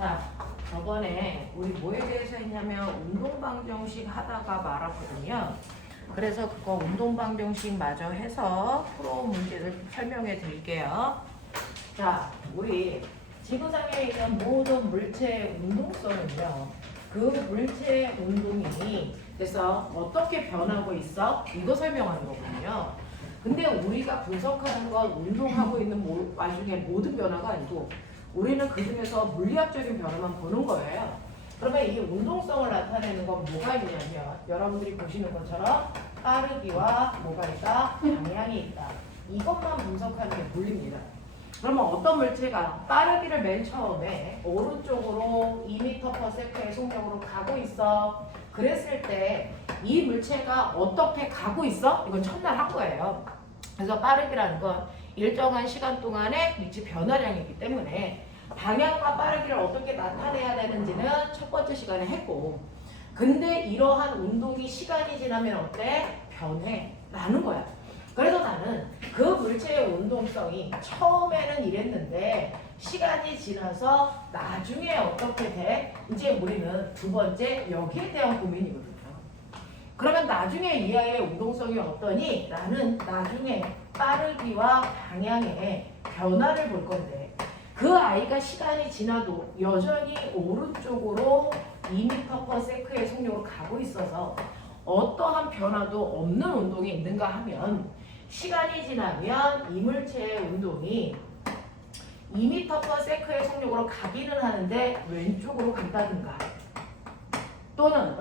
자, 저번에 우리 뭐에 대해서 했냐면 운동방정식 하다가 말았거든요. 그래서 그거 운동방정식 마저 해서 프로 문제를 설명해 드릴게요. 자, 우리 지구상에 있는 모든 물체의 운동성은요. 그 물체의 운동이 그래서 어떻게 변하고 있어? 이거 설명하는 거거든요. 근데 우리가 분석하는 건 운동하고 있는 와중에 모든 변화가 아니고 우리는 그 중에서 물리학적인 변화만 보는 거예요. 그러면 이 운동성을 나타내는 건 뭐가 있냐면 여러분들이 보시는 것처럼 빠르기와 뭐가 있다? 방향이 있다. 이것만 분석하는 게 물리입니다. 그러면 어떤 물체가 빠르기를 맨 처음에 오른쪽으로 2m/s의 속력으로 가고 있어. 그랬을 때 이 물체가 어떻게 가고 있어? 이건 첫날 한 거예요. 그래서 빠르기라는 건 일정한 시간 동안의 위치 변화량이기 때문에 방향과 빠르기를 어떻게 나타내야 되는지는 첫 번째 시간에 했고, 근데 이러한 운동이 시간이 지나면 어때? 변해. 라는 거야. 그래서 나는 그 물체의 운동성이 처음에는 이랬는데 시간이 지나서 나중에 어떻게 돼? 이제 우리는 두 번째 여기에 대한 고민이거든요. 그러면 나중에 이 아이의 운동성이 어떠니? 나는 나중에 빠르기와 방향의 변화를 볼 건데 그 아이가 시간이 지나도 여전히 오른쪽으로 2m/s의 속력으로 가고 있어서 어떠한 변화도 없는 운동이 있는가 하면 시간이 지나면 이 물체의 운동이 2m/s의 속력으로 가기는 하는데 왼쪽으로 간다든가 또는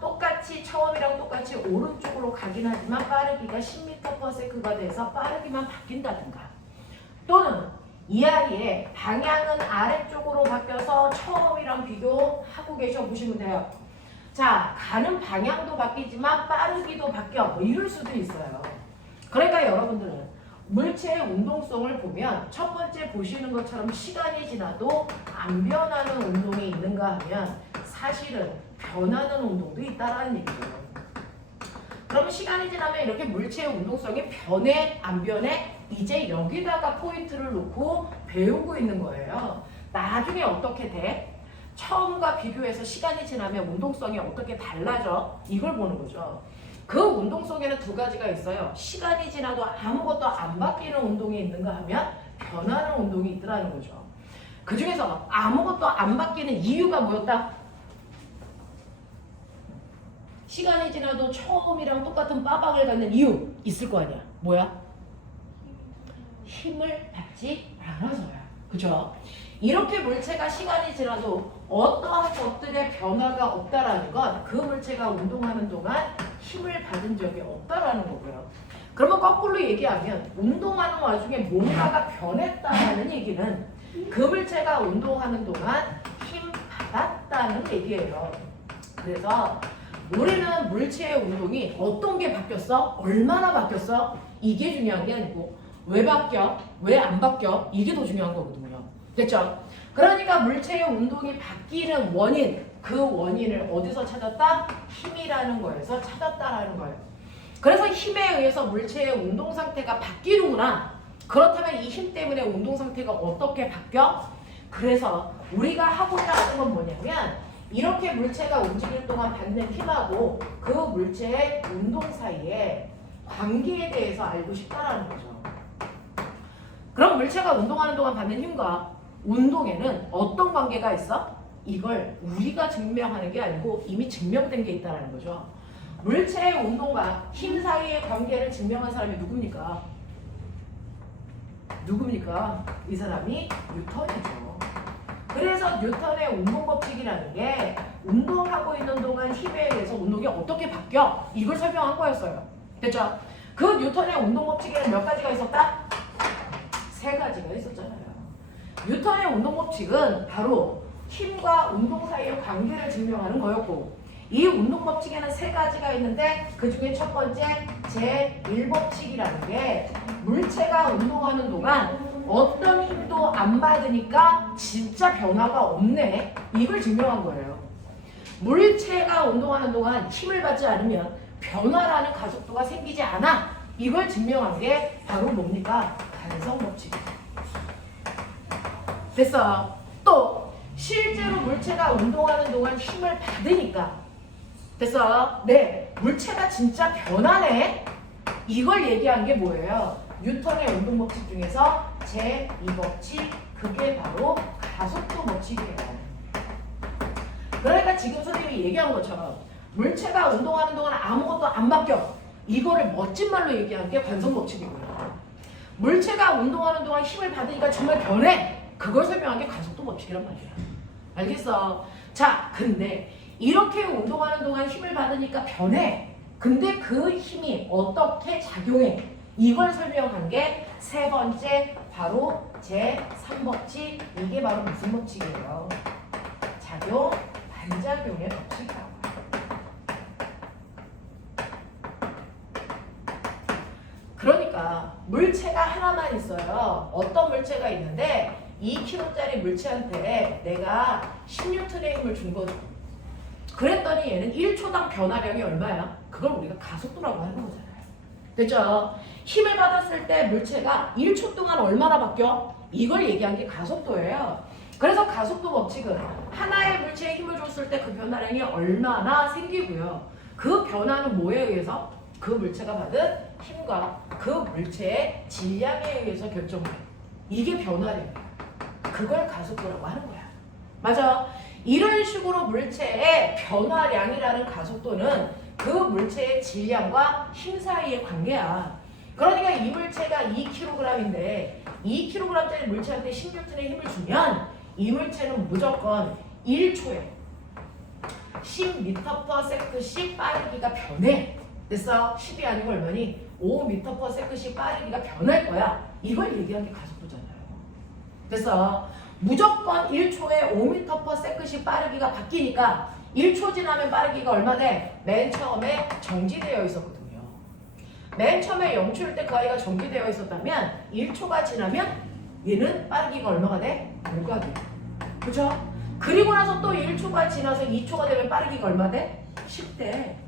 똑같이 처음이랑 똑같이 오른쪽으로 가긴 하지만 빠르기가 10m/s가 돼서 빠르기만 바뀐다든가 또는 이 아이의 방향은 아래쪽으로 바뀌어서 처음이랑 비교하고 계셔 보시면 돼요. 자, 가는 방향도 바뀌지만 빠르기도 바뀌어 뭐 이럴 수도 있어요. 그러니까 여러분들은 물체의 운동성을 보면 첫 번째 보시는 것처럼 시간이 지나도 안 변하는 운동이 있는가 하면 사실은 변하는 운동도 있다라는 얘기예요. 그럼 시간이 지나면 이렇게 물체의 운동성이 변해 안 변해? 이제 여기다가 포인트를 놓고 배우고 있는 거예요. 나중에 어떻게 돼? 처음과 비교해서 시간이 지나면 운동성이 어떻게 달라져? 이걸 보는 거죠. 그 운동성에는 두 가지가 있어요. 시간이 지나도 아무것도 안 바뀌는 운동이 있는가 하면 변하는 운동이 있더라는 거죠. 그 중에서 아무것도 안 바뀌는 이유가 뭐였다? 시간이 지나도 처음이랑 똑같은 빠박을 갖는 이유 있을 거 아니야. 뭐야? 힘을 받지 않아서야. 그죠? 이렇게 물체가 시간이 지나도 어떠한 것들의 변화가 없다라는 건 그 물체가 운동하는 동안 힘을 받은 적이 없다라는 거고요. 그러면 거꾸로 얘기하면 운동하는 와중에 뭔가가 변했다는 얘기는 그 물체가 운동하는 동안 힘 받았다는 얘기예요. 그래서 우리는 물체의 운동이 어떤 게 바뀌었어? 얼마나 바뀌었어? 이게 중요한 게 아니고 왜 바뀌어? 왜 안 바뀌어? 이게 더 중요한 거거든요. 됐죠? 그러니까 물체의 운동이 바뀌는 원인, 그 원인을 어디서 찾았다? 힘이라는 거에서 찾았다라는 거예요. 그래서 힘에 의해서 물체의 운동 상태가 바뀌는구나. 그렇다면 이 힘 때문에 운동 상태가 어떻게 바뀌어? 그래서 우리가 하고자 하는 건 뭐냐면 이렇게 물체가 움직일 동안 받는 힘하고 그 물체의 운동 사이에 관계에 대해서 알고 싶다라는 거죠. 그럼 물체가 운동하는 동안 받는 힘과 운동에는 어떤 관계가 있어? 이걸 우리가 증명하는 게 아니고 이미 증명된 게 있다는 거죠. 물체의 운동과 힘 사이의 관계를 증명한 사람이 누굽니까? 누굽니까? 이 사람이 뉴턴이죠. 그래서 뉴턴의 운동 법칙이라는 게 운동하고 있는 동안 힘에 의해서 운동이 어떻게 바뀌어? 이걸 설명한 거였어요. 됐죠? 그 뉴턴의 운동 법칙에는 몇 가지가 있었다? 세 가지가 있었잖아요. 뉴턴의 운동 법칙은 바로 힘과 운동 사이의 관계를 증명하는 거였고 이 운동 법칙에는 세 가지가 있는데 그 중에 첫 번째 제1법칙이라는 게 물체가 운동하는 동안 어떤 힘도 안 받으니까 진짜 변화가 없네. 이걸 증명한 거예요. 물체가 운동하는 동안 힘을 받지 않으면 변화라는 가속도가 생기지 않아. 이걸 증명한 게 바로 뭡니까? 간성 법칙. 됐어. 또 실제로 물체가 운동하는 동안 힘을 받으니까 됐어? 네, 물체가 진짜 변하네. 이걸 얘기한 게 뭐예요? 뉴턴의 운동 법칙 중에서 제2법칙, 그게 바로 가속도 법칙이에요. 그러니까 지금 선생님이 얘기한 것처럼 물체가 운동하는 동안 아무것도 안 바뀌어. 이거를 멋진 말로 얘기한 게 관성 법칙이고요. 물체가 운동하는 동안 힘을 받으니까 정말 변해. 그걸 설명한 게 가속도 법칙이란 말이야. 알겠어? 자, 근데 이렇게 운동하는 동안 힘을 받으니까 변해. 근데 그 힘이 어떻게 작용해? 이걸 설명한 게 세 번째 바로 제3법칙. 이게 바로 무슨 법칙이에요? 작용, 반작용의 법칙이라고. 그러니까 물체가 하나만 있어요. 어떤 물체가 있는데 2kg짜리 물체한테 내가 10N의 힘을 준 거죠. 그랬더니 얘는 1초당 변화량이 얼마야? 그걸 우리가 가속도라고 하는 거잖아요. 됐죠? 힘을 받았을 때 물체가 1초 동안 얼마나 바뀌어? 이걸 얘기한 게 가속도예요. 그래서 가속도 법칙은 하나의 물체에 힘을 줬을 때 그 변화량이 얼마나 생기고요. 그 변화는 뭐에 의해서? 그 물체가 받은 힘과 그 물체의 질량에 의해서 결정돼. 이게 변화량이야. 그걸 가속도라고 하는 거야. 맞아. 이런 식으로 물체의 변화량이라는 가속도는 그 물체의 질량과 힘 사이의 관계야. 그러니까 이 물체가 2kg인데 2kg짜리 물체한테 10N의 힘을 주면 이 물체는 무조건 1초에 10m/s씩 빠르기가 변해. 됐어? 10이 아니고 얼마니? 5m/s씩 빠르기가 변할 거야. 이걸 얘기한 게 가속도잖아요. 됐어? 무조건 1초에 5m/s씩 빠르기가 바뀌니까 1초 지나면 빠르기가 얼마 돼? 맨 처음에 정지되어 있었거든요. 맨 처음에 0초일 때 그 아이가 정지되어 있었다면 1초가 지나면 얘는 빠르기가 얼마가 돼? 5가 돼. 그죠? 그리고 나서 또 1초가 지나서 2초가 되면 빠르기가 얼마 돼? 10 돼.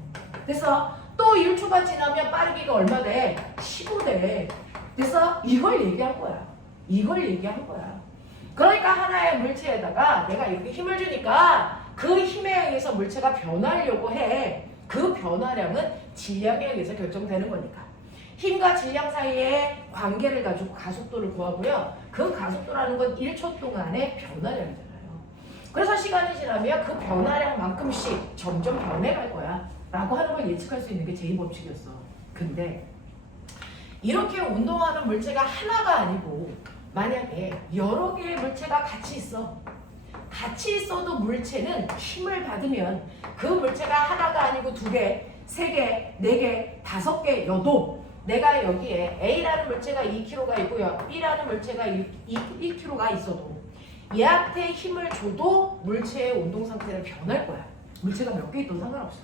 됐어? 또 1초가 지나면 빠르기가 얼마 돼? 15 돼. 됐어? 이걸 얘기한 거야. 이걸 얘기한 거야. 그러니까 하나의 물체에다가 내가 이렇게 힘을 주니까 그 힘에 의해서 물체가 변하려고 해. 그 변화량은 질량에 의해서 결정되는 거니까. 힘과 질량 사이의 관계를 가지고 가속도를 구하고요. 그 가속도라는 건 1초 동안의 변화량이잖아요. 그래서 시간이 지나면 그 변화량만큼씩 점점 변해갈 거야. 라고 하는 걸 예측할 수 있는 게 제2법칙이었어. 근데 이렇게 운동하는 물체가 하나가 아니고 만약에 여러 개의 물체가 같이 있어. 같이 있어도 물체는 힘을 받으면 그 물체가 하나가 아니고 2개, 3개, 4개, 5개여도 내가 여기에 A라는 물체가 2kg가 있고요. B라는 물체가 1kg가 있어도 얘한테 힘을 줘도 물체의 운동 상태는 변할 거야. 물체가 몇 개 있든 상관없어.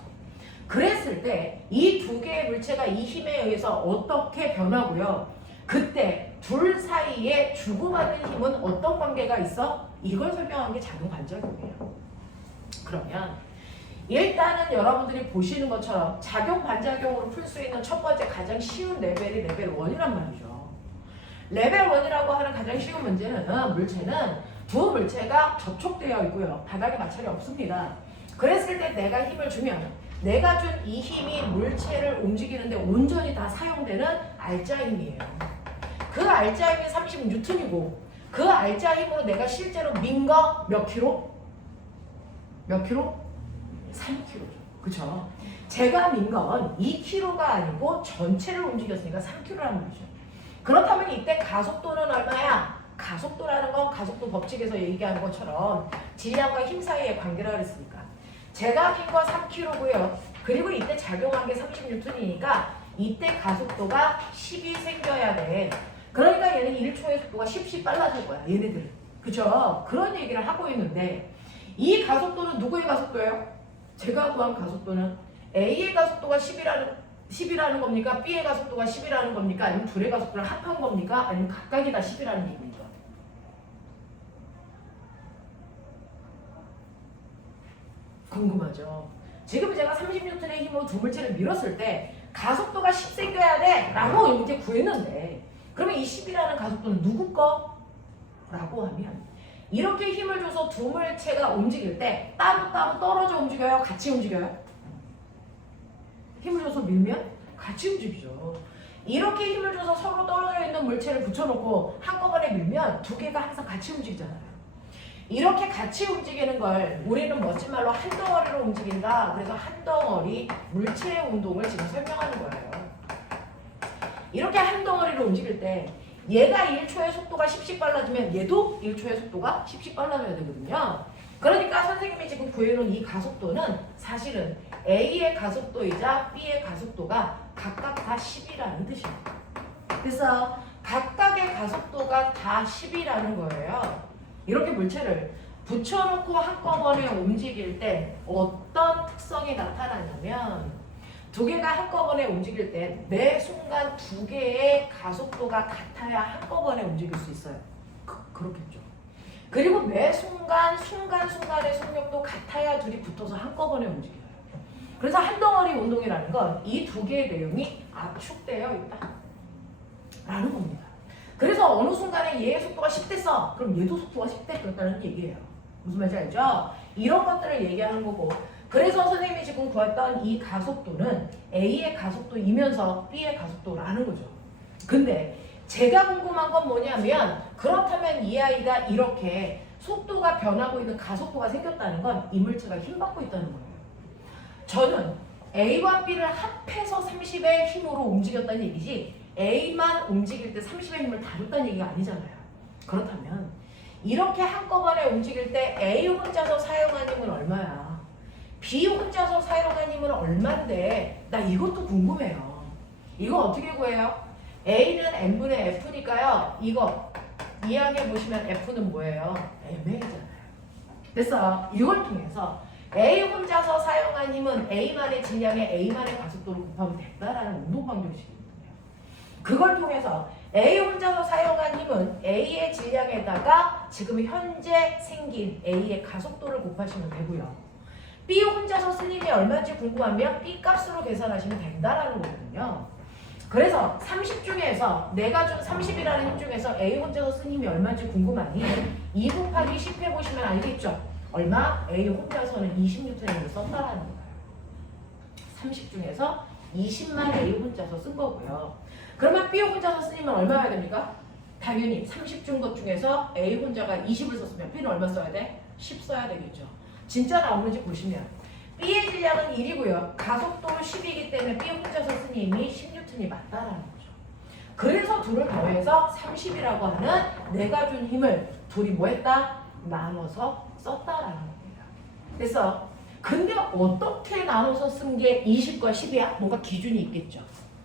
그랬을 때 이 2개의 물체가 이 힘에 의해서 어떻게 변하고요. 그때 둘 사이에 주고받는 힘은 어떤 관계가 있어? 이걸 설명한 게 작용 반작용이에요. 그러면 일단은 여러분들이 보시는 것처럼 작용 반작용으로 풀 수 있는 첫 번째 가장 쉬운 레벨이 레벨 1이란 말이죠. 레벨 1이라고 하는 가장 쉬운 문제는 물체는 두 물체가 접촉되어 있고요. 바닥에 마찰이 없습니다. 그랬을 때 내가 힘을 주면 내가 준 이 힘이 물체를 움직이는데 온전히 다 사용되는 알짜 힘이에요. 그 알짜 힘이 30N이고 그 알짜 힘으로 내가 실제로 민 거 몇 킬로? 몇 킬로? 3kg죠. 그쵸? 제가 민 건 2kg가 아니고 전체를 움직였으니까 3kg라는 말이죠. 그렇다면 이때 가속도는 얼마야? 가속도라는 건 가속도 법칙에서 얘기하는 것처럼 질량과 힘 사이의 관계라 그랬으니까 제가 민 거 3kg고요. 그리고 이때 작용한 게 30N이니까 이때 가속도가 10이 생겨야 돼. 그러니까 얘는 1초의 속도가 10씩 빨라질 거야. 얘네들은. 그쵸? 그런 얘기를 하고 있는데 이 가속도는 누구의 가속도예요? 제가 구한 가속도는 A의 가속도가 10이라는 겁니까? B의 가속도가 10이라는 겁니까? 아니면 둘의 가속도를 합한 겁니까? 아니면 각각이 다 10이라는 얘기입니까? 궁금하죠? 지금 제가 30N의 힘으로 두 물체를 밀었을 때 가속도가 10 생겨야 돼 라고 이제 구했는데 그러면 이 10이라는 가속도는 누구 거? 라고 하면 이렇게 힘을 줘서 두 물체가 움직일 때 따로따로 떨어져 움직여요? 같이 움직여요? 힘을 줘서 밀면 같이 움직이죠. 이렇게 힘을 줘서 서로 떨어져 있는 물체를 붙여놓고 한꺼번에 밀면 두 개가 항상 같이 움직이잖아요. 이렇게 같이 움직이는 걸 우리는 멋진 말로 한 덩어리로 움직인다. 그래서 한 덩어리 물체의 운동을 지금 설명하는 거예요. 이렇게 한 덩어리로 움직일 때 얘가 1초의 속도가 10씩 빨라지면 얘도 1초의 속도가 10씩 빨라져야 되거든요. 그러니까 선생님이 지금 구해놓은 이 가속도는 사실은 A의 가속도이자 B의 가속도가 각각 다 10이라는 뜻이에요. 그래서 각각의 가속도가 다 10이라는 거예요. 이렇게 물체를 붙여놓고 한꺼번에 움직일 때 어떤 특성이 나타나냐면 두 개가 한꺼번에 움직일 때 매 순간 두 개의 가속도가 같아야 한꺼번에 움직일 수 있어요. 그렇겠죠. 그리고 매 순간순간의 속력도 같아야 둘이 붙어서 한꺼번에 움직여요. 그래서 한 덩어리 운동이라는 건 이 두 개의 내용이 압축되어 있다 라는 겁니다. 그래서 어느 순간에 얘의 속도가 10 됐어. 그럼 얘도 속도가 10 됐다는 얘기예요. 무슨 말인지 알죠? 이런 것들을 얘기하는 거고, 그래서 선생님이 지금 구했던 이 가속도는 A의 가속도이면서 B의 가속도라는 거죠. 근데 제가 궁금한 건 뭐냐면, 그렇다면 이 아이가 이렇게 속도가 변하고 있는 가속도가 생겼다는 건 이 물체가 힘받고 있다는 거예요. 저는 A와 B를 합해서 30의 힘으로 움직였다는 얘기지 A만 움직일 때 30의 힘을 다뤘다는 얘기가 아니잖아요. 그렇다면 이렇게 한꺼번에 움직일 때 A 혼자서 사용한 힘은 얼마야? B 혼자서 사용한 힘은 얼만데? 나 이것도 궁금해요. 이거 어떻게 구해요? A는 n분의 F니까요. 이거 이항해 보시면 F는 뭐예요? mA잖아요. 그래서 이걸 통해서 A 혼자서 사용한 힘은 A만의 질량에 A만의 가속도를 곱하면 된다라는 운동방정식이거든요. 그걸 통해서 A 혼자서 사용한 힘은 A의 질량에다가 지금 현재 생긴 A의 가속도를 곱하시면 되고요. B 혼자서 쓴 힘이 얼마인지 궁금하면 B 값으로 계산하시면 된다라는 거거든요. 그래서 30 중에서 내가 준 30이라는 힘 중에서 A 혼자서 쓴 힘이 얼마인지 궁금하니 2 곱하기 10 해보시면 알겠죠? 얼마? A 혼자서는 20N을 썼다라는 거예요. 30 중에서 20만 A 혼자서 쓴 거고요. 그러면 B 혼자서 쓰면 얼마여야 됩니까? 당연히 30 준 것 중에서 A 혼자가 20을 썼으면 B는 얼마 써야 돼? 10 써야 되겠죠. 진짜 나오는지 보시면 B의 질량은 1이고요. 가속도는 10이기 때문에 B 혼자서 쓴 힘이 10N이 맞다라는 거죠. 그래서 둘을 더해서 30이라고 하는 내가 준 힘을 둘이 뭐 했다? 나눠서 썼다라는 겁니다. 그래서 근데 어떻게 나눠서 쓴 게 20과 10이야? 뭔가 기준이 있겠죠.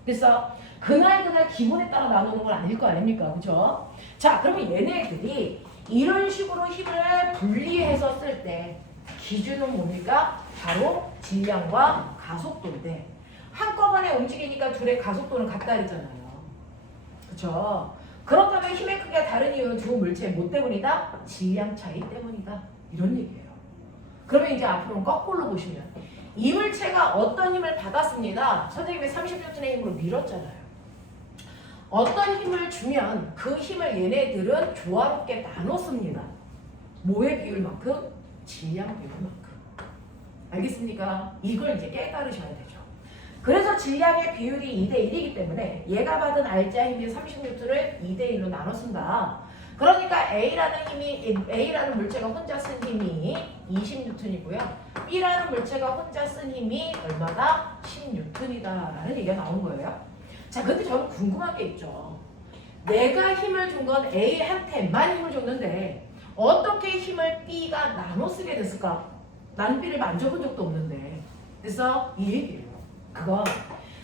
그래서 그날 기분에 따라 나누는 건 아닐 거 아닙니까? 그죠? 자, 그러면 얘네들이 이런 식으로 힘을 분리해서 쓸 때 기준은 뭡니까? 바로 질량과 가속도인데 한꺼번에 움직이니까 둘의 가속도는 같다 했잖아요. 그쵸? 그렇다면 힘의 크기가 다른 이유는 두 물체의 뭐 때문이다? 질량 차이 때문이다. 이런 얘기예요. 그러면 이제 앞으로는 거꾸로 보시면 이 물체가 어떤 힘을 받았습니다. 선생님이 30N의 힘으로 밀었잖아요. 어떤 힘을 주면 그 힘을 얘네들은 조화롭게 나눴습니다. 뭐의 비율만큼? 질량 비율만큼. 알겠습니까? 이걸 이제 깨달으셔야 되죠. 그래서 질량의 비율이 2대1이기 때문에 얘가 받은 알자 힘이 30N를 2대1로 나눠 쓴다. 그러니까 A라는 물체가 혼자 쓴 힘이 20N이고요. B라는 물체가 혼자 쓴 힘이 얼마다? 10N이다라는 얘기가 나온 거예요. 자, 근데 저는 궁금한 게 있죠. 내가 힘을 준 건 A한테만 힘을 줬는데 어떻게 힘을 B가 나눠 쓰게 됐을까? 난 B를 만져본 적도 없는데. 그래서 이 얘기예요. 그건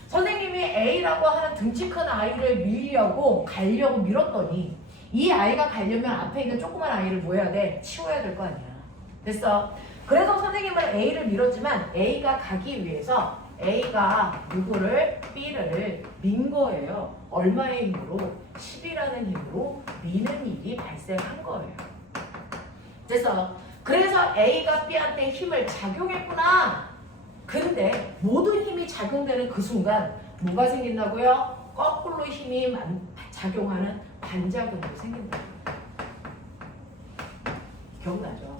선생님이 A라고 하는 등치 큰 아이를 밀려고 가려고 밀었더니 이 아이가 가려면 앞에 있는 조그만 아이를 뭐 해야 돼? 치워야 될 거 아니야. 됐어? 그래서 선생님은 A를 밀었지만 A가 가기 위해서 A가 누구를? B를 민 거예요. 얼마의 힘으로? 10이라는 힘으로 미는 일이 발생한 거예요. 그래서 A가 B한테 힘을 작용했구나. 근데 모든 힘이 작용되는 그 순간 뭐가 생긴다고요? 거꾸로 힘이 작용하는 반작용이 생긴다고요. 기억나죠?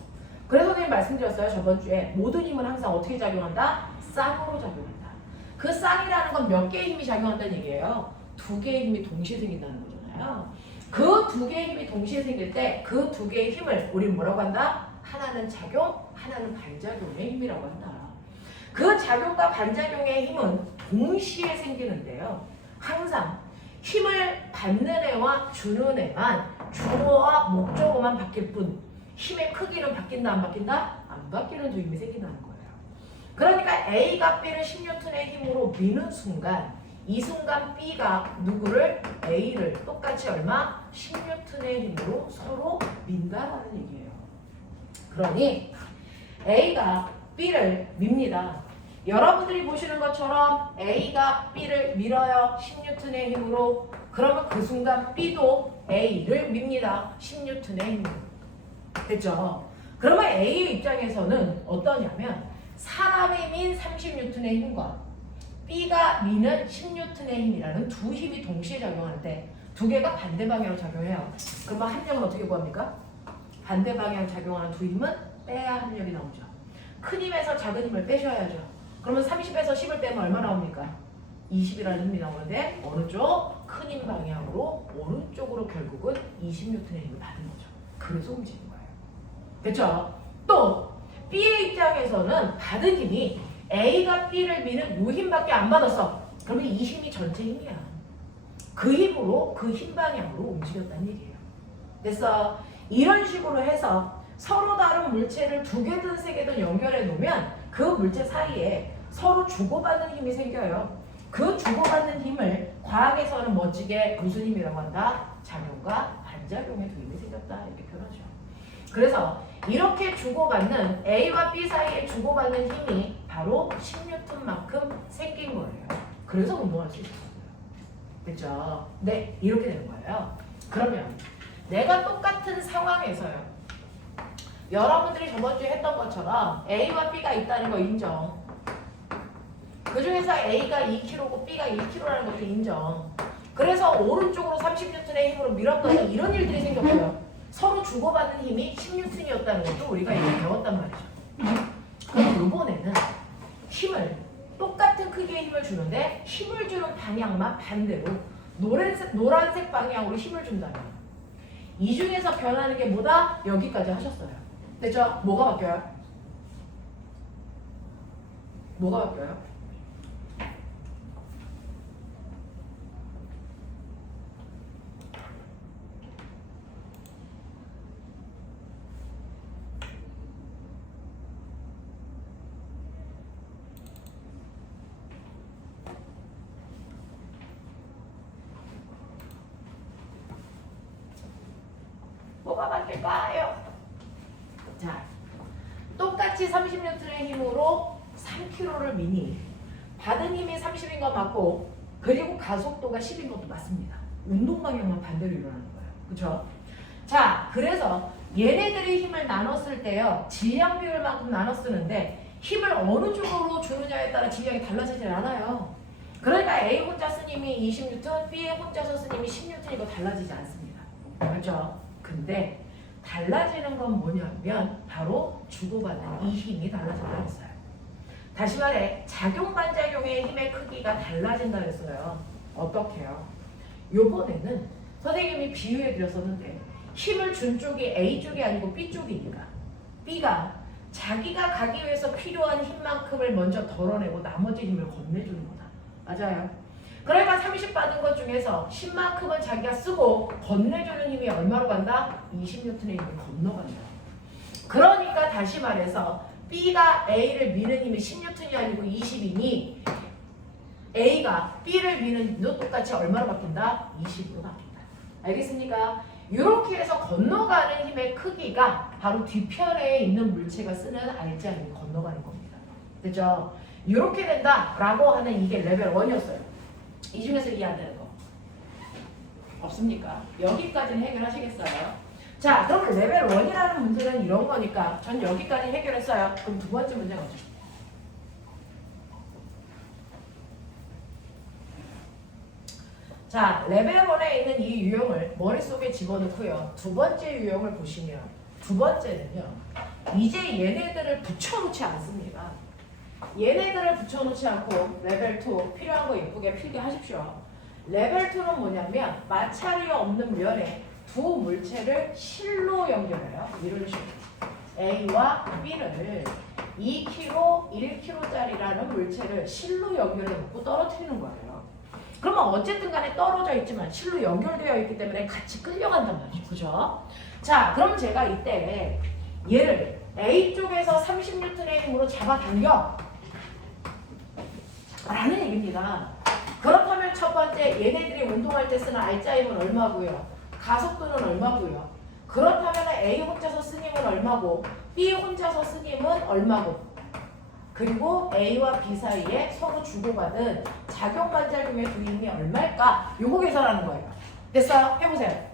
그래서 선생님 말씀드렸어요. 저번 주에 모든 힘은 항상 어떻게 작용한다? 쌍으로 작용한다. 그 쌍이라는 건 몇 개의 힘이 작용한다는 얘기예요. 두 개의 힘이 동시에 생긴다는 거잖아요. 그 두 개의 힘이 동시에 생길 때 그 두 개의 힘을 우리는 뭐라고 한다? 하나는 작용, 하나는 반작용의 힘이라고 한다. 그 작용과 반작용의 힘은 동시에 생기는데요. 항상 힘을 받는 애와 주는 애만 주어와 목적어만 바뀔 뿐 힘의 크기는 바뀐다 안 바뀐다? 안 바뀌는 두 힘이 생긴다는 거예요. 그러니까 A가 B를 10N의 힘으로 미는 순간 이 순간 B가 누구를? A를 똑같이 얼마? 10N의 힘으로 서로 민다라는 얘기예요. 그러니 A가 B를 밉니다. 여러분들이 보시는 것처럼 A가 B를 밀어요. 10N의 힘으로. 그러면 그 순간 B도 A를 밉니다. 10N의 힘으로. 됐죠? 그러면 A의 입장에서는 어떠냐면 사람이 민 30N의 힘과 B가 미는 10N의 힘이라는 두 힘이 동시에 작용하는데 두 개가 반대 방향으로 작용해요. 그러면 합력은 어떻게 구합니까? 반대 방향으로 작용하는 두 힘은 빼야 합력이 나오죠. 큰 힘에서 작은 힘을 빼셔야죠. 그러면 30에서 10을 빼면 얼마 나옵니까? 20이라는 힘이 나오는데 어느 쪽? 큰 힘 방향으로 오른쪽으로 결국은 20N의 힘을 받은 거죠. 그래서 움직이는 거예요. 됐죠? 또 B의 입장에서는 받은 힘이 A가 B를 미는 요 힘밖에 안 받았어. 그러면 이 힘이 전체 힘이야. 그 힘으로 그 힘 방향으로 움직였다는 얘기예요. 됐어? 이런 식으로 해서 서로 다른 물체를 두 개든 세 개든 연결해 놓으면 그 물체 사이에 서로 주고받는 힘이 생겨요. 그 주고받는 힘을 과학에서는 멋지게 무슨 힘이라고 한다? 작용과 반작용의 두 힘이 생겼다 이렇게 표현하죠. 그래서 이렇게 주고받는 A와 B 사이에 주고받는 힘이 바로 10N만큼 생긴 거예요. 그래서 운동할 수 있어요. 그렇죠? 네, 이렇게 되는 거예요. 그러면 내가 똑같은 상황에서요. 여러분들이 저번 주에 했던 것처럼 A와 B가 있다는 거 인정. 그 중에서 A가 2kg고 B가 1kg라는 것도 인정. 그래서 오른쪽으로 30N의 힘으로 밀었더니 이런 일들이 생겼고요. 서로 주고받는 힘이 10N이었다는 것도 우리가 이제 배웠단 말이죠. 그럼 이번에는 힘을 똑같은 크기의 힘을 주는데 힘을 주는 방향만 반대로 노란색 방향으로 힘을 준다면 이 중에서 변하는 게 뭐다? 여기까지 하셨어요. 됐죠? 뭐가 바뀌어요? 뭐가 바뀌어요? 뭐가 바뀔까요? 자, 똑같이 30N의 힘으로 3kg를 미니 받은 힘이 30인 건 맞고 그리고 가속도가 10인 것도 맞습니다. 운동 방향만 반대로 일어나는 거예요. 그렇죠? 자, 그래서 얘네들의 힘을 나눴을 때요. 질량 비율만큼 나눠 쓰는데 힘을 어느 쪽으로 주느냐에 따라 질량이 달라지질 않아요. 그러니까 A 혼자 쓴 힘이 20N, B 혼자서 쓴 힘이 10N이고 달라지지 않습니다. 그렇죠? 근데 달라지는 건 뭐냐면 바로 주고받는 이 힘이 달라진다 했어요. 다시 말해 작용 반작용의 힘의 크기가 달라진다 했어요. 어떻게요? 요번에는 선생님이 비유해 드렸었는데 힘을 준 쪽이 A 쪽이 아니고 B 쪽이니까 B가 자기가 가기 위해서 필요한 힘만큼을 먼저 덜어내고 나머지 힘을 건네주는 거다. 맞아요. 그러니까 30 받은 것 중에서 10만큼은 자기가 쓰고 건네주는 힘이 얼마로 간다? 20N의 힘을 건너간다. 그러니까 다시 말해서 B가 A를 미는 힘이 10N이 아니고 20이니 A가 B를 미는 힘도 똑같이 얼마로 바뀐다? 20으로 바뀐다. 알겠습니까? 이렇게 해서 건너가는 힘의 크기가 바로 뒤편에 있는 물체가 쓰는 알지 아니면 건너가는 겁니다. 됐죠? 이렇게 된다라고 하는 이게 레벨 1이었어요. 이 중에서 이해 안 되는 거 없습니까? 여기까지는 해결하시겠어요? 자, 그럼 레벨 1이라는 문제는 이런 거니까 전 여기까지 해결했어요. 그럼 두 번째 문제 가죠. 자, 레벨 1에 있는 이 유형을 머릿속에 집어넣고요. 두 번째 유형을 보시면 두 번째는요. 이제 얘네들을 붙여놓지 않습니다. 얘네들을 붙여놓지 않고 레벨 2 필요한 거 예쁘게 필기하십시오. 레벨 2는 뭐냐면 마찰이 없는 면에 두 물체를 실로 연결해요. 이런 식으로. A와 B를 2kg, 1kg짜리라는 물체를 실로 연결해 놓고 떨어뜨리는 거예요. 그러면 어쨌든 간에 떨어져 있지만 실로 연결되어 있기 때문에 같이 끌려간단 말이죠. 그죠? 자, 그럼 제가 이때 얘를 A 쪽에서 30N의 힘으로 잡아당겨 라는 얘기입니다. 그렇다면 첫 번째 얘네들이 운동할 때 쓰는 R자 힘은 얼마고요? 가속도는 얼마고요? 그렇다면 A 혼자서 쓴 힘은 얼마고 B 혼자서 쓴 힘은 얼마고 그리고 A와 B 사이에 서로 주고받은 작용반작용의 두 힘이 얼마일까? 요거 계산하는 거예요. 됐어요? 해보세요.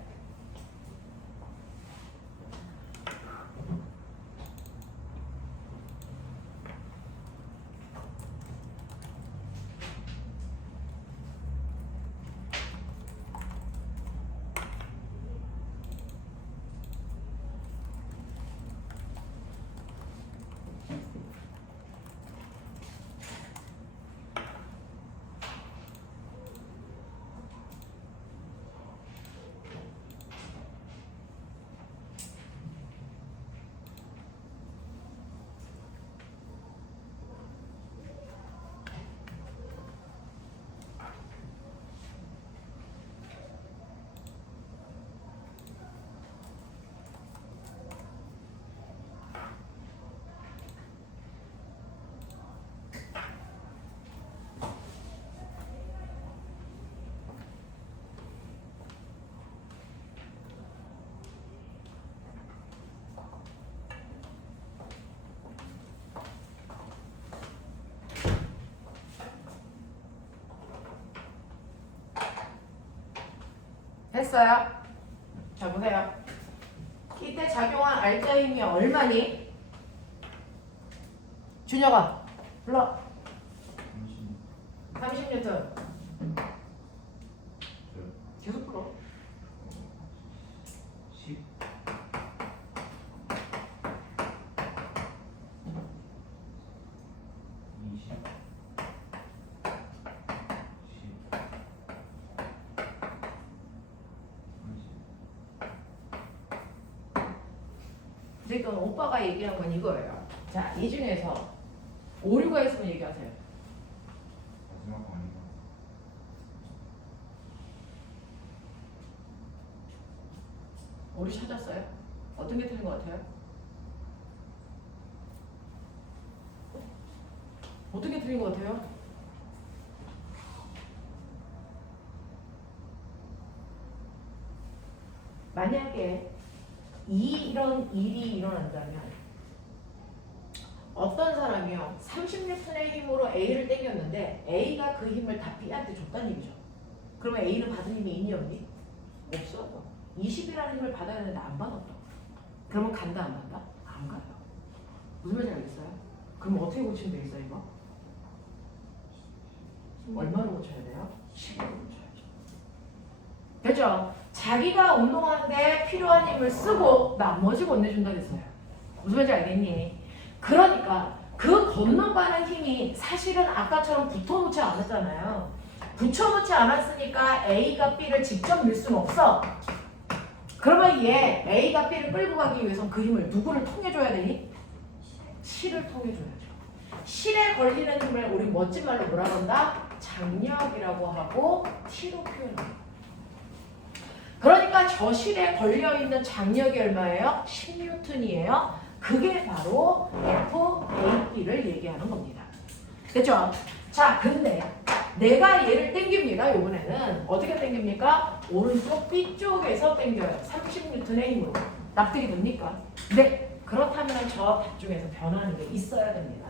됐어요? 자, 보세요. 이때 작용한 R자 힘이 얼마니? 준혁아, 불러. 30N. 계속 불러. 10 20 지금 오빠가 얘기한 건 이거예요. 자, 이 중에서 오류가 있으면 얘기하세요. 마지막 거 아닌가? 오류 찾았어요? 어떤 게 틀린 것 같아요? 어떤 게 틀린 것 같아요? 만약에 이런 일이 일어난다면 어떤 사람이요 30N의 힘으로 A를 당겼는데 A가 그 힘을 다 B한테 줬다는 얘기죠. 그러면 A는 받은 힘이 있니 없니? 없어. 20이라는 힘을 받아야 되는데 안 받았다. 그러면 간다 안 간다? 안 가요. 무슨 말인지 알겠어요? 그럼 어떻게 고치면 되겠어요 이거? 얼마로 고쳐야 돼요? 10으로 고쳐야죠. 됐죠? 자기가 운동하는데 필요한 힘을 쓰고 나머지 건네준다 됐어요. 무슨 말인지 알겠니? 그러니까 그 건너가는 힘이 사실은 아까처럼 붙어놓지 않았잖아요. 붙여놓지 않았으니까 A가 B를 직접 밀 수는 없어. 그러면 얘 A가 B를 끌고 가기 위해선 그 힘을 누구를 통해줘야 되니? 실을 통해줘야죠. 실에 걸리는 힘을 우리 멋진 말로 뭐라 그런다? 장력이라고 하고 T로 표현합니다. 그러니까 저 실에 걸려있는 장력이 얼마예요? 10N이에요. 그게 바로 FAB를 얘기하는 겁니다. 됐죠? 자, 근데 내가 얘를 당깁니다. 이번에는 어떻게 당깁니까? 오른쪽 B쪽에서 당겨요. 30N의 힘으로. 납득이 됩니까? 네. 그렇다면 저 밭 중에서 변하는 게 있어야 됩니다.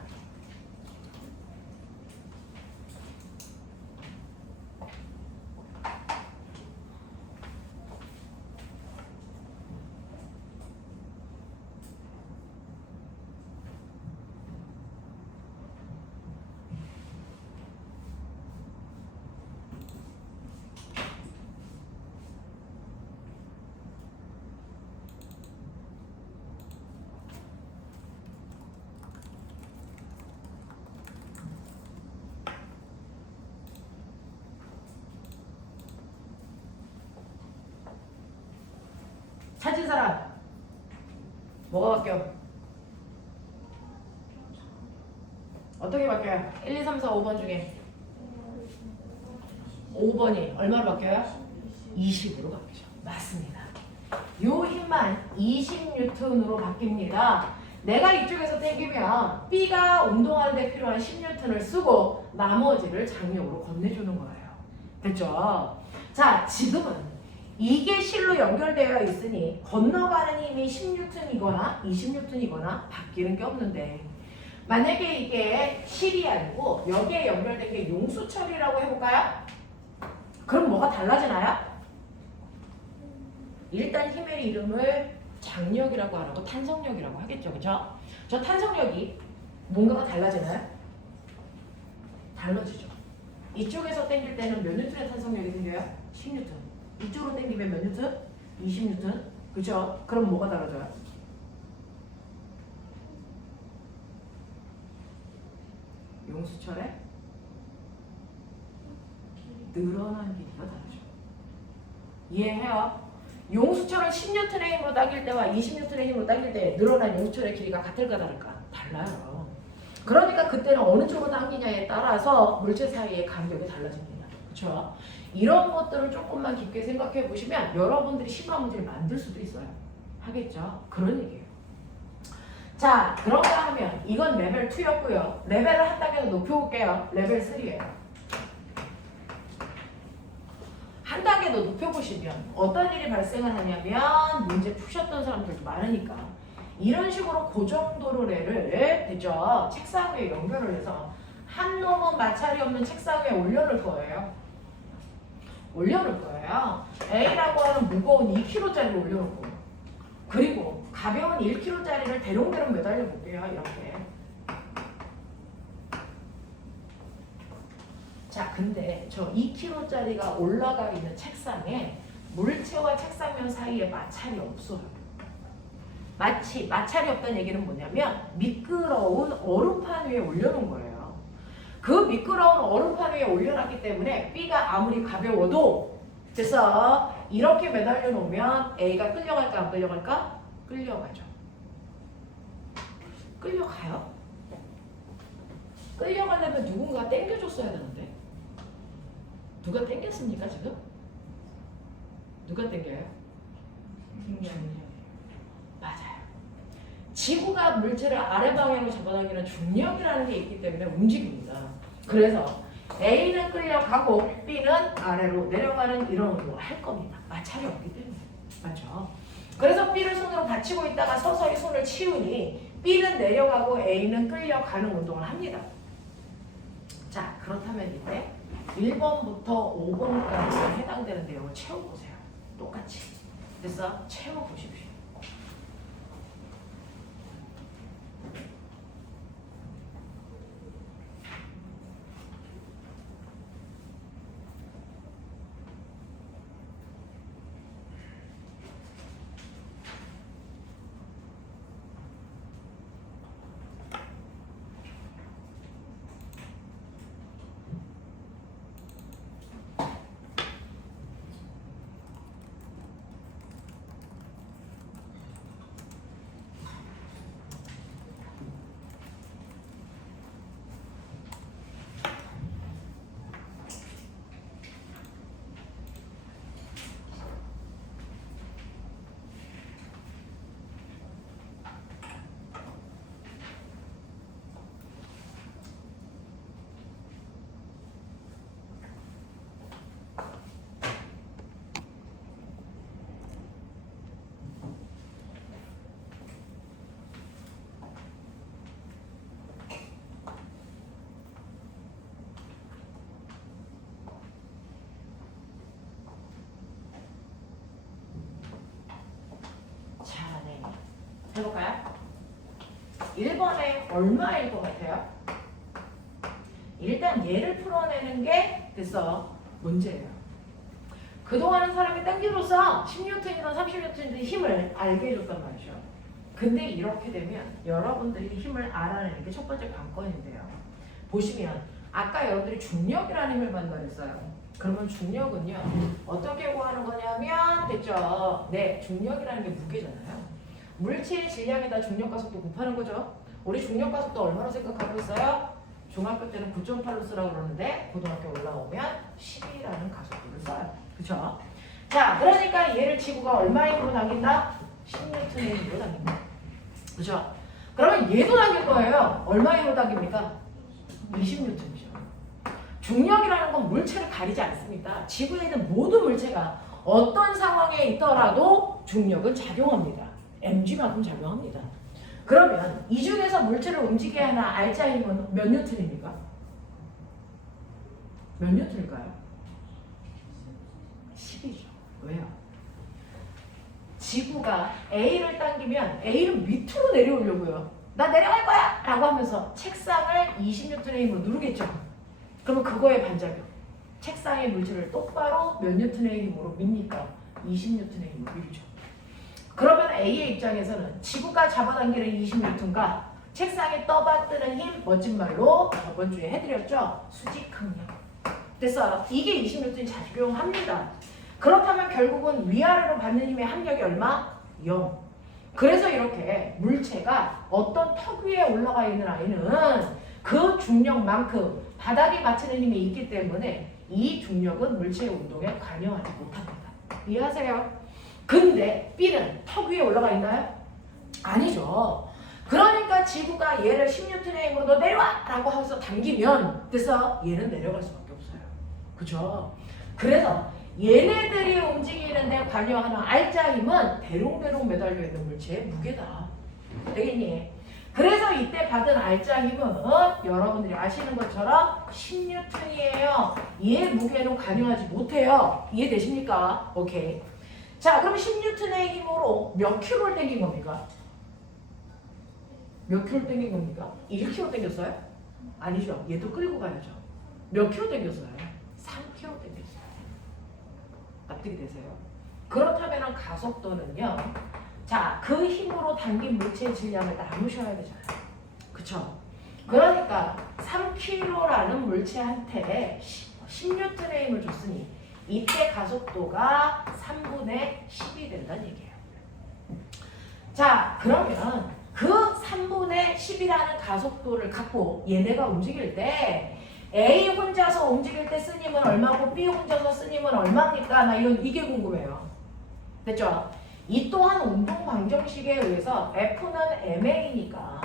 찾은 사람 뭐가 바뀌어? 어떻게 바뀌어요? 1, 2, 3, 4, 5번 중에 5번이 얼마로 바뀌어요? 20으로 바뀌죠. 맞습니다. 요 힘만 20N으로 바뀝니다. 내가 이쪽에서 당기면 B가 운동하는 데 필요한 10N을 쓰고 나머지를 장력으로 건네주는 거예요. 됐죠? 자, 지금은 이게 실로 연결되어 있으니 건너가는 힘이 10N이거나 20N이거나 바뀌는 게 없는데 만약에 이게 실이 아니고 여기에 연결된 게 용수철이라고 해볼까요? 그럼 뭐가 달라지나요? 일단 힘의 이름을 장력이라고 안 하고 탄성력이라고 하겠죠. 그죠? 저 탄성력이 뭔가가 달라지나요? 달라지죠. 이쪽에서 당길 때는 몇 뉴턴의 탄성력이 생겨요? 10뉴턴. 이쪽으로 당기면 몇 뉴턴? 20뉴턴. 그죠? 그럼 뭐가 달라져요? 용수철의 늘어난 길이가 다르죠. 이해해요? 용수철은 10N의 힘으로 당길 때와 20N의 힘으로 당길 때 늘어난 용수철의 길이가 같을까 다를까? 달라요. 그러니까 그때는 어느 쪽으로 당기냐에 따라서 물체 사이의 간격이 달라집니다. 그렇죠? 이런 것들을 조금만 깊게 생각해 보시면 여러분들이 심화 문제를 만들 수도 있어요. 하겠죠? 그런 얘기예요. 자, 그런가 하면 이건 레벨 2였고요. 레벨을 한 단계 더 높여볼게요. 레벨 3예요. 한 단계 더 높여보시면 어떤 일이 발생을 하냐면 문제 푸셨던 사람들도 많으니까 이런 식으로 고정도로래를 됐죠? 책상 위에 연결을 해서 한 놈은 마찰이 없는 책상 위에 올려놓을 거예요. 올려놓을 거예요. A라고 하는 무거운 2kg짜리를 올려놓고 그리고 가벼운 1kg짜리를 대롱대롱 매달려 볼게요. 이렇게. 자, 근데 저 2kg짜리가 올라가 있는 책상에 물체와 책상면 사이에 마찰이 없어요. 마찰이 없다는 얘기는 뭐냐면 미끄러운 얼음판 위에 올려놓은 거예요. 그 미끄러운 얼음판 위에 올려놨기 때문에 B가 아무리 가벼워도 그래서 이렇게 매달려 놓으면 A가 끌려갈까 안 끌려갈까? 끌려가죠. 끌려가요? 끌려가려면 누군가 당겨줬어야 되는데 누가 당겼습니까 지금? 누가 당겨요? 맞아요. 지구가 물체를 아래 방향으로 잡아당기는 중력이라는 게 있기 때문에 움직입니다. 그래서 A는 끌려가고 B는 아래로 내려가는 이런 운동을 할 겁니다. 마찰이 없기 때문에. 맞죠? 그래서 B를 손으로 받치고 있다가 서서히 손을 치우니 B는 내려가고 A는 끌려가는 운동을 합니다. 자, 그렇다면 이때 1번부터 5번까지 해당되는 내용을 채워보세요. 똑같이. 그래서 채워보십시오. 해볼까요? 1번에 얼마일 것 같아요? 일단 얘를 풀어내는 게 됐어. 문제예요. 그동안은 사람이 당기로서 10N이든 30N이든 힘을 알게 해줬단 말이죠. 근데 이렇게 되면 여러분들이 힘을 알아내는 게 첫 번째 관건인데요. 보시면 아까 여러분들이 중력이라는 힘을 받는다 그랬어요. 그러면 중력은요 어떻게 구하는 거냐면 됐죠? 네, 중력이라는 게 무게잖아요. 물체의 질량에다 중력 가속도 곱하는 거죠. 우리 중력 가속도 얼마로 생각하고 있어요? 중학교 때는 9.8로 쓰라고 그러는데 고등학교 올라오면 10이라는 가속도를 써요. 그쵸? 자, 그러니까 얘를 지구가 얼마의 힘으로 당긴다? 10N의 힘으로 당긴다. 그쵸? 그러면 얘도 당길 거예요. 얼마의 힘으로 당깁니까? 20N이죠. 중력이라는 건 물체를 가리지 않습니다. 지구에 있는 모든 물체가 어떤 상황에 있더라도 중력은 작용합니다. mg만큼 작용합니다. 그러면 이 중에서 물체를 움직여야 하는 알자의 힘은 몇 뉴턴입니까? 몇 뉴턴일까요? 10이죠. 왜요? 지구가 A를 당기면 A는 밑으로 내려오려고요. 나 내려갈 거야! 라고 하면서 책상을 20뉴턴의 힘으로 누르겠죠. 그러면 그거의 반작용. 책상의 물체를 똑바로 몇 뉴턴의 힘으로 밉니까? 20뉴턴의 힘으로 밀죠. 그러면 A의 입장에서는 지구가 잡아당기는 20뉴턴과 책상에 떠받드는 힘, 멋진 말로 저번 주에 해드렸죠? 수직항력. 됐어요. 이게 20뉴턴이 작용합니다. 그렇다면 결국은 위아래로 받는 힘의 합력이 얼마? 0. 그래서 이렇게 물체가 어떤 턱 위에 올라가 있는 아이는 그 중력만큼 바닥에 맞추는 힘이 있기 때문에 이 중력은 물체의 운동에 관여하지 못합니다. 이해하세요? 근데 B는 턱 위에 올라가 있나요? 아니죠. 그러니까 지구가 얘를 10뉴턴의 힘으로 너 내려와! 라고 하면서 당기면 됐어? 얘는 내려갈 수밖에 없어요. 그죠? 그래서 얘네들이 움직이는 데 관여하는 알자 힘은 대롱대롱 매달려 있는 물체의 무게다. 되겠니? 그래서 이때 받은 알자 힘은 여러분들이 아시는 것처럼 10뉴턴이에요. 얘 무게는 관여하지 못해요. 이해되십니까? 오케이. 자, 그럼 10뉴턴의 힘으로 몇 킬로를 당긴 겁니까? 몇 킬로를 당긴 겁니까? 1킬로 당겼어요? 아니죠. 얘도 끌고 가야죠. 몇 킬로 당겼어요? 3킬로 당겼어요. 납득이 되세요? 그렇다면 가속도는요. 자, 그 힘으로 당긴 물체의 질량을 나누셔야 되잖아요. 그쵸? 그러니까 3kg라는 물체한테 10뉴턴의 힘을 줬으니 이때 가속도가 3분의 10이 된다는 얘기예요. 자, 그러면 그 3분의 10이라는 가속도를 갖고 얘네가 움직일 때 A 혼자서 움직일 때 쓴 힘은 얼마고 B 혼자서 쓴 힘은 얼마입니까? 나 이게 궁금해요. 됐죠? 이 또한 운동 방정식에 의해서 F는 MA니까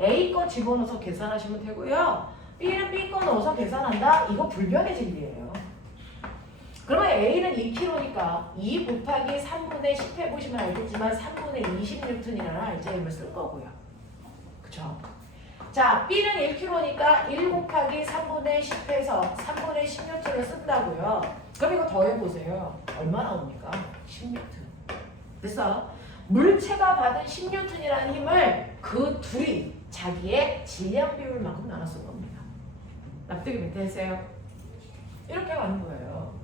A 거 집어넣어서 계산하시면 되고요. B는 B 거 넣어서 계산한다? 이거 불변의 진리예요. 그러면 A는 2kg니까 2 곱하기 3분의 10 해보시면 알겠지만 3분의 20뉴턴이라는 알자힘을 쓸 거고요. 그쵸? 자, B는 1kg니까 1 곱하기 3분의 10 해서 3분의 10뉴턴을 쓴다고요. 그럼 이거 더해보세요. 얼마 나옵니까? 10뉴턴. 그래서 물체가 받은 10뉴턴이라는 힘을 그 둘이 자기의 질량 비율만큼 나눠 쓴 겁니다. 납득이 되세요? 이렇게 가는 거예요.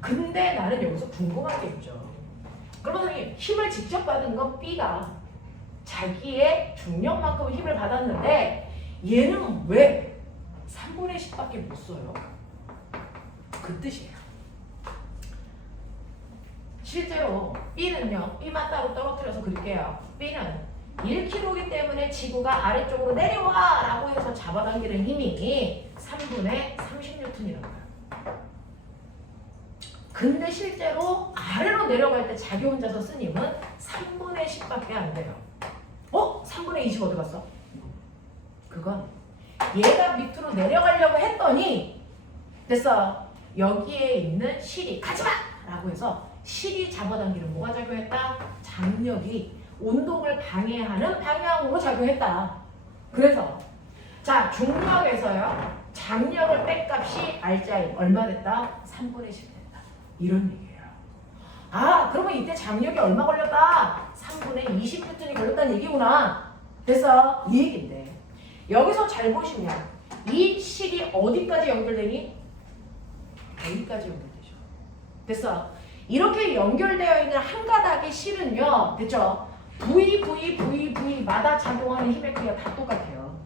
근데 나는 여기서 궁금한 게 있죠. 그러면 선생님, 힘을 직접 받은 건 B가 자기의 중력만큼 힘을 받았는데 얘는 왜 3분의 10밖에 못 써요? 그 뜻이에요. 실제로 B는요, B만 따로 떨어뜨려서 그릴게요. B는 1kg이기 때문에 지구가 아래쪽으로 내려와! 라고 해서 잡아당기는 힘이 3분의 30뉴턴이라는 거예요. 근데 실제로 아래로 내려갈 때 자기 혼자서 쓴 힘은 3분의 10밖에 안 돼요. 3분의 20 어디 갔어? 그건 얘가 밑으로 내려가려고 했더니 됐어. 여기에 있는 실이 가지마! 라고 해서 실이 잡아당기는 뭐가 작용했다? 장력이 운동을 방해하는 방향으로 작용했다. 그래서 자, 중력에서요. 장력을 뺀 값이 알자임 얼마 됐다? 3분의 10 됐다. 이런 얘기예요. 아, 그러면 이때 장력이 얼마 걸렸다? 3분의 20뉴턴이 걸렸다는 얘기구나. 됐어? 이 얘기인데 여기서 잘 보시면 이 실이 어디까지 연결되니? A까지 연결되죠. 됐어? 이렇게 연결되어 있는 한 가닥의 실은요. 됐죠? VVVV마다 작용하는 힘의 크기가 다 똑같아요.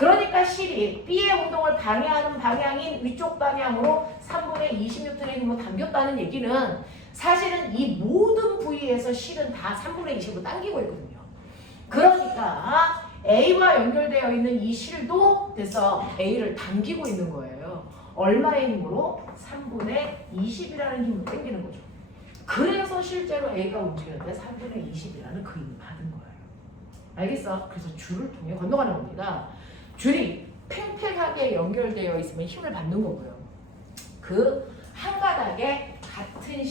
그러니까 실이 B의 운동을 방해하는 방향인 위쪽 방향으로 3분의 20N의 힘으로 당겼다는 얘기는 사실은 이 모든 부위에서 실은 다 3분의 20으로 당기고 있거든요. 그러니까 A와 연결되어 있는 이 실도 돼서 A를 당기고 있는 거예요. 얼마의 힘으로? 3분의 20이라는 힘으로 당기는 거죠. 그래서 실제로 A가 움직이는데 3분의 20이라는 그 힘을 받은 거예요. 알겠어? 그래서 줄을 통해 건너가는 겁니다. 줄이 팽팽하게 연결되어 있으면 힘을 받는 거고요. 그 한 가닥의 같은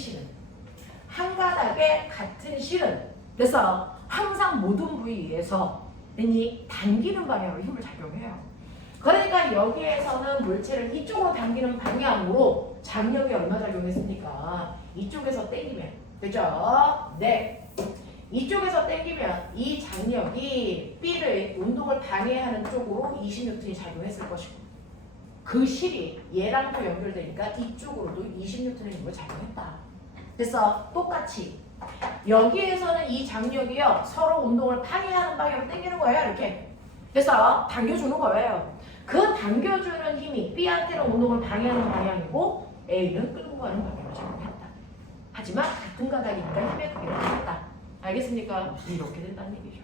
실은 그래서 항상 모든 부위에서 당기는 방향으로 힘을 작용해요. 그러니까 여기에서는 물체를 이쪽으로 당기는 방향으로 장력이 얼마 작용했습니까? 이쪽에서 당기면 되죠? 네. 이쪽에서 당기면 이 장력이 B를 운동을 방해하는 쪽으로 20N이 작용했을 것이고 그 실이 얘랑 또 연결되니까 이쪽으로도 20N의 힘을 작용했다. 그래서 똑같이 여기에서는 이 장력이요 서로 운동을 방해하는 방향으로 당기는 거예요. 이렇게. 그래서 당겨주는 거예요. 그 당겨주는 힘이 B한테는 운동을 방해하는 방향이고 A는 끌고 가는 방향으로 작용했다. 하지만 같은 가닥이니까 힘의 크기가 같다. 알겠습니까? 이렇게 된다는 얘기죠.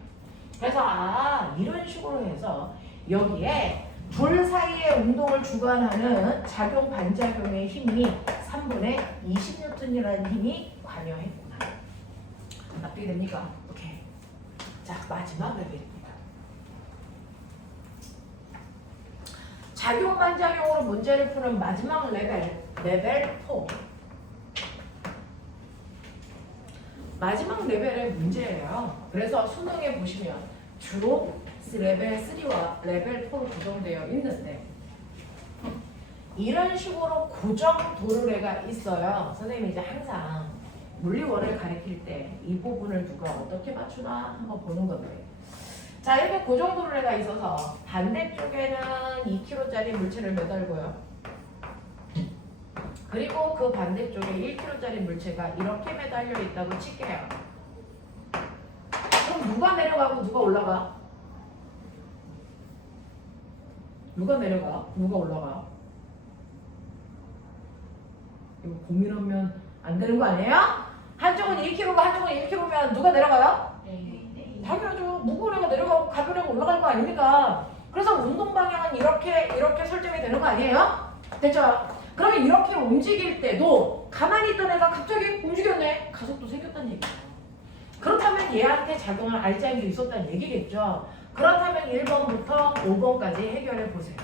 그래서 이런 식으로 해서 여기에 둘 사이의 운동을 주관하는 작용 반작용의 힘이 3분의 20N이라는 힘이 관여했구나. 납득이 됩니까? 오케이. 자, 마지막 레벨입니다. 작용 반작용으로 문제를 푸는 마지막 레벨 4. 마지막 레벨의 문제예요. 그래서 수능에 보시면 주로 레벨 3와 레벨 4로 구성되어 있는데 이런 식으로 고정 도르래가 있어요. 선생님이 이제 항상 물리원을 가리킬 때 이 부분을 누가 어떻게 맞추나 한번 보는 건데 자 이렇게 고정 도르래가 있어서 반대쪽에는 2kg짜리 물체를 매달고요. 그리고 그 반대쪽에 1kg짜리 물체가 이렇게 매달려 있다고 칠게요. 그럼 누가 내려가고 누가 올라가? 누가 내려가? 누가 올라가? 이거 고민하면 안 되는 거 아니에요? 한쪽은 1kg가 한쪽은 1kg면 누가 내려가요? 당연하죠. 무거운 애가 내려가고 가벼운 애가 올라갈 거 아닙니까? 그래서 운동 방향은 이렇게 설정이 되는 거 아니에요? 됐죠? 그러면 이렇게 움직일 때도 가만히 있던 애가 갑자기 움직였네. 가속도 생겼다는 얘기죠. 그렇다면 얘한테 작용을 알자는 게 있었다는 얘기겠죠. 그렇다면 1번부터 5번까지 해결해 보세요.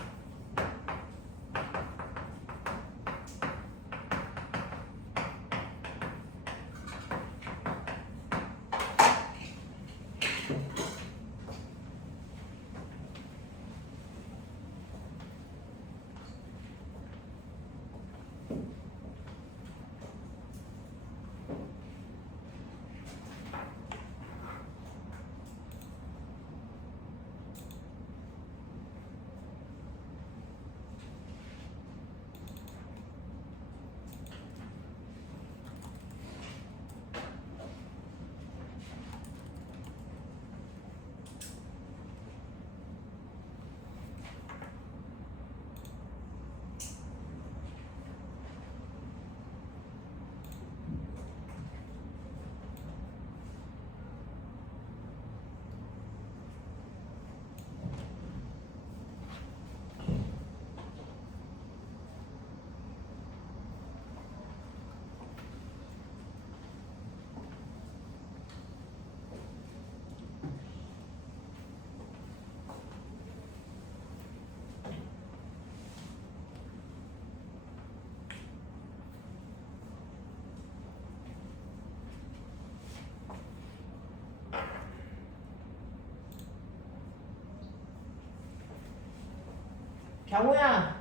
경우야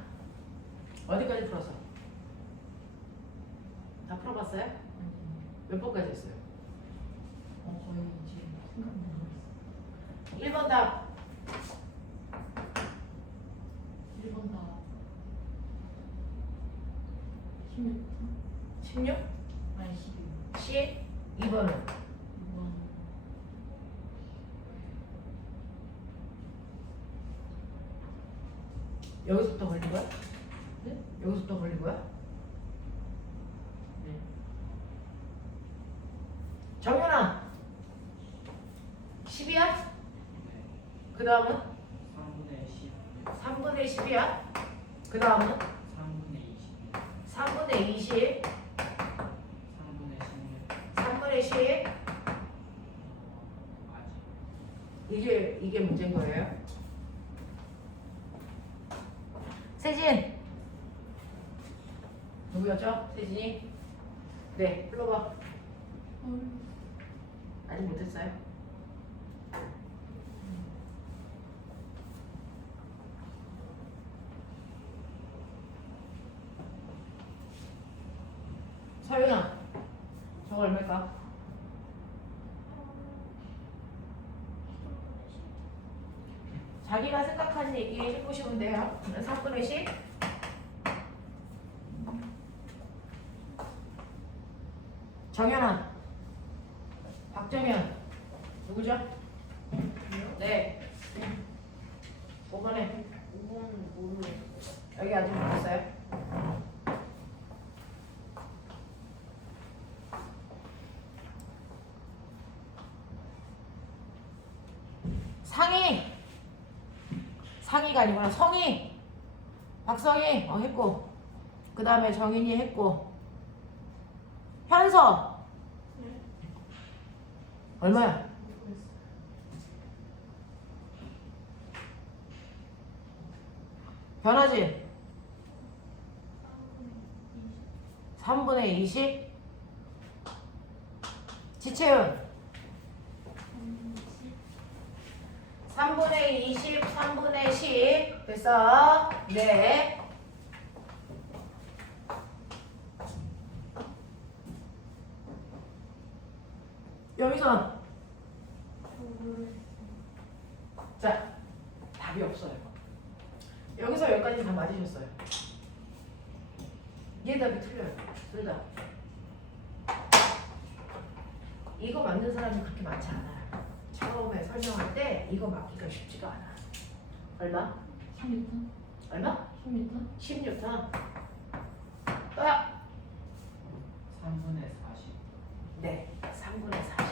어디까지 풀었어? 다 풀어봤어요? 몇 번까지 했어요? 거의 이제 생각나는 1번 답 1번 다 16, 16? 아니 12. 10? 2번은? 2번 2번 여기서부터 걸린 거야? 네? 여기서부터 걸린 거야? 네. 정연아 10이야? 네. 그 다음은? 3분의 10. 3분의 10이야? 그 다음은? 3분의 20. 3분의 20 3분의 16. 3분의 10 아직. 이게 문제인 거예요? 세진 누구였죠? 세진이? 네 불러봐. 아직 못했어요? 서윤아 저거 얼마일까? 자기가 생각하는 얘기 해보시면 돼요. 3분의 10 정연아 박정현 누구죠? 네 5번에 5번 모르겠어. 여기 아직 모르겠어요? 상이가 아니구나. 성이 박성희 했고 그 다음에 정인이 했고 현서 얼마야? 변하지? 3분의 20 지채윤 3분의 20 3분의 10 됐어? 네 여기서 자 답이 없어요. 여기서 여기까지 다 맞으셨어요. 얘 답이 틀려요. 둘 다. 이거 맞는 사람이 그렇게 많지 않아요. 처음에 설명할 때 이거 맞기가 쉽지가 않아. 얼마? 10m? 얼마? 10m? 10뉴턴. 또야. 3분의 40. 네, 3분의 40.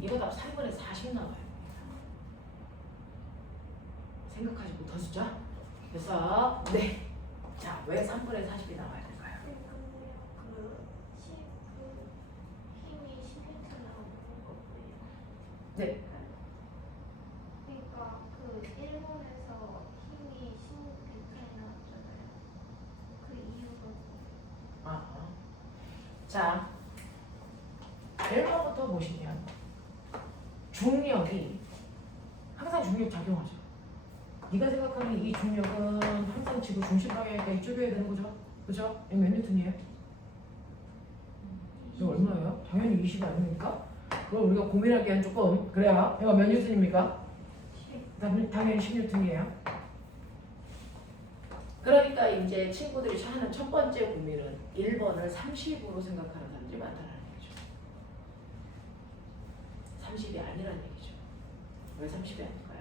이거 답 3분의 40 나와요. 생각하지 못한 숫자. 그래서 네. 자, 왜 3분의 40이 나와야 될까요? 힘이 10m 나오는 거고요. 네. 그러니까 그 일본에서 힘이 16m에 나왔잖아요. 그 이유가 아. 자, 1번부터 보시면 중력이 항상 중력 작용하죠. 네가 생각하는 이 중력은 항상 지구 중심 방향이니까 이쪽이어야 되는 거죠? 그죠? 이거 몇 뉴턴이에요? 이거 얼마예요? 당연히 20이 아닙니까? 그럼 우리가 고민하기엔 조금 그래요. 이거 몇 뉴턴입니까? 당연히 10뉴턴이에요. 그러니까 이제 친구들이 하는 첫 번째 고민은 1번을 30으로 생각하는 사람들이 많다는 얘기죠. 30이 아니라는 얘기죠. 왜 30이 아닐까요?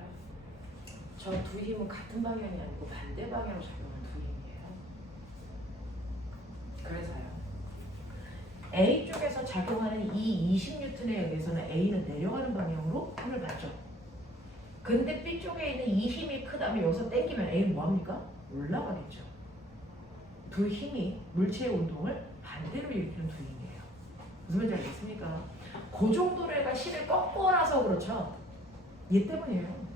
저 두 힘은 같은 방향이 아니고 반대 방향으로 작용하는 두 힘이에요. 그래서요. A 쪽에서 작용하는 이 20뉴턴에 의해서는 A는 내려가는 방향으로 힘을 받죠. 근데 B 쪽에 있는 이 힘이 크다면 여기서 땡기면 A는 뭐합니까? 올라가겠죠. 두 힘이 물체의 운동을 반대로 일으키는 두 힘이에요. 무슨 말인지 알겠습니까? 그 정도로 얘가 실을 꺾어놔서 그렇죠. 얘 때문이에요.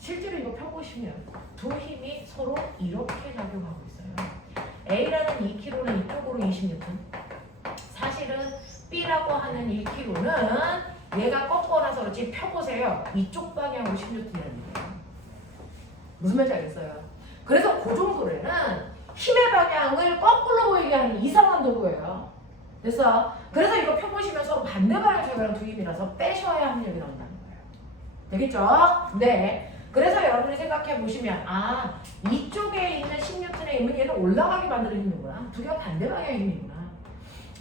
실제로 이거 펴보시면 두 힘이 서로 이렇게 작용하고 있어요. A라는 2kg는 이쪽으로 20뉴턴. 사실은 B라고 하는 1kg는 얘가 꺾어놔서 그렇지 펴보세요. 이쪽 방향으로 10뉴턴이라는 거예요. 무슨 말인지 알겠어요? 그래서 그 정도로는 힘의 방향을 거꾸로 보이게 하는 이상한 도구예요. 그래서 이거 펴보시면 서로 반대 방향 작용하는 두 힘이라서 빼셔야 합력이 나온다는 거예요. 되겠죠? 네. 그래서 여러분이 생각해 보시면 이쪽에 있는 10뉴턴의 힘은 얘를 올라가게 만드는 힘이구나. 두 개가 반대 방향의 힘이구나.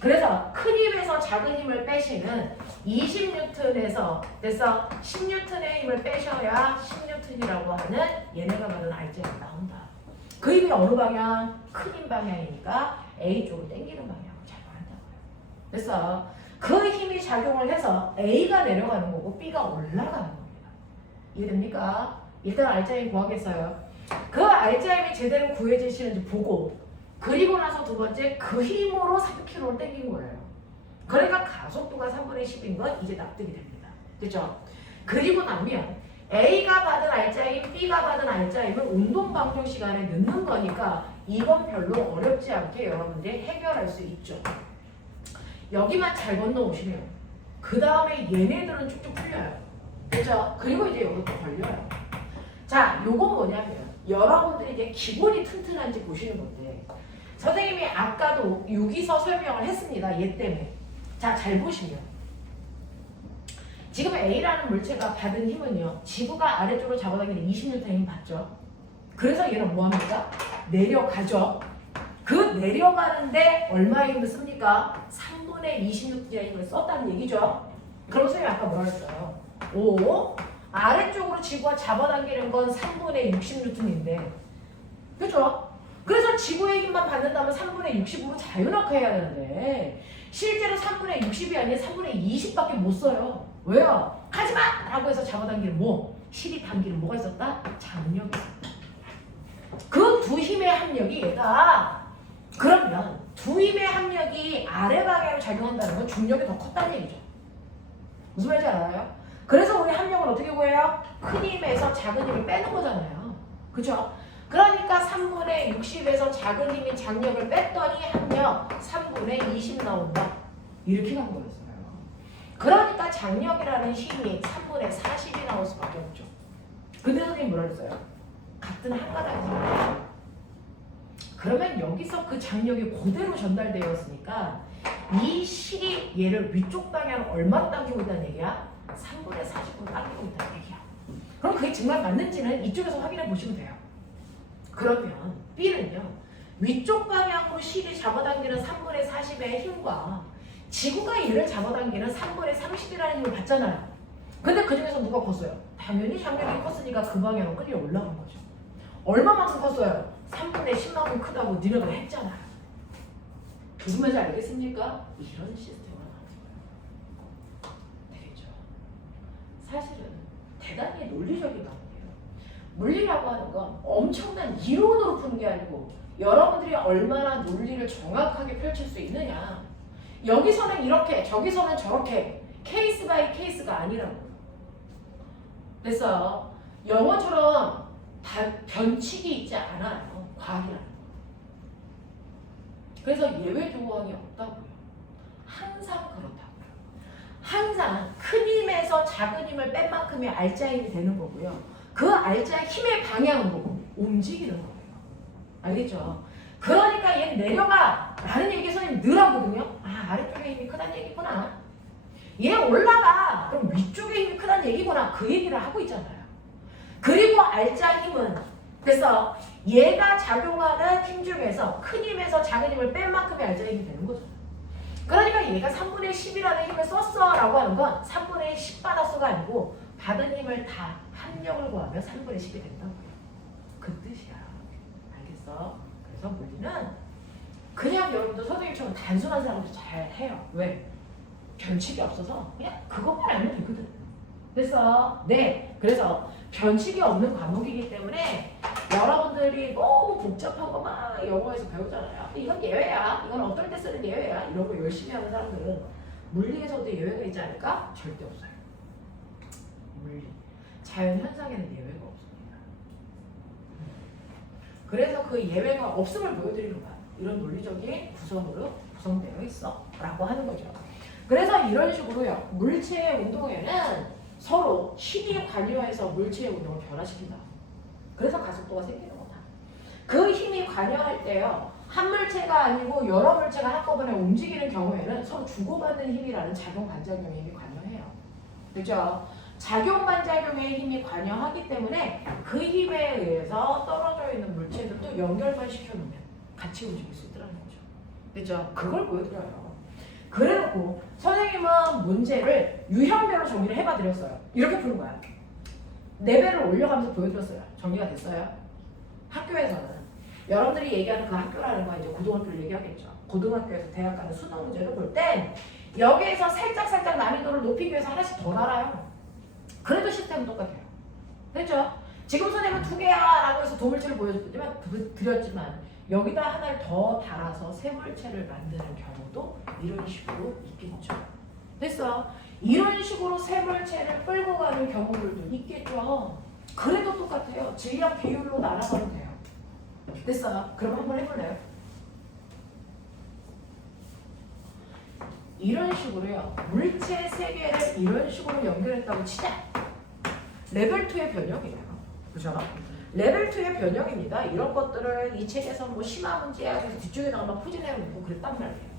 그래서 큰 힘에서 작은 힘을 빼시는 20뉴턴에서 10뉴턴의 힘을 빼셔야 10뉴턴 뉴턴이라고 하는 얘네가 받은 알제가 나온다. 그 힘이 어느 방향? 큰 힘 방향이니까 A 쪽으로 당기는 방향으로 작용한다고요. 그래서 그 힘이 작용을 해서 A가 내려가는 거고 B가 올라가는 겁니다. 이해됩니까? 일단 알짜힘 구하겠어요. 그 알짜힘이 제대로 구해지시는지 보고 그리고 나서 두 번째 그 힘으로 3kg를 당긴 거예요. 그러니까 가속도가 3분의 10인 건 이제 납득이 됩니다. 그죠? 그리고 나면 A가 받은 알짜힘, B가 받은 알짜힘을 운동 방정 시간에 넣는 거니까 이건 별로 어렵지 않게 여러분들이 해결할 수 있죠. 여기만 잘 건너오시면 그 다음에 얘네들은 쭉쭉 풀려요. 그죠? 그리고 이제 이것도 걸려요. 자, 요건 뭐냐면 여러분들이 이제 기본이 튼튼한지 보시는 건데 선생님이 아까도 여기서 설명을 했습니다. 얘 때문에. 자, 잘 보시면 지금 A라는 물체가 받은 힘은요. 지구가 아래쪽으로 잡아당기는 20N 힘 받죠. 그래서 얘는 뭐합니까? 내려가죠. 그 내려가는데 얼마의 힘을 씁니까? 3분의 26N의 힘을 썼다는 얘기죠. 그럼 선생님이 아까 뭐라 했어요? 오, 아래쪽으로 지구가 잡아당기는 건 3분의 60N인데 그죠? 그래서 지구의 힘만 받는다면 3분의 60으로 자유낙하해야 되는데 실제로 3분의 60이 아니라 3분의 20밖에 못 써요. 왜요? 하지마! 라고 해서 잡아당기는 뭐? 실이 당기는 뭐가 있었다? 장력이 있었다. 그 두 힘의 합력이 얘가 그러면 두 힘의 합력이 아래 방향으로 작용한다는 건 중력이 더 컸다는 얘기죠. 무슨 말인지 알아요? 그래서 우리 합력을 어떻게 구해요? 큰 힘에서 작은 힘을 빼는 거잖아요. 그죠? 그러니까 3분의 60에서 작은 힘인 장력을 뺐더니 합력 3분의 20 나온다. 이렇게 간 거였어요. 그러니까 장력이라는 힘이 3분의 40이 나올 수밖에 없죠. 근데 선생님이 뭐라 그랬어요? 같은 한 가닥에서 그러면 여기서 그 장력이 그대로 전달되었으니까 이 실이 얘를 위쪽 방향으로 얼마로 당기고 있다는 얘기야? 3분의 40으로 당기고 있다는 얘기야. 그럼 그게 정말 맞는지는 이쪽에서 확인해 보시면 돼요. 그러면 B는요. 위쪽 방향으로 실이 잡아당기는 3분의 40의 힘과 지구가 얘를 잡아당기는 3분의 30이라는 힘을 받잖아요. 근데 그 중에서 누가 컸어요? 당연히 장력이 컸으니까 그 방향으로 끌려 올라간 거죠. 얼마만큼 컸어요? 3분의 10만큼 크다고 니네가 했잖아요. 무슨 말인지 알겠습니까? 이런 시스템으로 나온 거예요. 되겠죠? 사실은 대단히 논리적인 방법이에요. 물리라고 하는 건 엄청난 이론으로 푸는 게 아니고 여러분들이 얼마나 논리를 정확하게 펼칠 수 있느냐. 여기서는 이렇게 저기서는 저렇게 케이스 바이 케이스가 아니라고요. 그래서 영어처럼 변칙이 있지 않아요. 과학이라는 거. 그래서 예외 조항이 없다고요. 항상 그렇다고요. 항상 큰 힘에서 작은 힘을 뺀 만큼의 알짜 힘이 되는 거고요. 그 알짜 힘의 방향은 뭐고? 움직이는 거예요. 알겠죠? 그러니까 얘 내려가 라는 얘기 선생님 늘 하거든요. 아, 아래쪽에 힘이 크다는 얘기구나. 얘 올라가 그럼 위쪽에 힘이 크다는 얘기구나. 그 얘기를 하고 있잖아요. 그리고 알짜 힘은 그래서 얘가 작용하는 힘 중에서 큰 힘에서 작은 힘을 뺀 만큼의 알짜 힘이 되는 거죠. 그러니까 얘가 3분의 10이라는 힘을 썼어 라고 하는 건 3분의 10 받았어가 아니고 받은 힘을 다 합력을 구하면 3분의 10이 된다고요. 그 뜻이야. 알겠어? 그래서 물리는 그냥 여러분들 선생님처럼 단순한 사람도 잘 해요. 왜? 변칙이 없어서 그냥 그것만 알면 되거든. 그래서 네, 그래서 변칙이 없는 과목이기 때문에 여러분들이 너무 복잡한 거 막 영어에서 배우잖아요. 이건 예외야. 이건 어떨 때 쓰는 예외야. 이런 거 열심히 하는 사람들은 물리에서도 예외가 있지 않을까? 절대 없어요. 물리. 자연 현상에는 예외가 없습니다. 그래서 그 예외가 없음을 보여드리는 거야. 이런 논리적인 구성으로 구성되어 있어 라고 하는 거죠. 그래서 이런 식으로요. 물체의 운동에는 서로 힘이 관여해서 물체의 운동을 변화시킨다. 그래서 가속도가 생기는 거다. 그 힘이 관여할 때요. 한 물체가 아니고 여러 물체가 한꺼번에 움직이는 경우에는 서로 주고받는 힘이라는 작용 반작용의 힘이 관여해요. 그죠? 작용 반작용의 힘이 관여하기 때문에 그 힘에 의해서 떨어져 있는 물체들도 연결만 시켜놓으면 같이 움직일 수 있더라는 거죠. 그죠? 그걸 보여드려요. 그래놓고 선생님은 문제를 유형별로 정리를 해봐 드렸어요. 이렇게 푸는 거야. 레벨을 올려가면서 보여드렸어요. 정리가 됐어요? 학교에서는 여러분들이 얘기하는 그 학교라는 건 이제 고등학교를 얘기하겠죠. 고등학교에서 대학 가는 수능 문제를 볼 땐 여기에서 살짝 난이도를 높이기 위해서 하나씩 더 달아요. 그래도 시스템은 똑같아요. 됐죠? 지금 선생님은 2개야 라고 해서 도물체를 보여드렸지만 여기다 하나를 더 달아서 세물체를 만드는 경우도 이런 식으로 있겠죠. 됐어? 이런 식으로 세물체를 끌고 가는 경우들도 있겠죠. 그래도 똑같아요. 질량 비율로 나눠가면 돼요. 됐어요? 그럼 한번 해볼래요? 이런 식으로요. 물체 세개를 이런 식으로 연결했다고 치자. 레벨 2의 변형이에요. 그죠? 레벨 2의 변형입니다. 이런 것들을 이 책에서 뭐 심화 문제야 그래서 뒤쪽에다가 막 포진해놓고 그랬단 말이에요.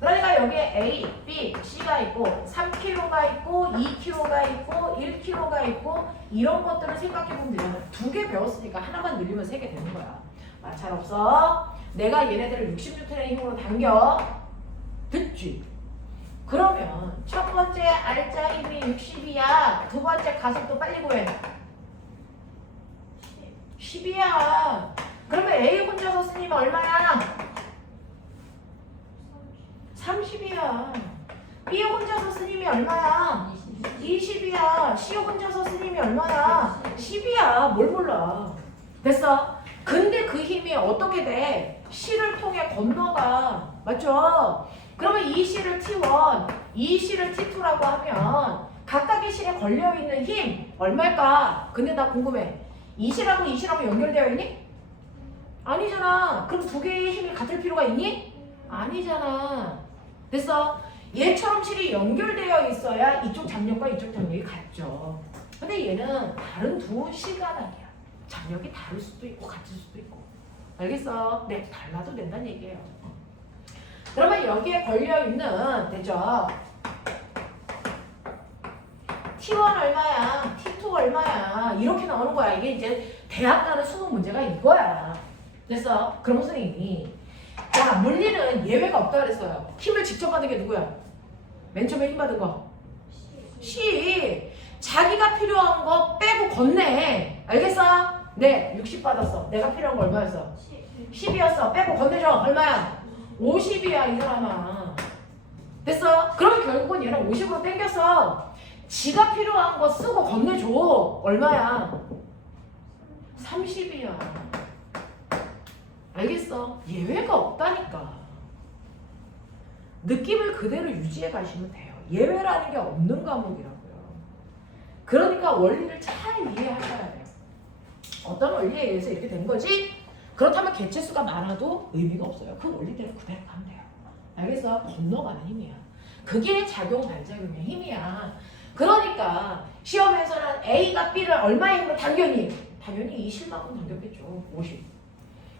그러니까 여기에 A, B, C가 있고 3kg가 있고 2kg가 있고 1kg가 있고 이런 것들을 생각해보면 돼요. 2개 배웠으니까 하나만 늘리면 3개 되는 거야. 마찰 없어. 내가 얘네들을 60N의 힘으로 당겨. 듣지? 그러면 첫 번째 알짜 힘이 60이야. 두 번째 가속도 빨리 구해. 10이야. 그러면 A 혼자서 쓰니면 얼마야? 30이야. B 혼자서 쓰님이 얼마야? 20이야. C 혼자서 쓰님이 얼마야? 10이야. 뭘 몰라. 됐어? 근데 그 힘이 어떻게 돼? C를 통해 건너가. 맞죠? 그러면 이 C를 T1, 이 C를 T2라고 하면 각각의 C에 걸려있는 힘 얼마일까? 근데 나 궁금해. 이 C라고 이 C라고 연결되어 있니? 아니잖아. 그럼 2개의 힘이 같을 필요가 있니? 아니잖아. 됐어? 얘처럼 실이 연결되어 있어야 이쪽 장력과 이쪽 장력이 같죠. 근데 얘는 다른 두 시가닥이야. 장력이 다를 수도 있고 같을 수도 있고. 알겠어? 네, 달라도 된다는 얘기예요. 그러면 여기에 걸려있는, 됐죠? T1 얼마야? T2 얼마야? 이렇게 나오는 거야. 이게 이제 대학 가는 수능 문제가 이거야. 됐어? 그럼 선생님이 자, 물리는 예외가 없다 그랬어요. 힘을 직접 받은 게 누구야? 맨 처음에 힘 받은 거. C. 자기가 필요한 거 빼고 건네. 알겠어? 네, 60 받았어. 내가 필요한 거 얼마였어? 10이었어. 빼고 건네줘. 얼마야? 50이야, 이 사람아. 됐어? 그러면 결국은 얘는 50으로 땡겼어. 지가 필요한 거 쓰고 건네줘. 얼마야? 30이야. 알겠어? 예외가 없다니까. 느낌을 그대로 유지해 가시면 돼요. 예외라는 게 없는 과목이라고요. 그러니까 원리를 잘 이해하셔야 돼요. 어떤 원리에 의해서 이렇게 된 거지? 그렇다면 개체수가 많아도 의미가 없어요. 그 원리대로 그대로 가면 돼요. 알겠어? 건너가는 힘이야. 그게 작용 반작용의 힘이야. 그러니까 시험에서는 A가 B를 얼마의 힘으로 당겼니? 당연히 이 실만큼 당겼겠죠. 50.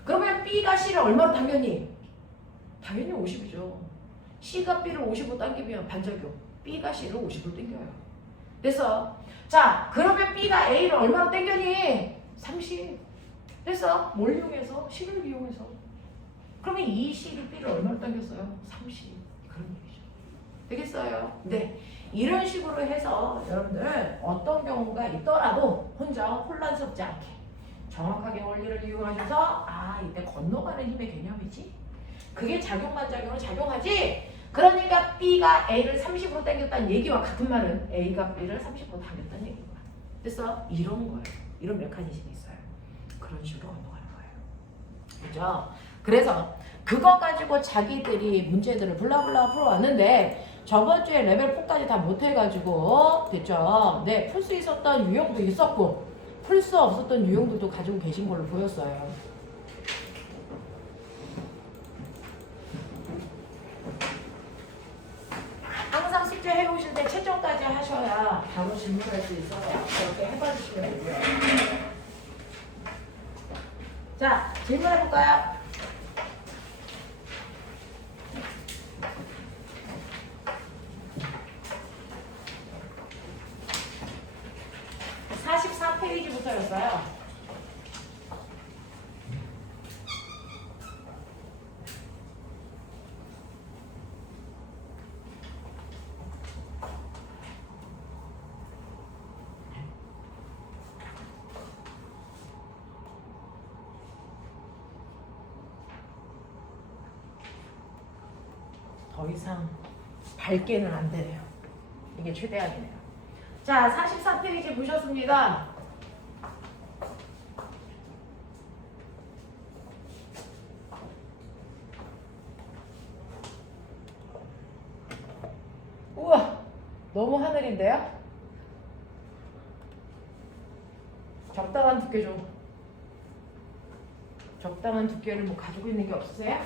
그러면 B가 C를 얼마로 당겼니? 당연히 50이죠. C가 B를 50으로 당기면 반작용. B가 C를 50으로 당겨요. 됐어? 자, 그러면 B가 A를 얼마로 당겼니? 30. 됐어? 뭘 이용해서? C를 이용해서. 그러면 이 C를 B를 얼마로 당겼어요? 30. 그런 얘기죠. 되겠어요? 네. 이런 식으로 해서 여러분들 어떤 경우가 있더라도 혼자 혼란스럽지 않게 정확하게 원리를 이용하셔서 아 이때 건너가는 힘의 개념이지 그게 작용반작용을 작용하지 그러니까 B가 A를 30으로 당겼다는 얘기와 같은 말은 A가 B를 30으로 당겼다는 얘기인 거야. 그래서 이런 거예요. 이런 메커니즘이 있어요. 그런 식으로 건너가는 거예요. 그죠? 그래서 그거 가지고 자기들이 문제들을 블라블라 풀어왔는데 저번 주에 레벨 4까지 다 못해가지고 됐죠? 네, 풀 수 있었던 유형도 있었고 풀 수 없었던 유형들도 가지고 계신 걸로 보였어요. 항상 숙제 해오실 때 채점까지 하셔야 바로 질문할 수 있어요. 그렇게 해봐 주시면 되고요. 자, 질문해볼까요? 페이지부터였어요. 더 이상 밝게는 안 되네요. 이게 최대한이네요. 자, 44페이지 보셨습니다. 우와, 너무 하늘인데요? 적당한 두께 좀. 적당한 두께를 뭐 가지고 있는 게 없으세요?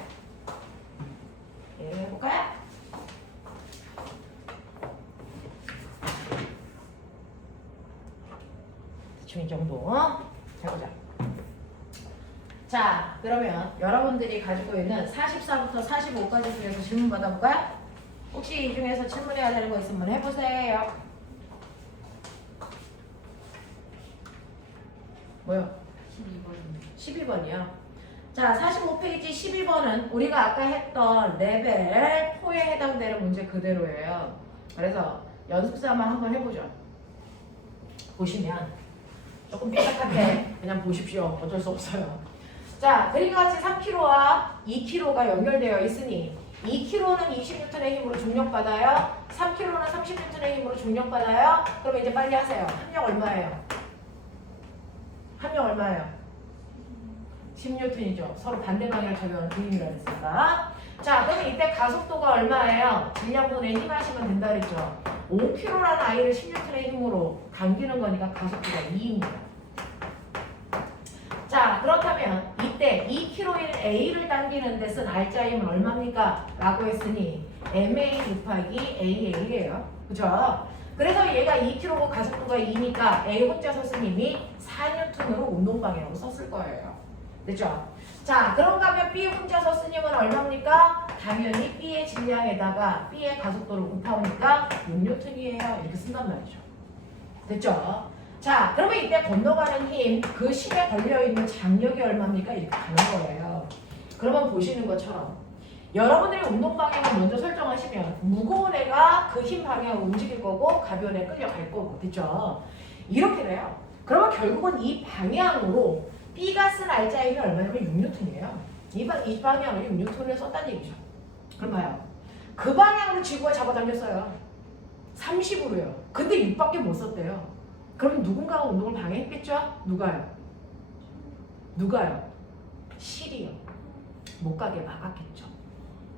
예, 해볼까요? 대충 이 정도. 해보자. 자, 그러면 여러분들이 가지고 있는 44부터 45까지 중에서 질문 받아볼까요? 혹시 이 중에서 질문해야 되는 거 있으면 해보세요. 뭐요? 12번이요. 자, 45페이지 12번은 우리가 아까 했던 레벨 4에 해당되는 문제 그대로예요. 그래서 연습삼아 한번 해보죠. 보시면 조금 삐딱한데 그냥 보십시오. 어쩔 수 없어요. 자, 그림과 같이 3kg와 2kg가 연결되어 있으니 2kg는 20N의 힘으로 중력받아요. 3kg는 30N의 힘으로 중력받아요. 그럼 이제 빨리 하세요. 합력 얼마예요? 합력 얼마예요? 10N이죠. 서로 반대 방향을 적용하는 그림이라 했으니까. 자, 그러면 이때 가속도가 얼마예요? 질량분의 힘 하시면 된다 그랬죠. 5kg라는 아이를 10N의 힘으로 당기는 거니까 가속도가 2입니다. 자, 그렇다면 이때 2kg인 A를 당기는 데 쓴 알짜 힘은 얼마입니까? 라고 했으니 MA 곱하기 AA예요. 그죠? 그래서 얘가 2kg고 가속도가 2니까 A 혼자서 쓴 힘이 4N으로 운동방향으로 썼을 거예요. 됐죠? 자, 그런가 하면 B 혼자서 쓴 힘은 얼마입니까? 당연히 B의 질량에다가 B의 가속도를 곱하니까 6N이에요. 이렇게 쓴단 말이죠. 됐죠? 자, 그러면 이때 건너가는 힘, 그 심에 걸려있는 장력이 얼마입니까? 이렇게 가는 거예요. 그러면 보시는 것처럼 여러분들이 운동 방향을 먼저 설정하시면 무거운 애가 그 힘 방향으로 움직일 거고 가벼운 애 끌려갈 거고. 됐죠? 이렇게 돼요. 그러면 결국은 이 방향으로 B가 쓴 알짜 힘이 얼마냐면 6N이에요. 이 방향으로 6N을 썼다는 얘기죠. 그럼 봐요. 그 방향으로 지구가 잡아당겼어요. 30으로요. 근데 6밖에 못 썼대요. 그럼 누군가가 운동을 방해했겠죠? 누가요? 누가요? 실이요. 못 가게 막았겠죠.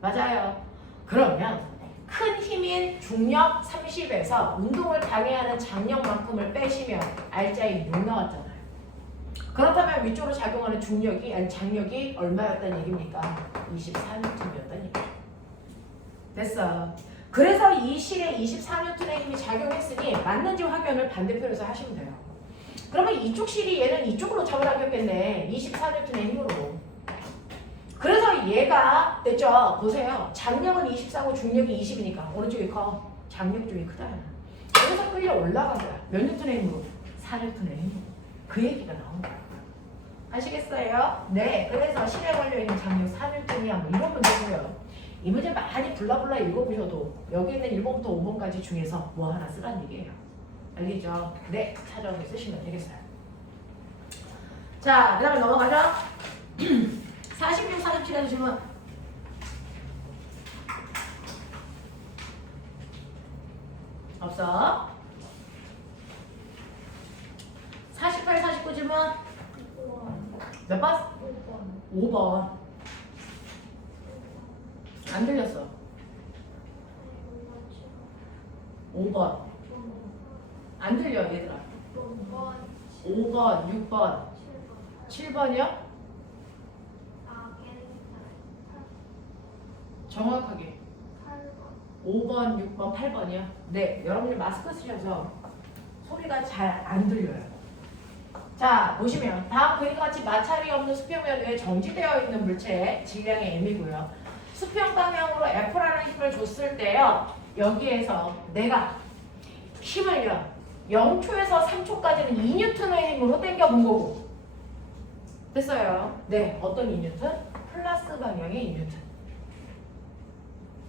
맞아요. 그러면 큰 힘인 중력 30에서 운동을 방해하는 장력만큼을 빼시면 알짜이 6 나왔잖아요. 그렇다면 위쪽으로 작용하는 중력이 아니 장력이 얼마였다는 얘기입니까? 24N였다는 얘기죠. 됐어. 그래서 이 실에 24N의 힘이 작용했으니 맞는지 확인을 반대편에서 하시면 돼요. 그러면 이쪽 실이 얘는 이쪽으로 잡아당겼겠네. 24N의 힘으로. 그래서 얘가 됐죠? 보세요. 장력은 24고 중력이 20이니까 오른쪽이 커. 장력 쪽이 크다. 그래서 끌려 올라간 거야. 몇 N의 힘으로? 4N의 힘으로. 그 얘기가 나온 거야. 아시겠어요? 네. 그래서 실에 걸려있는 장력 4N이야. 뭐 이런 문제고요. 이 문제 많이 불러불러 읽어보셔도 여기 있는 1번부터 5번까지 중에서 뭐 하나 쓰라는 얘기예요. 알리죠? 네. 찾아서 쓰시면 되겠어요. 자, 그 다음에 넘어가죠. 46, 47에서 질문. 없어. 48, 49 질문. 몇 번? 5번. 안 들렸어. 5번. 안 들려, 얘들아. 5번, 6번, 7번이요? 정확하게. 5번, 6번, 8번이요? 네, 여러분들 마스크 쓰셔서 소리가 잘 안 들려요. 자, 보시면 다음 그림과 같이 마찰이 없는 수평면 위에 정지되어 있는 물체의 질량의 m이고요. 수평 방향으로 F라는 힘을 줬을 때요. 여기에서 내가 힘을요. 0초에서 3초까지는 2N의 힘으로 당겨본 거고. 됐어요? 네, 어떤 2N? 플러스 방향의 2N.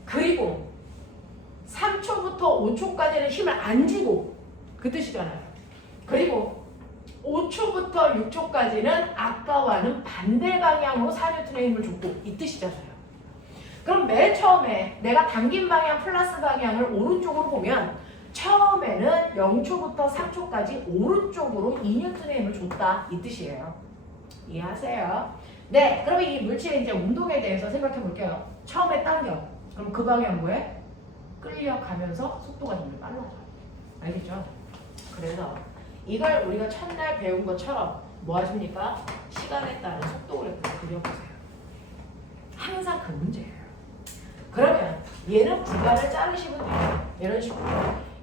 그리고 3초부터 5초까지는 힘을 안 주고 그 뜻이잖아요. 그리고 5초부터 6초까지는 아까와는 반대 방향으로 4N의 힘을 줬고 이 뜻이잖아요. 그럼 맨 처음에 내가 당긴 방향 플러스 방향을 오른쪽으로 보면 처음에는 0초부터 3초까지 오른쪽으로 2N의 힘을 줬다 이 뜻이에요. 이해하세요? 네, 그러면 이 물체의 이제 운동에 대해서 생각해 볼게요. 처음에 당겨. 그럼 그 방향 뭐해? 끌려가면서 속도가 점점 빨라져. 알겠죠? 그래서 이걸 우리가 첫날 배운 것처럼 뭐 하십니까? 시간에 따른 속도 그래프를 그려보세요. 항상 그 문제예요. 그러면 얘는 구간을 자르시면 돼요. 이런 식으로.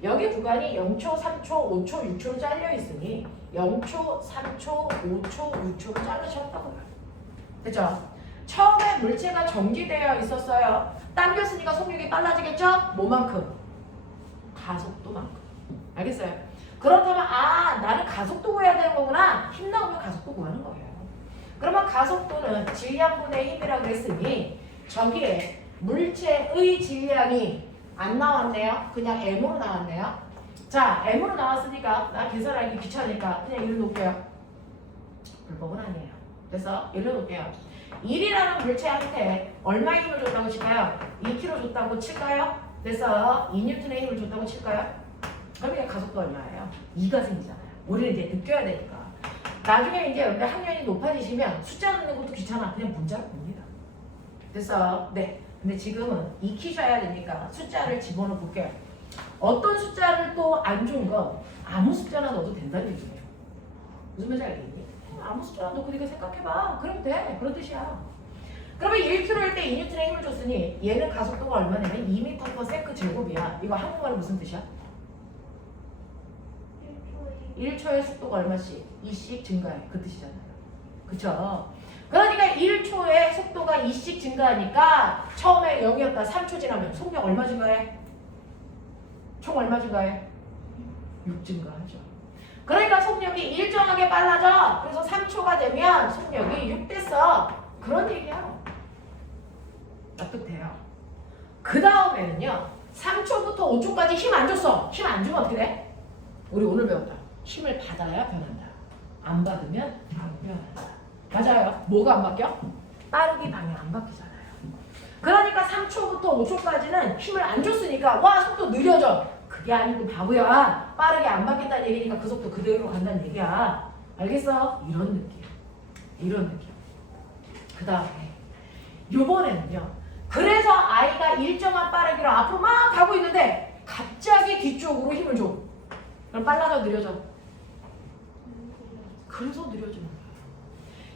여기 구간이 0초, 3초, 5초, 6초로 잘려 있으니 0초, 3초, 5초, 6초로 자르셨다고요. 됐죠? 처음에 물체가 정지되어 있었어요. 당겼으니까 속력이 빨라지겠죠? 뭐만큼? 가속도만큼. 알겠어요? 그렇다면 나는 가속도 구해야 되는 거구나. 힘 나오면 가속도 구하는 거예요. 그러면 가속도는 질량분의 힘이라고 그랬으니 저기에 물체의 질량이 안 나왔네요. 그냥 M으로 나왔네요. 자, M으로 나왔으니까 나 계산하기 귀찮으니까 그냥 이리 놓을게요. 불법은 아니에요. 그래서 이리 놓을게요. 1이라는 물체한테 얼마의 힘을 줬다고 칠까요? 2kg 줬다고 칠까요? 그래서 2N의 힘을 줬다고 칠까요? 그럼 이게 가속도 얼마예요? 2가 생기잖아요. 우리는 이제 느껴야 되니까. 나중에 이제 여러분들 학년이 높아지시면 숫자 넣는 것도 귀찮아. 그냥 문자로 봅니다. 그래서 네. 근데 지금은 익히셔야 되니까 숫자를 집어넣어 볼게요. 어떤 숫자를 또 안 좋은 건 아무 숫자나 넣어도 된다는 얘기예요. 무슨 말인지 알겠니? 아무 숫자나 넣고 네가 생각해봐. 그럼 돼. 그런 뜻이야. 그러면 1km일 때 2N의 힘을 줬으니 얘는 가속도가 얼마냐면 2m/s 제곱이야. 이거 한국말로 무슨 뜻이야? 1초의 속도가 얼마씩? 2씩 증가해. 그 뜻이잖아요. 그쵸? 그러니까 1초의 속도가 2씩 증가하니까 처음에 0이었다 3초 지나면 속력 얼마 증가해? 총 얼마 증가해? 6 증가하죠. 그러니까 속력이 일정하게 빨라져. 그래서 3초가 되면 속력이 6 됐어. 그런 얘기야. 납득돼요. 그 다음에는요. 3초부터 5초까지 힘 안 줬어. 힘 안 주면 어떻게 돼? 우리 오늘 배웠다. 힘을 받아야 변한다. 안 받으면 안 변한다. 맞아요. 뭐가 안 바뀌어? 빠르기 방향 안 바뀌잖아요. 그러니까 3초부터 5초까지는 힘을 안 줬으니까 와 속도 느려져. 그게 아니고 바보야. 빠르게 안 바뀌었다는 얘기니까 그 속도 그대로 간다는 얘기야. 알겠어? 이런 느낌. 이런 느낌. 그 다음에 요번에는요. 그래서 아이가 일정한 빠르기로 앞으로 막 가고 있는데 갑자기 뒤쪽으로 힘을 줘. 그럼 빨라져 느려져? 그래서 느려지는 거예요.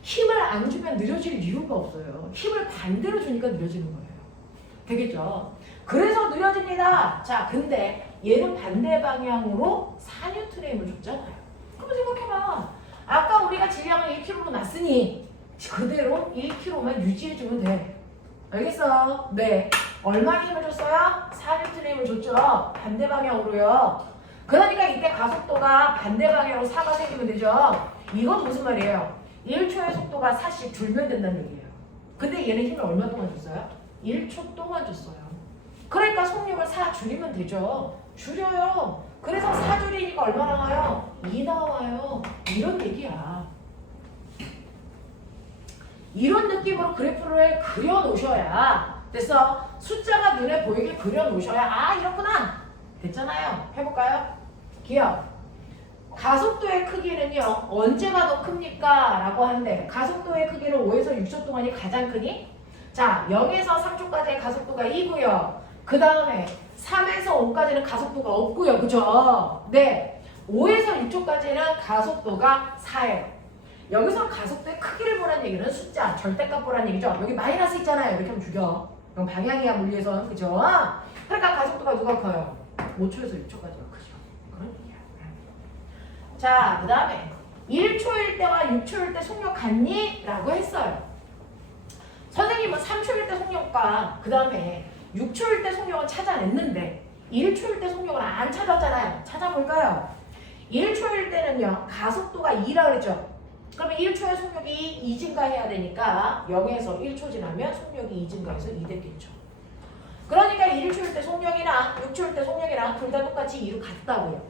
힘을 안 주면 느려질 이유가 없어요. 힘을 반대로 주니까 느려지는 거예요. 되겠죠? 그래서 느려집니다. 자, 근데 얘는 반대 방향으로 4N의 힘을 줬잖아요. 그럼 생각해봐. 아까 우리가 질량을 1kg로 놨으니 그대로 1kg만 유지해주면 돼. 알겠어? 네. 얼마 힘을 줬어요? 4N의 힘을 줬죠? 반대 방향으로요. 그러니까 이때 가속도가 반대 방향으로 4가 생기면 되죠? 이건 무슨 말이에요? 1초의 속도가 4씩 줄면 된다는 얘기예요. 근데 얘는 힘을 얼마 동안 줬어요? 1초 동안 줬어요. 그러니까 속력을 4 줄이면 되죠. 줄여요. 그래서 4 줄이니까 얼마 나와요? 2 나와요. 이런 얘기야. 이런 느낌으로 그래프를 그려놓으셔야 됐어. 숫자가 눈에 보이게 그려놓으셔야 이렇구나. 됐잖아요. 해볼까요? 기억. 가속도의 크기는요. 언제가 더 큽니까? 라고 하는데 가속도의 크기는 5에서 6초 동안이 가장 크니? 자, 0에서 3초까지의 가속도가 2고요. 그 다음에 3에서 5까지는 가속도가 없고요. 그죠? 네. 5에서 6초까지는 가속도가 4예요. 여기서 가속도의 크기를 보라는 얘기는 숫자, 절대값 보라는 얘기죠. 여기 마이너스 있잖아요. 이렇게 하면 죽여. 그럼 방향이야 물리에서는. 그죠? 그러니까 가속도가 누가 커요? 5초에서 6초까지가 크죠. 그런 얘기야. 자, 그 다음에 1초일 때와 6초일 때 속력 같니? 라고 했어요. 선생님은 3초일 때 속력과 그 다음에 6초일 때 속력은 찾아냈는데 1초일 때 속력을 안 찾았잖아요. 찾아볼까요? 1초일 때는요. 가속도가 2라 그랬죠. 그러면 1초의 속력이 2 증가해야 되니까 0에서 1초 지나면 속력이 2 증가해서 2 됐겠죠. 그러니까 1초일 때 속력이랑 6초일 때 속력이랑 둘 다 똑같이 2로 같다고요.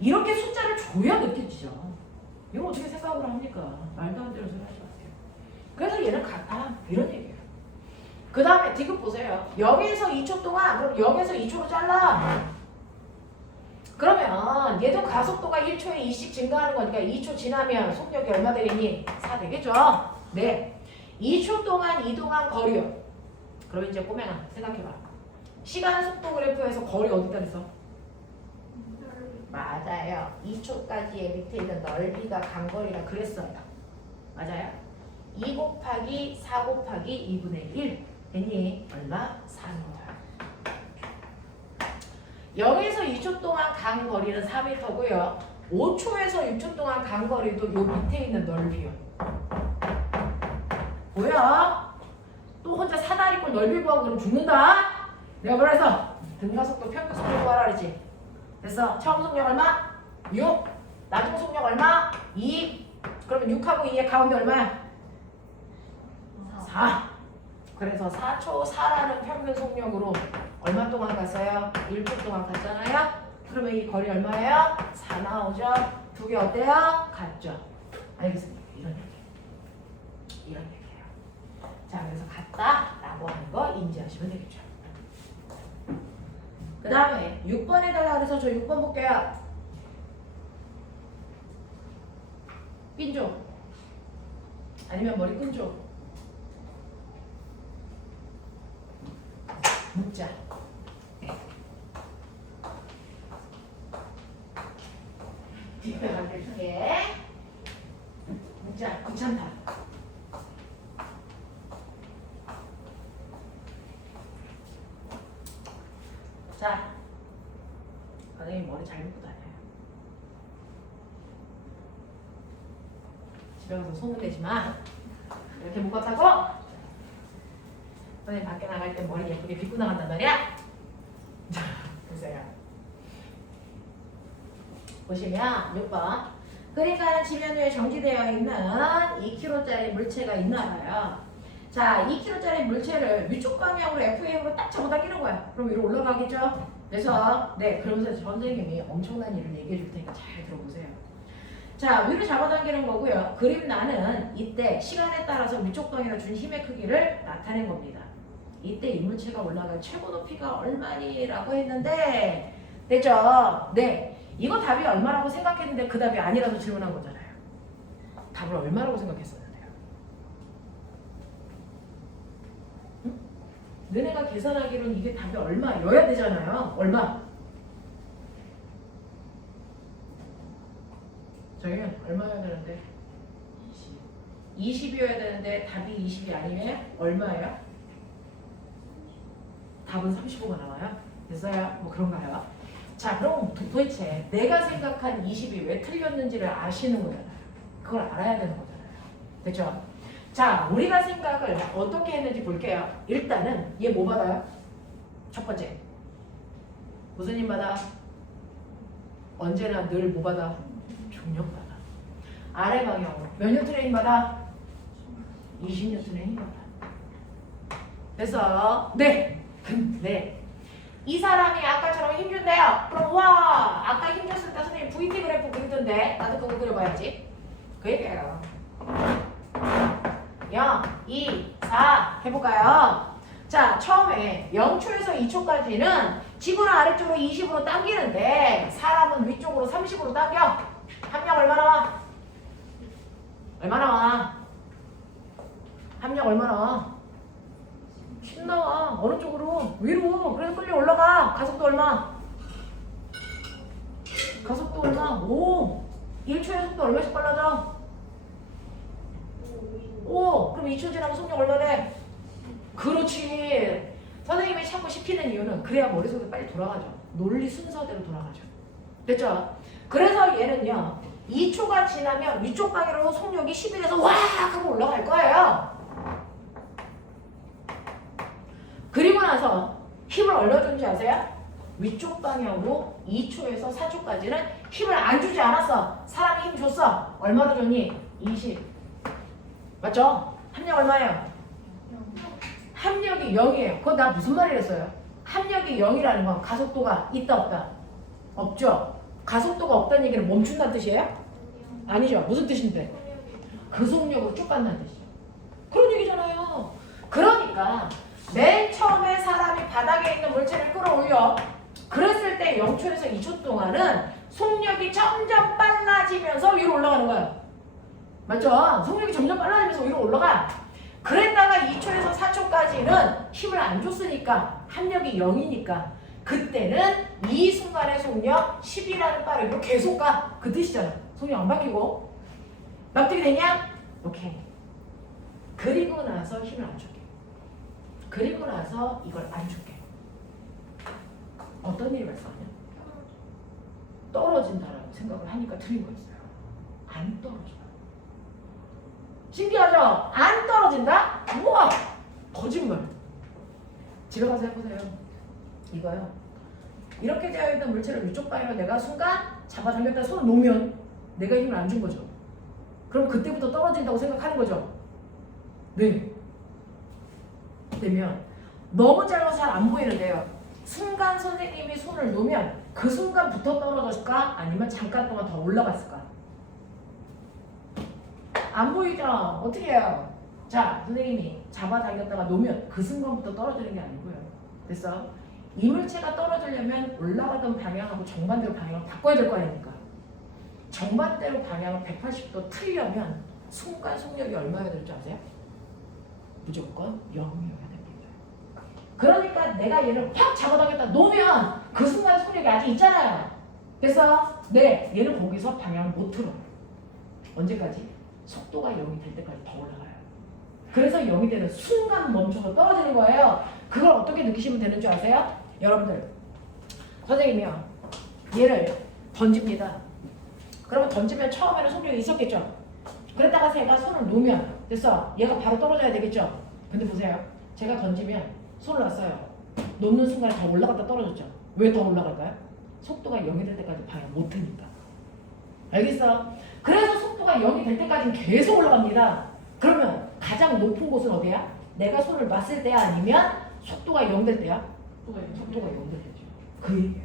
이렇게 숫자를 줘야 느껴지죠. 이거 어떻게 생각을 합니까? 말도 안 되는 소리 하지 마세요. 그래서 얘는 같아. 이런 얘기예요. 그 다음에 디귿 보세요. 0에서 2초 동안 그럼 0에서 2초로 잘라. 그러면 얘도 가속도가 1초에 2씩 증가하는 거니까 2초 지나면 속력이 얼마 되겠니? 4 되겠죠? 네. 2초 동안 이동한 거리요. 그럼 이제 꼬맹아 생각해봐. 시간 속도 그래프에서 거리 어디다 냈어? 맞아요. 2초까지의 밑에 있는 넓이가 간거리라 그랬어요. 맞아요. 2 곱하기 4 곱하기 2분의 1 됐니? 얼마? 4m. 0에서 2초 동안 간 거리는 4m고요. 5초에서 6초 동안 간 거리도 요 밑에 있는 넓이요. 뭐야? 또 혼자 사다리꼴 넓이 구하고 그럼 죽는다? 내가 그래서 등가속도 평균 속력 구하라 그러지. 됐어. 처음 속력 얼마? 6. 나중 속력 얼마? 2. 그러면 6하고 2의 가운데 얼마야? 4. 그래서 4초 4라는 평균 속력으로 얼마 동안 갔어요? 1초 동안 갔잖아요? 그러면 이 거리 얼마예요? 4 나오죠? 두 개 어때요? 같죠? 알겠습니까? 이런 얘기. 이런 얘기예요. 자, 그래서 같다라고 하는 거 인지하시면 되겠죠. 그 다음에 6번 해달라 그래서 저 6번 볼게요. 핀조 아니면 머리 끈조 묻자. 뒷배 만들게. 묻자. 귀찮다. 자, 선생님 머리 잘 묶고 다녀요. 집에 가서 소문 내지 마. 이렇게 묶었다고? 선생님 밖에 나갈 때 머리 예쁘게 빗고 나간단 말이야? 자, 보세요. 보시면 6번. 그러니까 지면 위에 정지되어 있는 2kg짜리 물체가 있나 봐요. 자, 2kg짜리 물체를 위쪽 방향으로 FAM으로 딱 잡아당기는 거야. 그럼 위로 올라가겠죠? 그래서 네, 그러면서 선생님이 엄청난 일을 얘기해 줄 테니까 잘 들어보세요. 자, 위로 잡아당기는 거고요. 그림란은 이때 시간에 따라서 위쪽 방향으로 준 힘의 크기를 나타낸 겁니다. 이때 이 물체가 올라갈 최고 높이가 얼마니라고 했는데 됐죠? 네. 이거 답이 얼마라고 생각했는데 그 답이 아니라서 질문한 거잖아요. 답을 얼마라고 생각했었는데요? 응? 너네가 계산하기로는 이게 답이 얼마여야 되잖아요. 얼마? 저희는 얼마여야 되는데? 20이어야 되는데 답이 20이 아니면 얼마예요? 답은 35가 나와요? 됐어요? 뭐 그런가요? 자, 그럼 도대체 내가 생각한 20이 왜 틀렸는지를 아시는 거잖아요. 그걸 알아야 되는 거잖아요. 됐죠? 자, 우리가 생각을 어떻게 했는지 볼게요. 일단은 얘 뭐 받아요? 첫 번째. 무슨 힘 받아? 언제나 늘 뭐 받아? 중력 받아. 아래 방향으로. 몇 뉴턴의 힘 받아? 20뉴턴의 힘 받아. 됐어? 네. 네. 이 사람이 아까처럼 힘준대요. 그럼 와, 아까 힘줬을 때 선생님 VT 그래프 그리던데 나도 그거 그려봐야지. 그 얘기예요. 0, 2, 4 해볼까요? 자, 처음에 0초에서 2초까지는 지구는 아래쪽으로 20으로 당기는데 사람은 위쪽으로 30으로 당겨. 합력 얼마 나와? 얼마 나와? 합력 얼마 나와? 10 나와. 어느 쪽으로? 위로. 그래서 끌려 올라가. 가속도 얼마? 가속도 얼마? 5. 1초의 속도 얼마씩 빨라져? 5. 그럼 2초 지나면 속력 얼마 돼? 그렇지. 선생님이 자꾸 씹히는 이유는 그래야 머릿속에 빨리 돌아가죠. 논리 순서대로 돌아가죠. 됐죠? 그래서 얘는요. 2초가 지나면 위쪽 방향으로 속력이 11에서 와 하고 올라갈 거예요. 그리고 나서 힘을 얼마 주는지 아세요? 위쪽 방향으로 2초에서 4초까지는 힘을 안 주지 않았어. 사람이 힘 줬어. 얼마로 줬니? 20. 맞죠? 합력 얼마예요? 합력이 0이에요. 그거 나 무슨 말을 했어요? 합력이 0이라는 건 가속도가 있다 없다? 없죠? 가속도가 없다는 얘기는 멈춘다는 뜻이에요? 아니죠. 무슨 뜻인데? 그 속력으로 쭉 간다는 뜻이죠. 그런 얘기잖아요. 그러니까 맨 처음에 사람이 바닥에 있는 물체를 끌어올려. 그랬을 때 0초에서 2초 동안은 속력이 점점 빨라지면서 위로 올라가는 거야. 맞죠? 속력이 점점 빨라지면서 위로 올라가. 그랬다가 2초에서 4초까지는 힘을 안 줬으니까 합력이 0이니까 그때는 이 순간의 속력 10이라는 빠르기로 계속 가. 그 뜻이잖아. 속력 안 바뀌고. 납득이 되냐? 오케이. 그리고 나서 힘을 안 줄게. 그리고 나서 이걸 안 줄게. 어떤 일이 발생하냐? 떨어진다라고 생각을 하니까 틀린 거 있어요. 안 떨어져. 신기하죠? 안 떨어진다? 우와! 거짓말. 집에 가서 해보세요. 이거요. 이렇게 되어 있는 물체를 이쪽 방향으로 내가 순간 잡아당겼다 손을 놓으면 내가 힘을 안 준 거죠. 그럼 그때부터 떨어진다고 생각하는 거죠. 네. 되면 너무 짧아서 잘 안 보이는데요. 순간 선생님이 손을 놓으면 그 순간부터 떨어졌을까? 아니면 잠깐 동안 더 올라갔을까? 안 보이죠? 어떻게 해요? 자, 선생님이 잡아당겼다가 놓으면 그 순간부터 떨어지는 게 아니고요. 됐어? 이 물체가 떨어지려면 올라가던 방향하고 정반대로 방향을 바꿔야 될 거 아닙니까? 정반대로 방향을 180도 틀려면 순간 속력이 얼마여야 될지 아세요? 무조건 0이어야 됩니다. 그러니까 내가 얘를 확 잡아당겼다 놓으면 그 순간 속력이 아직 있잖아요. 그래서 네, 얘는 거기서 방향을 못 틀어. 언제까지? 속도가 0이 될 때까지 더 올라가요. 그래서 0이 되는 순간 멈춰서 떨어지는 거예요. 그걸 어떻게 느끼시면 되는 줄 아세요? 여러분들, 선생님이요, 얘를 던집니다. 그러면 던지면 처음에는 속력이 있었겠죠? 그랬다가 제가 손을 놓으면 됐어, 얘가 바로 떨어져야 되겠죠? 근데 보세요, 제가 던지면 손을 놨어요. 놓는 순간에 더 올라갔다 떨어졌죠? 왜 더 올라갈까요? 속도가 0이 될 때까지 방향 못 트니까. 알겠어? 그래서 속도가 0이 될 때까지는 계속 올라갑니다. 그러면 가장 높은 곳은 어디야? 내가 손을 놨을 때야? 아니면 속도가 0 될 때야? 속도가 0 될 때죠. 그 얘기예요.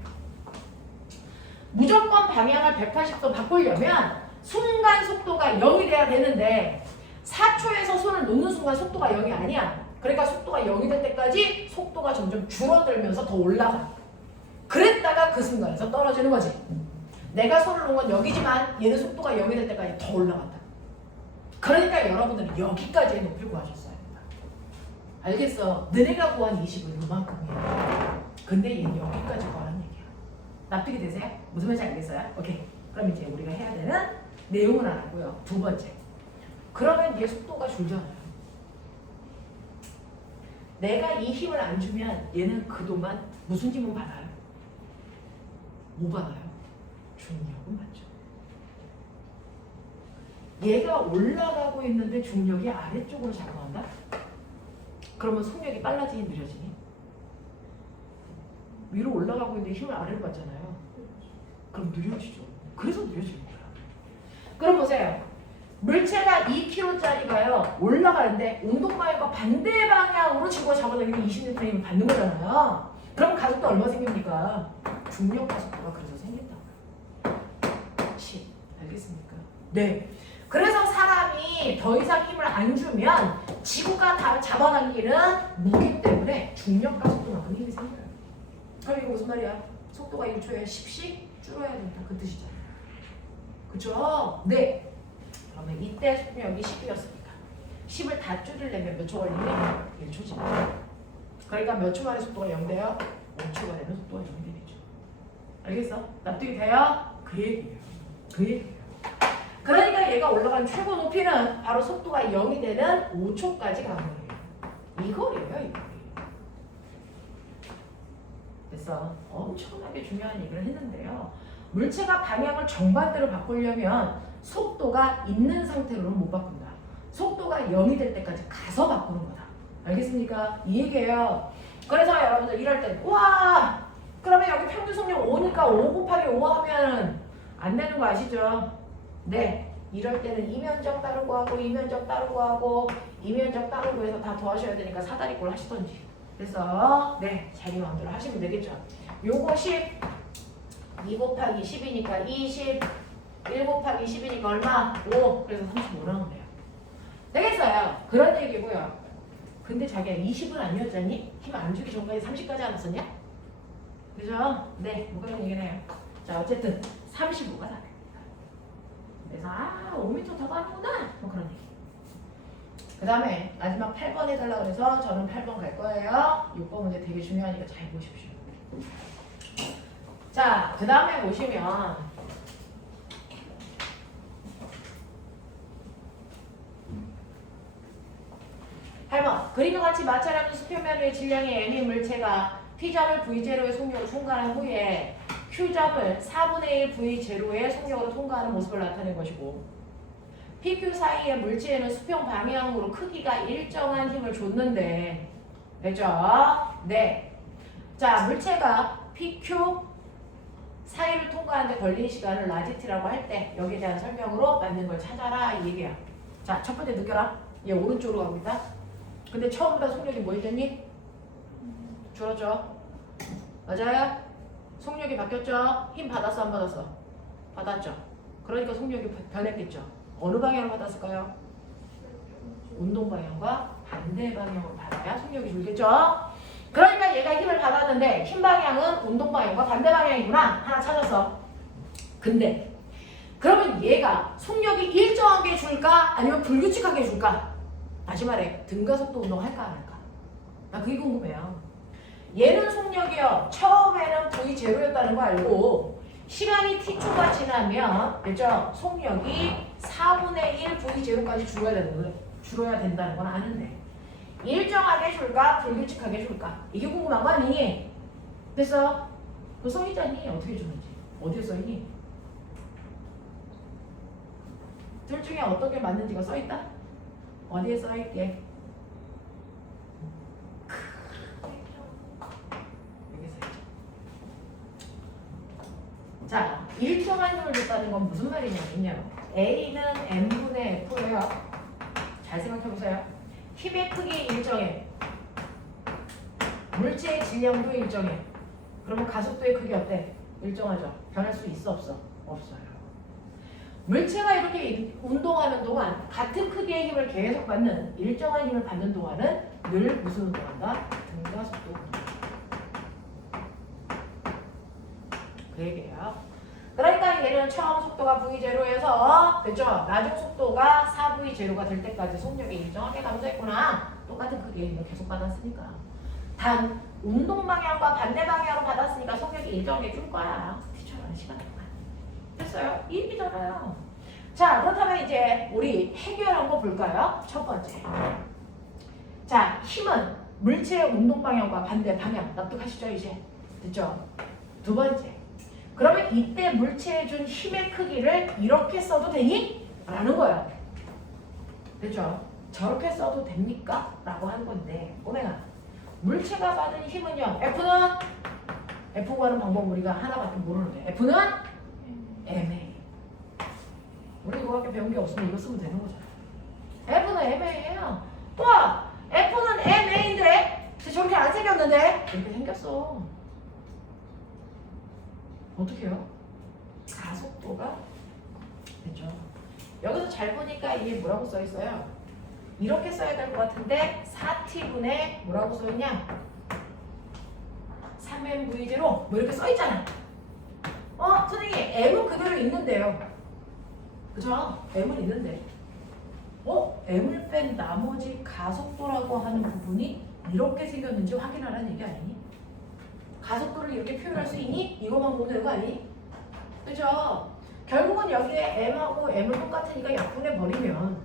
무조건 방향을 180도 바꾸려면 순간 속도가 0이 돼야 되는데 4초에서 손을 놓는 순간 속도가 0이 아니야. 그러니까 속도가 0이 될 때까지 속도가 점점 줄어들면서 더 올라가. 그랬다가 그 순간에서 떨어지는 거지. 내가 손을 놓은 건 여기지만 얘는 속도가 0이 될 때까지 더 올라간다. 그러니까 여러분들은 여기까지의 높이를 구하셨어야 된다. 알겠어? 너네가 구한 20은 이만큼이야. 근데 얘는 여기까지 구하는 얘기야. 납득이 되세요? 무슨 말인지 알겠어요? 오케이. 그럼 이제 우리가 해야 되는 내용은 알았고요. 두 번째. 그러면 얘 속도가 줄잖아요. 내가 이 힘을 안 주면 얘는 그동안 무슨 힘을 받아요? 뭐 받아요? 중력은 맞죠. 얘가 올라가고 있는데 중력이 아래쪽으로 작용한다? 그러면 속력이 빨라지니 느려지니? 위로 올라가고 있는데 힘을 아래로 받잖아요. 그럼 느려지죠. 그래서 느려지는 거야. 그럼 보세요. 물체가 2kg짜리가요 올라가는데 운동방향과 반대 방향으로 지구가 잡아당기면 20N을 받는 거잖아요. 그럼 가속도 얼마 생깁니까? 중력 가속도가 그래서 생긴다고요. 10. 알겠습니까? 네. 그래서 사람이 더 이상 힘을 안 주면 지구가 다 잡아당기는 무기 때문에 중력 가속도만큼 힘이 생겨요. 그럼 이거 무슨 말이야? 속도가 1초에 10씩 줄어야 된다. 그 뜻이잖아요. 그쵸? 네. 그러면 이때 속력이 10이었으니까 10을 다 줄이려면 몇 초 걸리니? 1초지. 그러니까 몇 초 만에 속도가 0 돼요? 5초가 되면 속도가 0 되겠죠. 알겠어? 납득이 돼요? 그 얘기예요. 그 얘기예요. 그러니까 얘가 올라간 최고 높이는 바로 속도가 0이 되는 5초까지 가는 거예요. 이거예요, 이거. 그래서 엄청나게 중요한 얘기를 했는데요. 물체가 방향을 정반대로 바꾸려면 속도가 있는 상태로는 못 바꾼다. 속도가 0이 될 때까지 가서 바꾸는 거다. 알겠습니까? 이 얘기예요. 그래서 여러분들 이럴 때 우와! 그러면 여기 평균 속력 5니까 5 곱하기 5 하면 안 되는 거 아시죠? 네. 이럴 때는 이면적 따르고 하고 이면적 따르고 하고 이면적 따르고 해서 다 더하셔야 되니까 사다리꼴 하시던지. 그래서 네. 자기 마음대로 하시면 되겠죠. 요거 10 2 곱하기 10이니까 20 1 곱하기 10이니까 얼마? 5. 그래서 35 나오면 돼요. 되겠어요. 그런 얘기고요. 근데 자기야 20은 아니었잖니? 힘 안 주기 전까지 30까지 안 왔었냐? 그죠? 네, 뭐 그런 얘기를 해요. 자, 어쨌든 35가 답입니다. 그래서 5m 더 가는구나. 뭐 그런 얘기. 그 다음에 마지막 8번 해달라고 그래서 저는 8번 갈 거예요. 6번 문제 되게 중요하니까 잘 보십시오. 자, 그 다음에 보시면 8번 그림과 같이 마찰하는 수표면의 질량의 M인 물체가 P점을 V0의 속력으로 통과한 후에 Q점을 4분의 1 V0의 속력으로 통과하는 모습을 나타낸 것이고 PQ 사이의 물체에는 수평 방향으로 크기가 일정한 힘을 줬는데 됐죠? 네. 자, 물체가 PQ 사이를 통과하는데 걸린 시간을 라지 t라고 할 때 여기에 대한 설명으로 맞는 걸 찾아라 이 얘기야. 자, 첫 번째 느껴라. 얘 오른쪽으로 갑니다. 근데 처음보다 속력이 뭐 했더니? 줄었죠? 맞아요? 속력이 바뀌었죠? 힘 받았어 안 받았어? 받았죠? 그러니까 속력이 변했겠죠? 어느 방향으로 받았을까요? 운동 방향과 반대 방향으로 받아야 속력이 줄겠죠? 그러니까 얘가 힘을 받았는데 힘 방향은 운동 방향과 반대 방향이구나 하나 찾았어. 근데 그러면 얘가 속력이 일정하게 줄까 아니면 불규칙하게 줄까? 다시 말해 등가속도 운동 할까 안 할까? 나 그게 궁금해요. 얘는 속력이요 처음에는 V0였다는 거 알고 시간이 t초가 지나면 그죠? 속력이 4분의 1 V0까지 줄어야 된다는 건 아는데 일정하게 줄까 불규칙하게 줄까? 이게 궁금한 거 아니니? 됐어? 그거 써있잖니? 어떻게 주는지 어디에 써있니? 둘 중에 어떤 게 맞는지가 써있다? 어디에 써있게? 여기 써있죠. 자, 일정한 힘을 줬다는 건 무슨 말이냐면요. A는 M분의 F예요. 잘 생각해보세요. 힘의 크기 일정해. 물체의 질량도 일정해. 그러면 가속도의 크기 어때? 일정하죠. 변할 수 있어 없어? 없어요. 물체가 이렇게 운동하는 동안 같은 크기의 힘을 계속 받는 일정한 힘을 받는 동안은 늘 무슨 운동한다? 등가속도 운동. 그 얘기예요. 그러니까 얘는 처음 속도가 V0에서 됐죠? 나중 속도가 4V0가 될 때까지 속력이 일정하게 가면서 했구나. 똑같은 크기의 힘을 계속 받았으니까. 단 운동 방향과 반대 방향으로 받았으니까 속력이 일정하게 줄 거야. 티처럼 시간 동안. 됐어요? 이 얘기잖아요. 자, 그렇다면 이제 우리 해결한 거 볼까요? 첫 번째. 자, 힘은 물체의 운동 방향과 반대 방향. 납득하시죠, 이제? 됐죠? 두 번째. 그러면 이때 물체에 준 힘의 크기를 이렇게 써도 되니? 라는 거야. 됐죠? 저렇게 써도 됩니까? 라고 하는 건데, 오메가. 물체가 받은 힘은요, F는? F 구하는 방법 우리가 하나밖에 모르는데, F는? MA. 우리 이거밖에 배운 게 없으면 이거 쓰면 되는 거잖아. F는 MA예요. 또 F는 MA인데 저렇게 안 생겼는데 이렇게 생겼어. 어떻게 해요? 가속도가 됐죠. 여기서 잘 보니까 이게 뭐라고 써 있어요? 이렇게 써야 될 것 같은데 4t분의 뭐라고 써 있냐? 3mv0 뭐 이렇게 써 있잖아. 선생님 M은 그대로 있는데요. 그죠? M은 있는데 M을 뺀 나머지 가속도라고 하는 부분이 이렇게 생겼는지 확인하라는 얘기 아니니? 가속도를 이렇게 표현할 수 있니? 이것만 보면 되는 거 아니니? 그죠? 결국은 여기에 M하고 M은 똑같으니까 약분해 버리면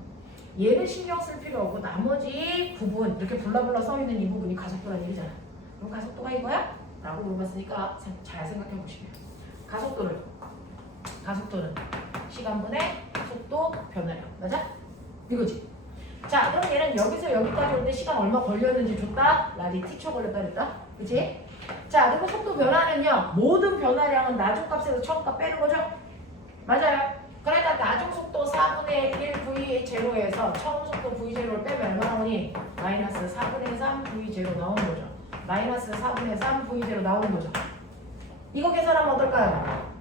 얘는 신경 쓸 필요 없고 나머지 부분 이렇게 블라블라 써있는 이 부분이 가속도라는 얘기잖아. 그럼 가속도가 이거야? 라고 물어봤으니까 잘 생각해 보시면 가속도는 시간분의 속도 변화량. 맞아? 이거지? 자, 그럼 얘는 여기서 여기까지 올 때 시간 얼마 걸렸는지 줬다? 라지 t초 걸렸다 그랬다? 그치? 자, 그리고 속도 변화는요, 모든 변화량은 나중 값에서 처음 값 빼는 거죠? 맞아요. 그러니까 나중 속도 4분의 1 V0에서 처음 속도 V0를 빼면 얼마 나오니? 마이너스 4분의 3 V0 나오는 거죠. 마이너스 4분의 3 V0 나오는 거죠. 이거 계산하면 어떨까요?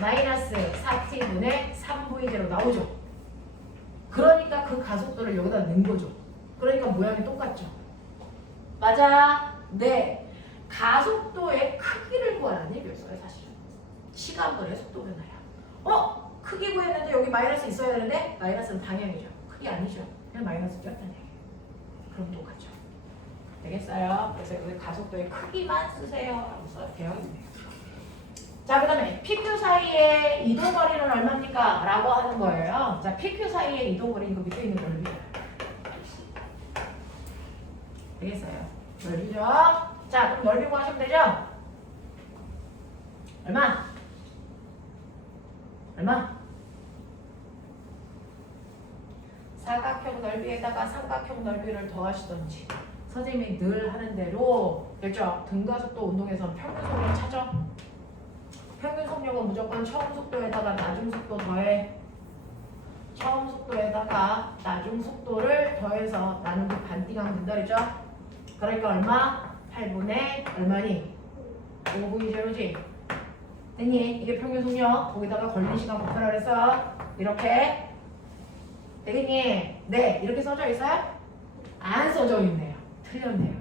마이너스 4t분의 3V0 나오죠. 그러니까 그 가속도를 여기다 넣은 거죠. 그러니까 모양이 똑같죠. 맞아. 네. 가속도의 크기를 구하라는 얘기였어요, 사실은. 시간분의 속도 변화야. 크기 구했는데 여기 마이너스 있어야 되는데 마이너스는 방향이죠. 크기 아니죠. 그냥 마이너스 꼈다는 얘기예요. 그럼 똑같죠. 되겠어요? 그래서 여기 가속도의 크기만 쓰세요. 라고 써요. 자, 그 다음에 PQ 사이의 이동거리는 얼마입니까? 라고 하는 거예요. 자, PQ 사이의 이동거리는 그 밑에 있는 넓이예요. 되겠어요? 넓이죠? 자, 그럼 넓이 구하시면 되죠? 얼마? 사각형 넓이에다가 삼각형 넓이를 더하시던지 선생님이 늘 하는 대로 됐죠? 등가속도 운동에서는 평균 속력 찾아. 평균 속력은 무조건 처음 속도에다가 나중 속도 더해. 처음 속도에다가 나중 속도를 더해서 나누기 반띵하면 된다 그랬죠? 그러니까 얼마? 8분의 얼마니? 5분이 제로지. 됐니? 이게 평균 속력. 거기다가 걸린 시간 곱하라 그랬어. 이렇게. 되겠니? 네. 이렇게 써져 있어요? 안 써져 있네요. 틀렸네요.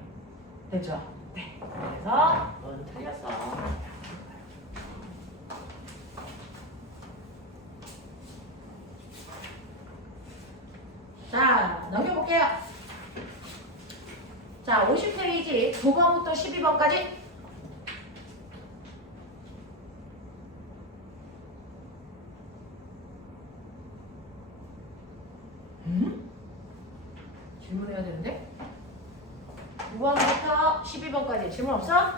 됐죠? 네. 그래서 넌 틀렸어. 자, 넘겨볼게요. 자, 50페이지 9번부터 12번까지. 질문해야 되는데? 9번부터 12번까지 질문 없어?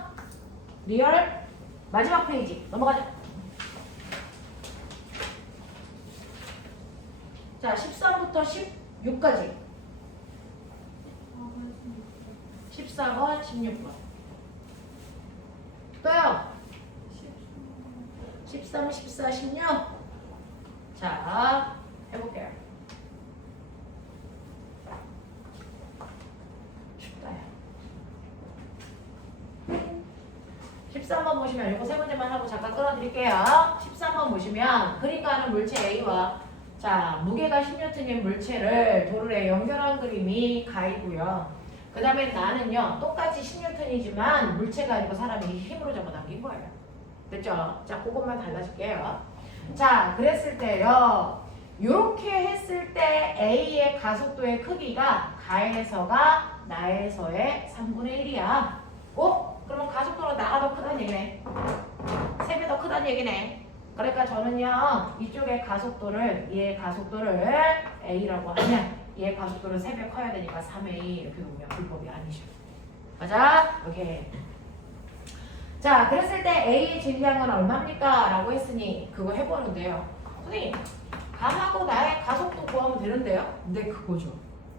리얼 마지막 페이지 넘어가자. 자, 13부터 16까지 14번, 16번 또요 13, 14, 16 자, 해볼게요. 쉽다요. 13번 보시면 이거 세 문제만 하고 잠깐 끌어드릴게요. 13번 보시면 그림가는 물체 A와 자, 무게가 10N인 물체를 도르래 연결한 그림이 가이고요. 그 다음에 나는요, 똑같이 10N이지만 물체가 아니고 사람이 힘으로 잡아당긴 거예요. 됐죠? 자, 그것만 달라질게요. 자, 그랬을 때요, 요렇게 했을 때 A의 가속도의 크기가 가에서가 나에서의 3분의 1이야. 그러면 가속도는 나가 더 크다는 얘기네. 3배 더 크다는 얘기네. 그러니까 저는요, 이쪽의 가속도를, 얘의 가속도를 A라고 하면 얘의 가속도를 3배 커야 되니까 3A 이렇게 놓으면 불법이 아니죠. 맞아? 오케이. 자, 그랬을 때 A의 질량은 얼마입니까? 라고 했으니 그거 해보는데요. 선생님, 가하고 나의 가속도 구하면 되는데요? 네, 그거죠.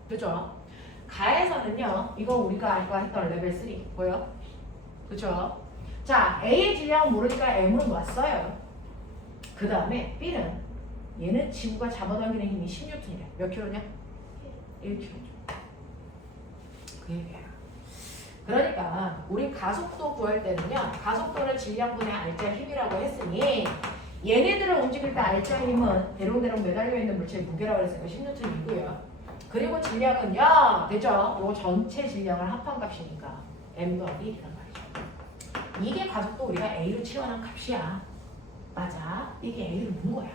그죠? 가에서는요, 이거 우리가 아까 했던 레벨 3 뭐요? 그죠? 자, A의 질량은 모르니까 M은 왔어요. 그 다음에 B는 얘는 지구가 잡아당기는 힘이 10N이래. 몇 킬로냐? 1kg죠. 그 얘기야. 그러니까 우리 가속도 구할 때는요. 가속도를 질량분의 알짜 힘이라고 했으니 얘네들을 움직일 때 알짜 힘은 대롱대롱 매달려 있는 물체의 무게라고 했으니까 10N이고요. 그리고 질량은요. 됐죠? 요 전체 질량을 합한 값이니까 M 더하기 1이란 말이죠. 이게 가속도 우리가 A로 치환한 값이야. 맞아. 이게 A를 묻는 거야.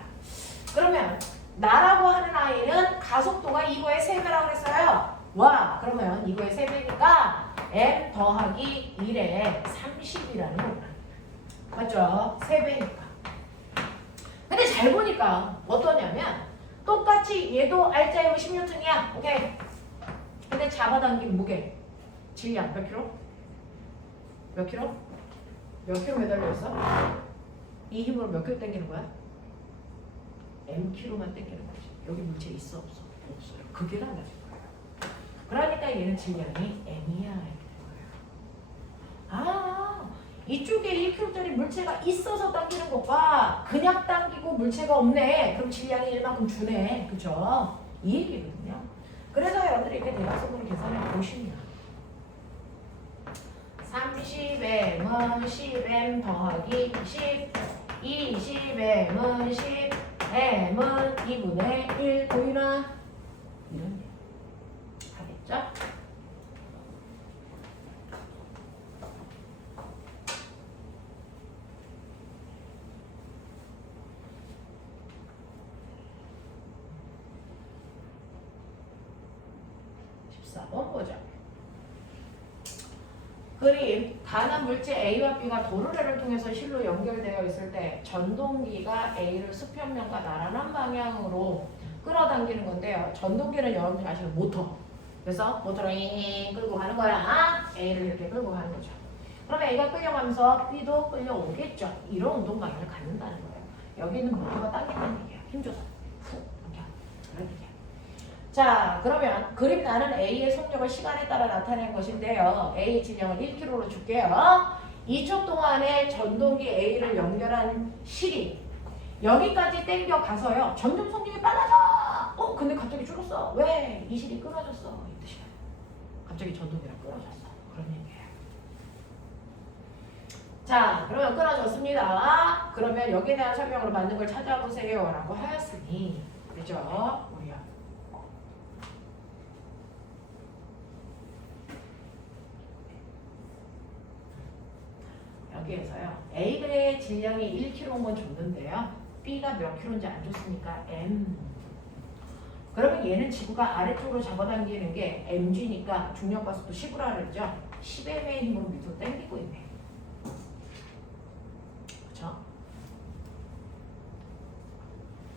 그러면 나라고 하는 아이는 가속도가 이거의 3배라고 했어요. 와, 그러면 이거의 3배니까 M 더하기 1에 30이라는 거구나. 맞죠? 3배니까. 근데 잘 보니까 어떠냐면 똑같이 얘도 알짜이고 16N이야. 오케이. 근데 잡아당긴 무게 질량 몇 킬로? 몇 킬로? 몇 킬로 매달려 있어? 이 힘으로 몇 킬로 당기는 거야? M킬로만 당기는 거지. 여기 물체 있어 없어? 없어요. 그게 달라질 거예요. 그러니까 얘는 질량이 M이야. 아, 이쪽에 1kg짜리 물체가 있어서 당기는 것과 그냥 당기고 물체가 없네. 그럼 질량이 1만큼 주네. 그죠? 이 얘기거든요. 그래서 여러분들이 이렇게 대각선으로 계산해 보시면 30M은 10M 더하기 10 20M은 10 M은 2분의 1 보이나? 이런 얘기 하겠죠? 자. 보자. 그림 단한 물질 A와 B가 도르래를 통해서 실로 연결되어 있을 때 전동기가 A를 수평면과 나란한 방향으로 끌어당기는 건데요. 전동기는 여러분들이 아시는 모터. 그래서 모터를 잉 끌고 가는 거야. A를 이렇게 끌고 가는 거죠. 그러면 A가 끌려가면서 B도 끌려오겠죠. 이런 운동 방향을 갖는다는 거예요. 여기는 모터가 당긴다는 얘기예요. 힘줘서 훅 당겨. 그런 얘기예요. 자, 그러면 그림 나는 A의 속력을 시간에 따라 나타낸 것인데요. A의 진영을 1km로 줄게요. 2초 동안에 전동기 A를 연결한 실이 여기까지 땡겨 가서요. 점점 속력이 빨라져. 근데 갑자기 줄었어. 왜? 이 실이 끊어졌어. 이 뜻이야. 갑자기 전동기랑 끊어졌어. 그런 얘기예요. 자, 그러면 끊어졌습니다. 그러면 여기에 대한 설명으로 맞는 걸 찾아보세요. 라고 하였으니, 그죠? 우리야. 여기에서요. A의 질량이 1kg인 건 줬는데요. B가 몇 kg인지 안 줬으니까 M. 그러면 얘는 지구가 아래쪽으로 잡아당기는 게 mg니까 중력가속도 10이라 그랬죠. 10m의 힘으로 밑으로 당기고 있네. 그렇죠?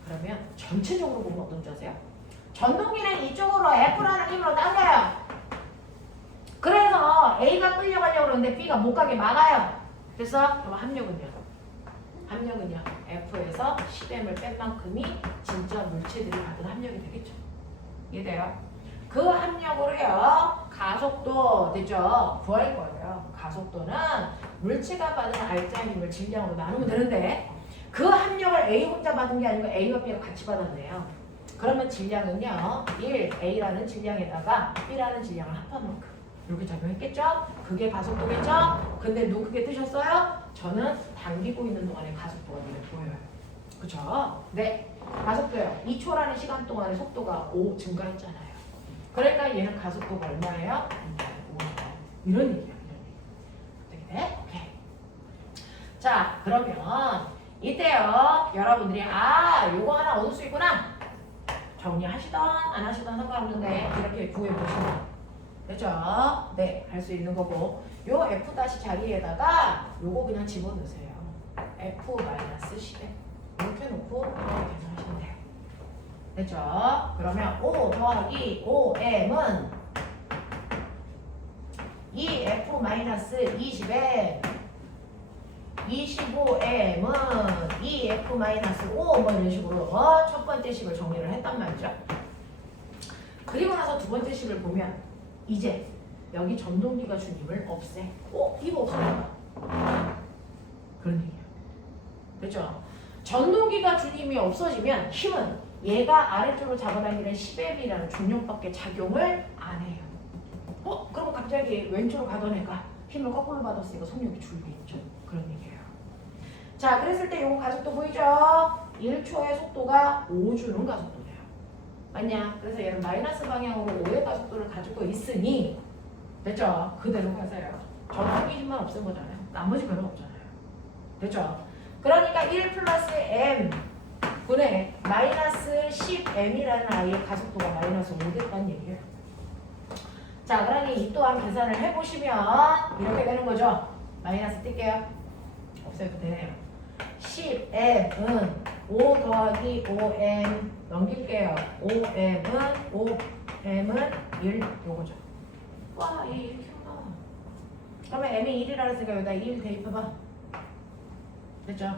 그러면 전체적으로 보면 어떤지 아세요? 전동기는 이쪽으로 F라는 힘으로 당겨요. 그래서 A가 끌려가려고 그러는데 B가 못 가게 막아요. 그래서 그럼 합력은요? 합력은요. F에서 10m을 뺀 만큼이 진짜 물체들이 받은 합력이 되겠죠. 이해돼요? 그 합력으로요. 가속도 되죠. 구할 거예요. 가속도는 물체가 받은 알짜 힘을 질량으로 나누면 되는데 그 합력을 A 혼자 받은 게 아니고 A와 B가 같이 받았네요. 그러면 질량은요. 1, A라는 질량에다가 B라는 질량을 합한 만큼 이렇게 작용했겠죠? 그게 가속도겠죠? 근데 누구 그게 뜨셨어요? 저는 당기고 있는 동안에 가속도가 눈에 보여요. 그쵸? 네. 가속도요. 2초라는 시간 동안에 속도가 5 증가했잖아요. 그러니까 얘는 가속도가 얼마예요? 5. 이런 얘기야. 어떻게 돼? 오케이. 자, 그러면 이때요. 여러분들이 요거 하나 얻을 수 있구나. 정리하시던 안 하시던 상관없는데 이렇게 구해보시면 그죠? 네, 할 수 있는 거고 요 F 다시 자리에다가 요거 그냥 집어넣으세요. F-10에 이렇게 놓고 계산하시면 돼요. 됐죠? 그러면 5 더하기 5M은 2F-20에 25M은 2F-5 뭐 이런 식으로 첫 번째 식을 정리를 했단 말이죠. 그리고 나서 두 번째 식을 보면 이제 여기 전동기가 준 힘을 없애. 이거 없어졌다. 그런 얘기야. 그렇죠? 전동기가 준 힘이 없어지면 힘은 얘가 아래쪽으로 잡아당기는 10M이라는 중력밖에 작용을 안 해요. 그럼 갑자기 왼쪽으로 가던 애가 힘을 거꾸로 받았으니까 속력이 줄겠죠. 그런 얘기예요. 자, 그랬을 때 요거 가속도 보이죠? 1초의 속도가 5 주는 가속도예요. 맞냐? 그래서 얘는 마이너스 방향으로 5의 가속도를 가지고 있으니 됐죠? 그대로 가세요. 전동기 힘만 없앤 거잖아요. 나머지 별로 없잖아요. 됐죠? 그러니까 1 플러스 m 분의 마이너스 10m이라는 아이의 가속도가 마이너스 5 됐다는 얘기예요. 자, 그러니 이 또한 계산을 해보시면 이렇게 되는 거죠. 마이너스 뛸게요. 없애도 되네요. 10m은 5 더하기 5m 넘길게요. 5m은 1 요거죠. 와, 얘 이렇게 나와. 그러면 m이 1이라 했으니까 여기다 1 대입해봐. 됐죠?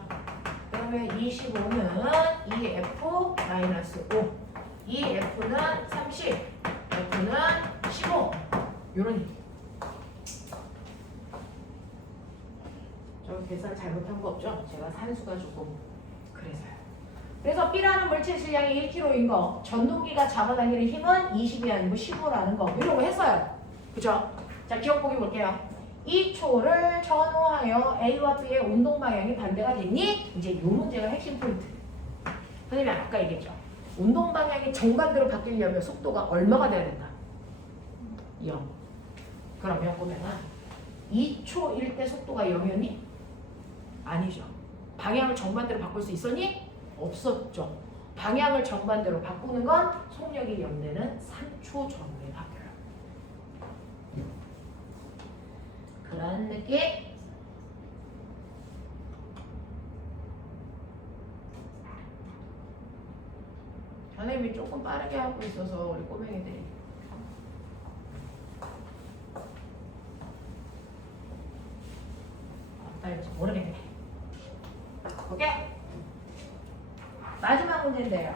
그러면 25는 2f 마이너스 5. 2f는 30, f는 15. 요런 얘기. 저 계산 잘못한 거 없죠? 제가 산수가 조금 그래서요. 그래서 B라는 물체 질량이 1kg인 거, 전동기가 잡아당기는 힘은 20이 아니고 15라는 거 이런 거 했어요. 그죠? 자, 기억 보기 볼게요. 이 초를 전후하여 A와 B의 운동 방향이 반대가 됐니? 이제 이 문제가 핵심 포인트. 선생님이 아까 얘기했죠. 운동 방향이 정반대로 바뀌려면 속도가 얼마가 돼야 된다? 0. 그러면 보면은 2초일 때 속도가 0이었니? 아니죠. 방향을 정반대로 바꿀 수 있었니? 없었죠. 방향을 정반대로 바꾸는 건 속력이 0 되는 3초 전후에 바뀌어요. 그런 느낌? 선생님이 조금 빠르게 하고 있어서 우리 꼬맹이들이 어떨지 모르겠네. 오케이? 마지막 문제인데요.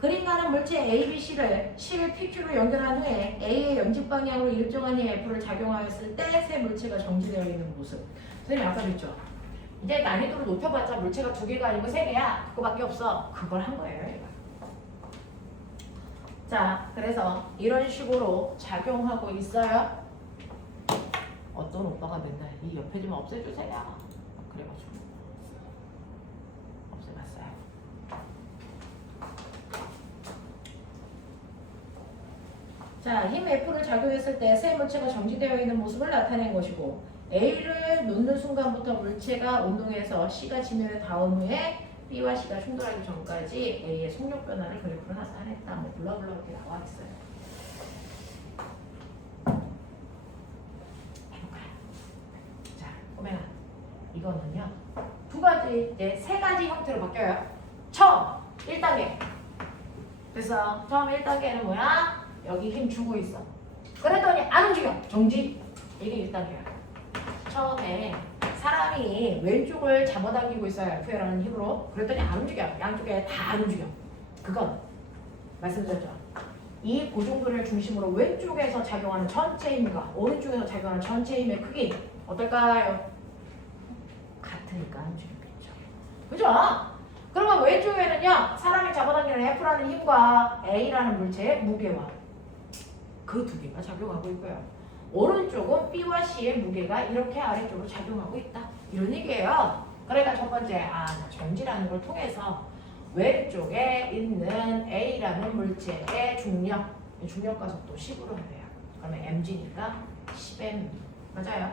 그림과는 물체 A, B, C를 C를 PQ로 연결한 후에 A의 연직 방향으로 일정한 F를 작용하였을 때 새 물체가 정지되어 있는 모습. 선생님 아까 그랬죠? 이제 난이도를 높여봤자 물체가 2개가 아니고 3개야. 그거밖에 없어. 그걸 한 거예요, 얘가. 자, 그래서 이런 식으로 작용하고 있어요. 어떤 오빠가 맨날 이 옆에 좀 없애주세요. 그래가지고 없애봤어요. 자, 힘 F를 작용했을 때 새 물체가 정지되어 있는 모습을 나타낸 것이고 A를 놓는 순간부터 물체가 운동해서 C가 진행을 닿은 후에 B와 C가 충돌하기 전까지 A의 속력 변화를 그래프로 나타냈다. 뭐 블라블라 이렇게 나와 있어요. 해볼까요? 자, 보면 이거는요. 2가지, 이제 3가지 형태로 바뀌어요. 처음 1단계. 그래서 처음 1단계는 뭐야? 여기 힘 주고 있어. 그랬더니 안 움직여. 정지. 이게 1단계야. 처음에 사람이 왼쪽을 잡아당기고 있어요. F라는 힘으로. 그랬더니 안 움직여. 양쪽에 다 안 움직여. 그건 말씀드렸죠. 이 고정도를 중심으로 왼쪽에서 작용하는 전체 힘과 오른쪽에서 작용하는 전체 힘의 크기 어떨까요? 같으니까 안 움직이겠죠. 그죠? 그러면 왼쪽에는요. 사람이 잡아당기는 F라는 힘과 A라는 물체의 무게와 그 2개가 작용하고 있고요. 오른쪽은 B와 C의 무게가 이렇게 아래쪽으로 작용하고 있다. 이런 얘기예요. 그러니까 첫 번째, 정지라는 걸 통해서 왼쪽에 있는 A라는 물체의 중력 가속도 10으로 해요. 그러면 mg니까 10m. 맞아요.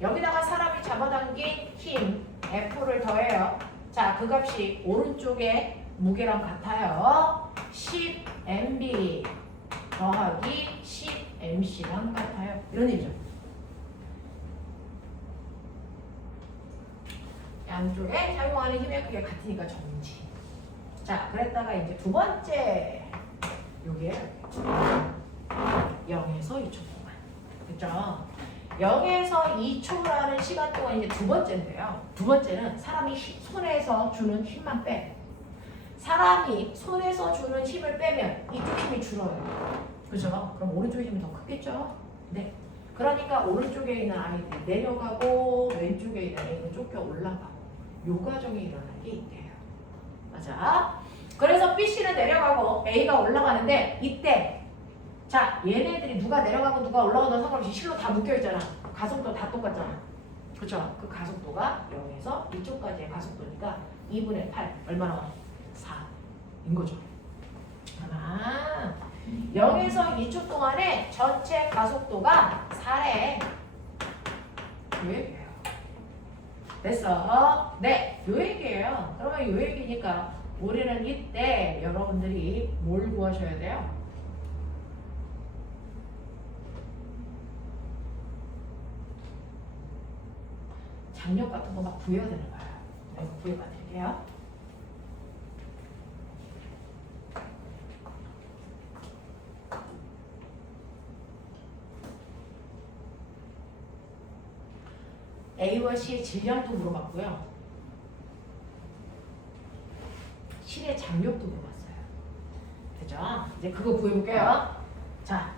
여기다가 사람이 잡아당긴 힘 F를 더해요. 자, 그 값이 오른쪽에 무게랑 같아요. 10mb 더하기 10mc랑 같아요. 이런 얘기죠. 양쪽에 작용하는 힘의 크기가 같으니까 정지. 자, 그랬다가 이제 2번째 요게 0에서 2초 동안. 그죠? 0에서 2초라는 시간 동안 이제 2번째인데요. 2번째는 사람이 손에서 주는 힘만 빼. 사람이 손에서 주는 힘을 빼면 이쪽 힘이 줄어요. 그죠? 그럼 오른쪽 힘이 더 크겠죠? 네. 그러니까 오른쪽에 있는 아이들이 내려가고 왼쪽에 있는 아이는 쫓겨 올라가고 요 과정이 일어나는 게 있대요. 맞아? 그래서 BC는 내려가고 A가 올라가는데 이때 자, 얘네들이 누가 내려가고 누가 올라가든 상관없이 실로 다 묶여있잖아. 가속도 다 똑같잖아. 그쵸? 그 가속도가 0에서 2초까지의 가속도니까 2분의 8 얼마나? 4인 거죠. 0에서 2초 동안에 전체 가속도가 4래. 요 얘기예요. 됐어? 네, 요 얘기예요. 그러면 요 얘기니까 우리는 이때 여러분들이 뭘 구하셔야 돼요? 장력 같은 거 막 부여야 되는 거예요. 이거 부여가 드릴게요. A와 C의 질량도 물어봤고요. 실의 장력도 물어봤어요. 되죠? 이제 그거 구해볼게요. 자,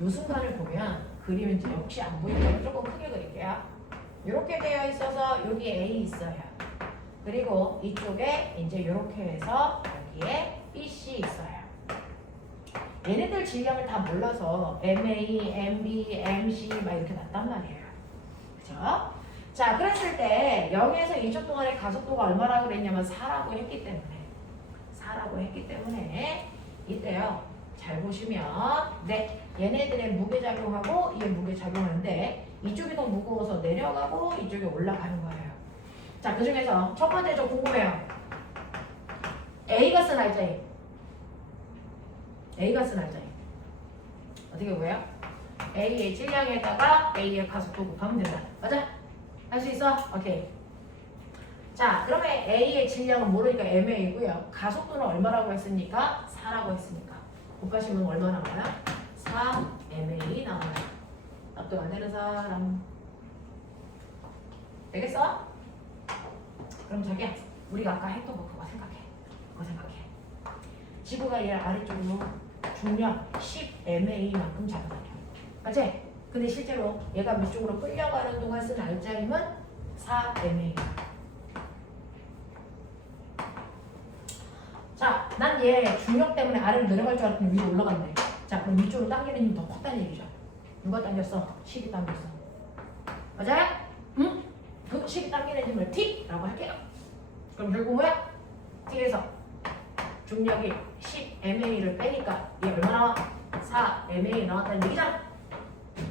요 순간을 보면 그림은 이제 역시 안 보이니까 조금 크게 그릴게요. 이렇게 되어 있어서 여기 A 있어요. 그리고 이쪽에 이제 이렇게 해서 여기에 BC 있어요. 얘네들 질량을 다 몰라서 MA, MB, MC 막 이렇게 났단 말이에요. 그죠? 자, 그랬을 때 0에서 2초 동안의 가속도가 얼마라고 그랬냐면 4라고 했기 때문에 이때요. 잘 보시면 네 얘네들의 무게작용하고 얘 무게작용하는데 이쪽이 더 무거워서 내려가고 이쪽이 올라가는 거예요. 자, 그 중에서 첫 번째 저 궁금해요. A가 쓴 알자임. A가 쓴 알자임. 어떻게 구해요? A의 질량에다가 A의 가속도 곱하면 된다. 맞아? 할 수 있어? 오케이. 자, 그러면 A의 질량은 모르니까 MA이고요. 가속도는 얼마라고 했으니까? 4라고 했으니까. 곱하시면 얼마 나와요? 4MA 나와요. 답도 안 되는 사람. 되겠어? 그럼 자기야, 우리가 아까 했던 거 그거 생각해. 그거 생각해. 지구가 얘 아래쪽으로 중력 10MA만큼 잡아다녀. 맞지? 근데 실제로 얘가 위쪽으로 끌려가는 동안 쓴 알짜임은 4MA. 자, 난 얘 중력 때문에 아래로 내려갈 줄 알았더니 위로 올라갔네. 자, 그럼 위쪽으로 당기는 힘이 더 컸다는 얘기죠. 누가 당겼어? 식이 당겼어. 맞아요? 응? 그 식이 당기는 힘을 T라고 할게요. 그럼 결국 뭐야? T에서 중력이 10MA를 빼니까 얘 얼마 나와? 4MA 나왔다는 얘기잖아.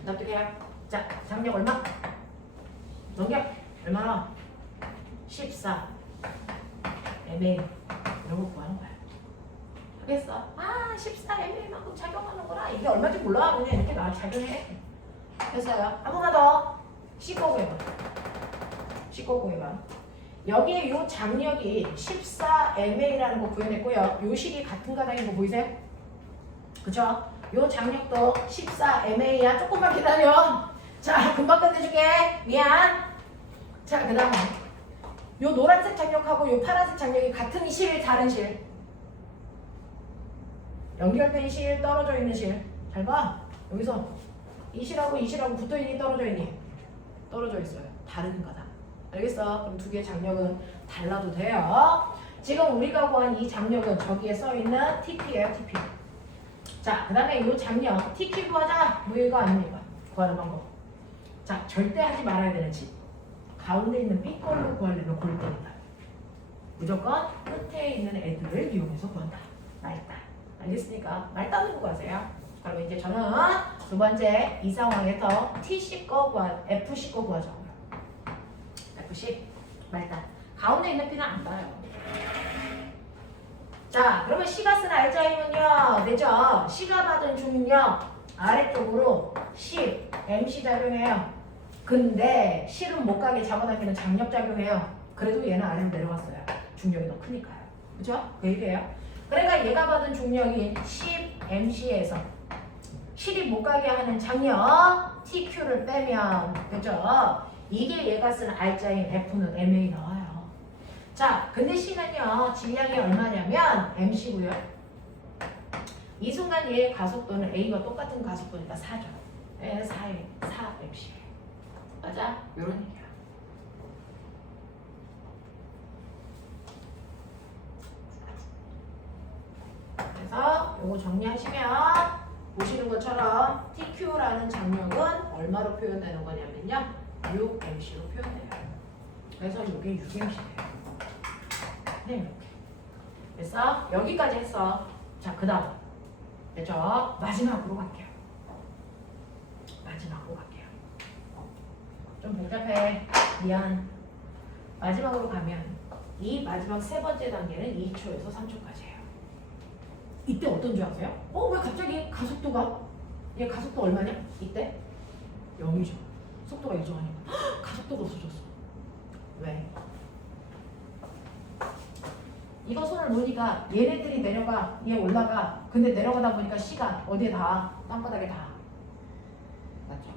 납득해요? 자, 장력 얼마? 넘겨. 얼마 나와? 14MA. 이런 거 구하는 거야. 알겠어? 아, 14MA만큼 작용하는구나. 이게 얼마인지 몰라. 그냥 이렇게 나 작용해. 됐어요. 한 번만 더. 씻고 구해봐. 씻고 구해봐. 여기에 요 장력이 14MA라는 거 구해냈고요. 요 식이 같은 가닥인 거 보이세요? 그쵸? 요 장력도 14MA야. 조금만 기다려. 자, 금방 끝내줄게. 미안. 자, 그 다음에 요 노란색 장력하고 요 파란색 장력이 같은 실, 다른 실. 연결된 실, 떨어져 있는 실. 잘 봐. 여기서 이 실하고 이 실하고 붙어있니, 떨어져 있니? 떨어져 있어요. 다른 거다. 알겠어? 그럼 두 개의 장력은 달라도 돼요. 지금 우리가 구한 이 장력은 저기에 써있는 TP예요, TP. 자, 그 다음에 이 장력, TQ 구하자. 뭐 이거 아닙니까? 구하는 방법. 자, 절대 하지 말아야 되는 집. 가운데 있는 B꼴로 구하려면 골때린다. 무조건 끝에 있는 애들을 이용해서 구한다. 말단. 알겠습니까? 말단으로 구하세요. 그럼 이제 저는 두 번째 이 상황에서 TC 거 FC 거 구하자고요. FC 말단. 가운데 있는 B는 안 봐요. 자, 그러면 C가 쓴 알짜임은요. 되죠? C가 받은 중력 아래쪽으로 10 MC 작용해요. 근데 실은 못 가게 잡아당기는 장력 작용해요. 그래도 얘는 아래로 내려갔어요. 중력이 더 크니까요. 그죠? 그 얘기예요. 그러니까 얘가 받은 중력이 10mc에서 실이 못 가게 하는 장력 TQ를 빼면 그죠? 이게 얘가 쓴 알짜인 F는 MA 나와요. 자, 근데 C는요. 질량이 얼마냐면 mc고요. 이 순간 얘의 가속도는 A와 똑같은 가속도니까 4죠. 네, 4mc. 맞아? 요런 얘기야. 그래서 요거 정리하시면 보시는 것처럼 TQ라는 장력은 얼마로 표현되는 거냐면요. 6mc로 표현돼요. 그래서 요게 6mc예요. 네, 이렇게. 그래서 여기까지 했어. 자, 그 다음. 됐죠? 마지막으로 갈게요. 마지막으로 갈게요. 좀 복잡해. 미안. 마지막으로 가면 이 마지막 세 번째 단계는 2초에서 3초까지예요. 이때 어떤 줄 아세요? 왜 갑자기 가속도가? 얘 가속도 얼마냐? 이때? 0이죠. 속도가 일정하니까. 가속도가 없어졌어. 왜? 이거 손을 놓으니까 얘네들이 내려가, 얘 올라가. 근데 내려가다 보니까 C가 어디에 닿아? 땅바닥에 닿아. 맞죠?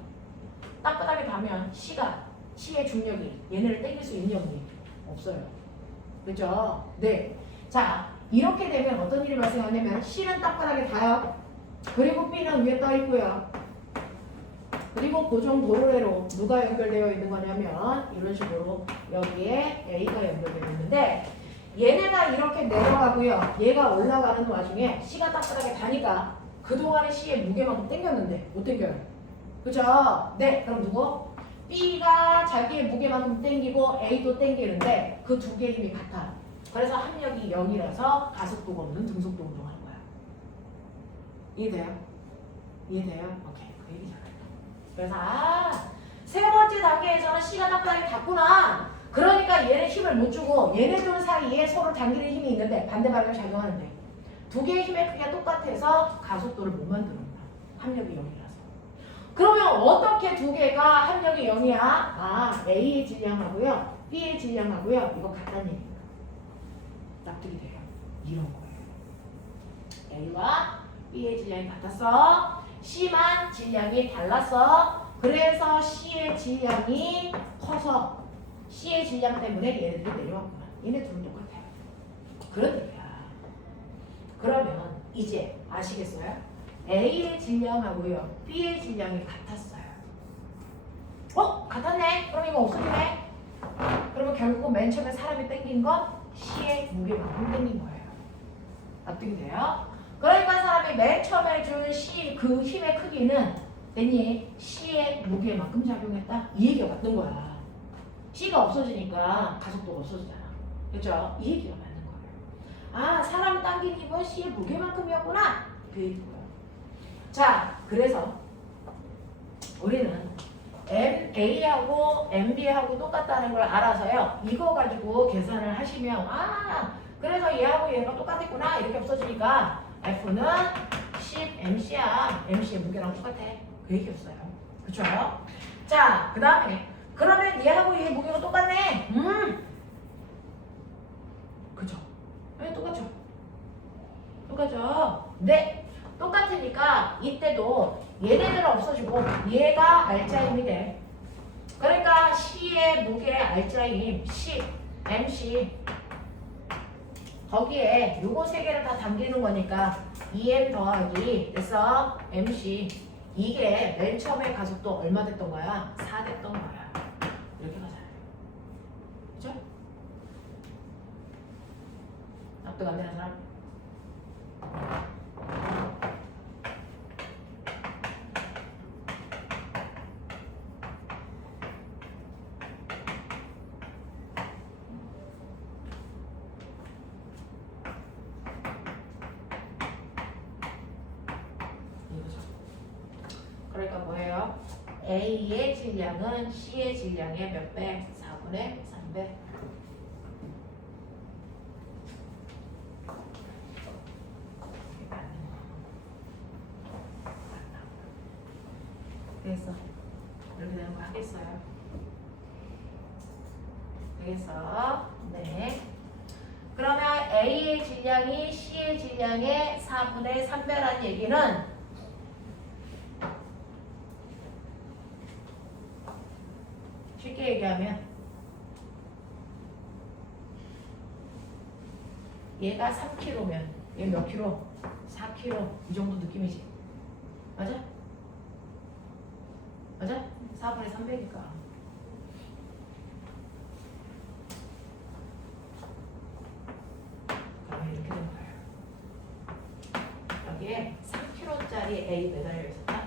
땅바닥에 닿으면 C의 중력이 얘네를 당길 수 있니 없니? 없어요. 그죠? 네. 자, 이렇게 되면 어떤 일이 발생하냐면 C는 땅바닥에 닿아요. 그리고 B는 위에 떠 있고요. 그리고 고정 도로래로 누가 연결되어 있는 거냐면 이런 식으로 여기에 A가 연결되어 있는데 얘네가 이렇게 내려가고요. 얘가 올라가는 와중에 C가 땅바닥에 닿으니까 그동안에 C의 무게만큼 당겼는데 못 당겨요. 그죠? 네. 그럼 누구? B가 자기의 무게만큼 당기고 A도 당기는데 그 두 개의 힘이 같아. 그래서 합력이 0이라서 가속도가 없는 등속도 운동하는 거야. 이해돼요? 이해돼요? 오케이. 그 얘기잖아요. 그래서 세 번째 단계에서는 C가 답답하게 닿구나. 그러니까 얘네 힘을 못 주고 얘네들 사이에 서로 당기는 힘이 있는데 반대 방향을 작용하는데 두 개의 힘의 크기가 똑같아서 가속도를 못 만드는구나. 합력이 0이라서. 그러면 어떻게 두 개가 합력이 0이야? A의 질량하고요. B의 질량하고요. 이거 같다는 얘기입니다. 납득이 돼요. 이런 거예요. A와 B의 질량이 같았어. C만 질량이 달랐어. 그래서 C의 질량이 커서 C의 질량 때문에 얘네들이 내려왔구나. 얘네 둘은 똑같아요. 그런 얘기야. 그러면 이제 아시겠어요? A의 질량하고요. B의 질량이 같았어요. 같았네? 그럼 이거 없어지네? 그러면 결국 맨 처음에 사람이 땡긴 건 C의 무게만큼 땡긴 거예요. 납득이 돼요? 그러니까 사람이 맨 처음에 준 C 그 힘의 크기는 됐니? C의 무게만큼 작용했다? 이 얘기가 맞는 거야. C가 없어지니까 가속도가 없어지잖아. 그렇죠? 이 얘기가 맞는 거예요. 사람 당긴 힘은 C의 무게만큼이었구나. 그 얘기고요. 자, 그래서 우리는 A하고 MB하고 똑같다는 걸 알아서요. 이거 가지고 계산을 하시면 그래서 얘하고 얘가 똑같았구나. 이렇게 없어지니까 F는 10mc야. mc의 무게랑 똑같아. 그 얘기였어요. 그쵸? 자, 그 다음에 그러면 얘하고 얘 무게가 똑같네. 그죠? 네, 똑같죠? 똑같죠? 네. 똑같으니까 이때도 얘네들은 없어지고 얘가 알짜 힘이 돼. 그러니까 C의 무게 알짜 힘 10 mc 거기에 요거 세 개를 다 담기는 거니까 2m 더하기 그래서 mc 이게 맨 처음에 가속도 얼마 됐던 거야? 4 됐던 거야. 이렇게 가잖아요. 그죠? 납득 안 되는 사람? 그러니까 뭐예요? A의 질량은 C의 질량의 몇 배? 4분의 3배. 그래서 이렇게 되는 거 하겠어요? 되겠어? 네. 그러면 A의 질량이 C의 질량의 4분의 3배라는 얘기는 쉽게 얘기하면 얘가 3kg면 얘 몇 kg? 4kg 이 정도 느낌이지. 맞아? 맞아? 4분의 3배니까. 그러면 이렇게 되는 거예요. 여기에 3kg짜리 A 매달려 있었다.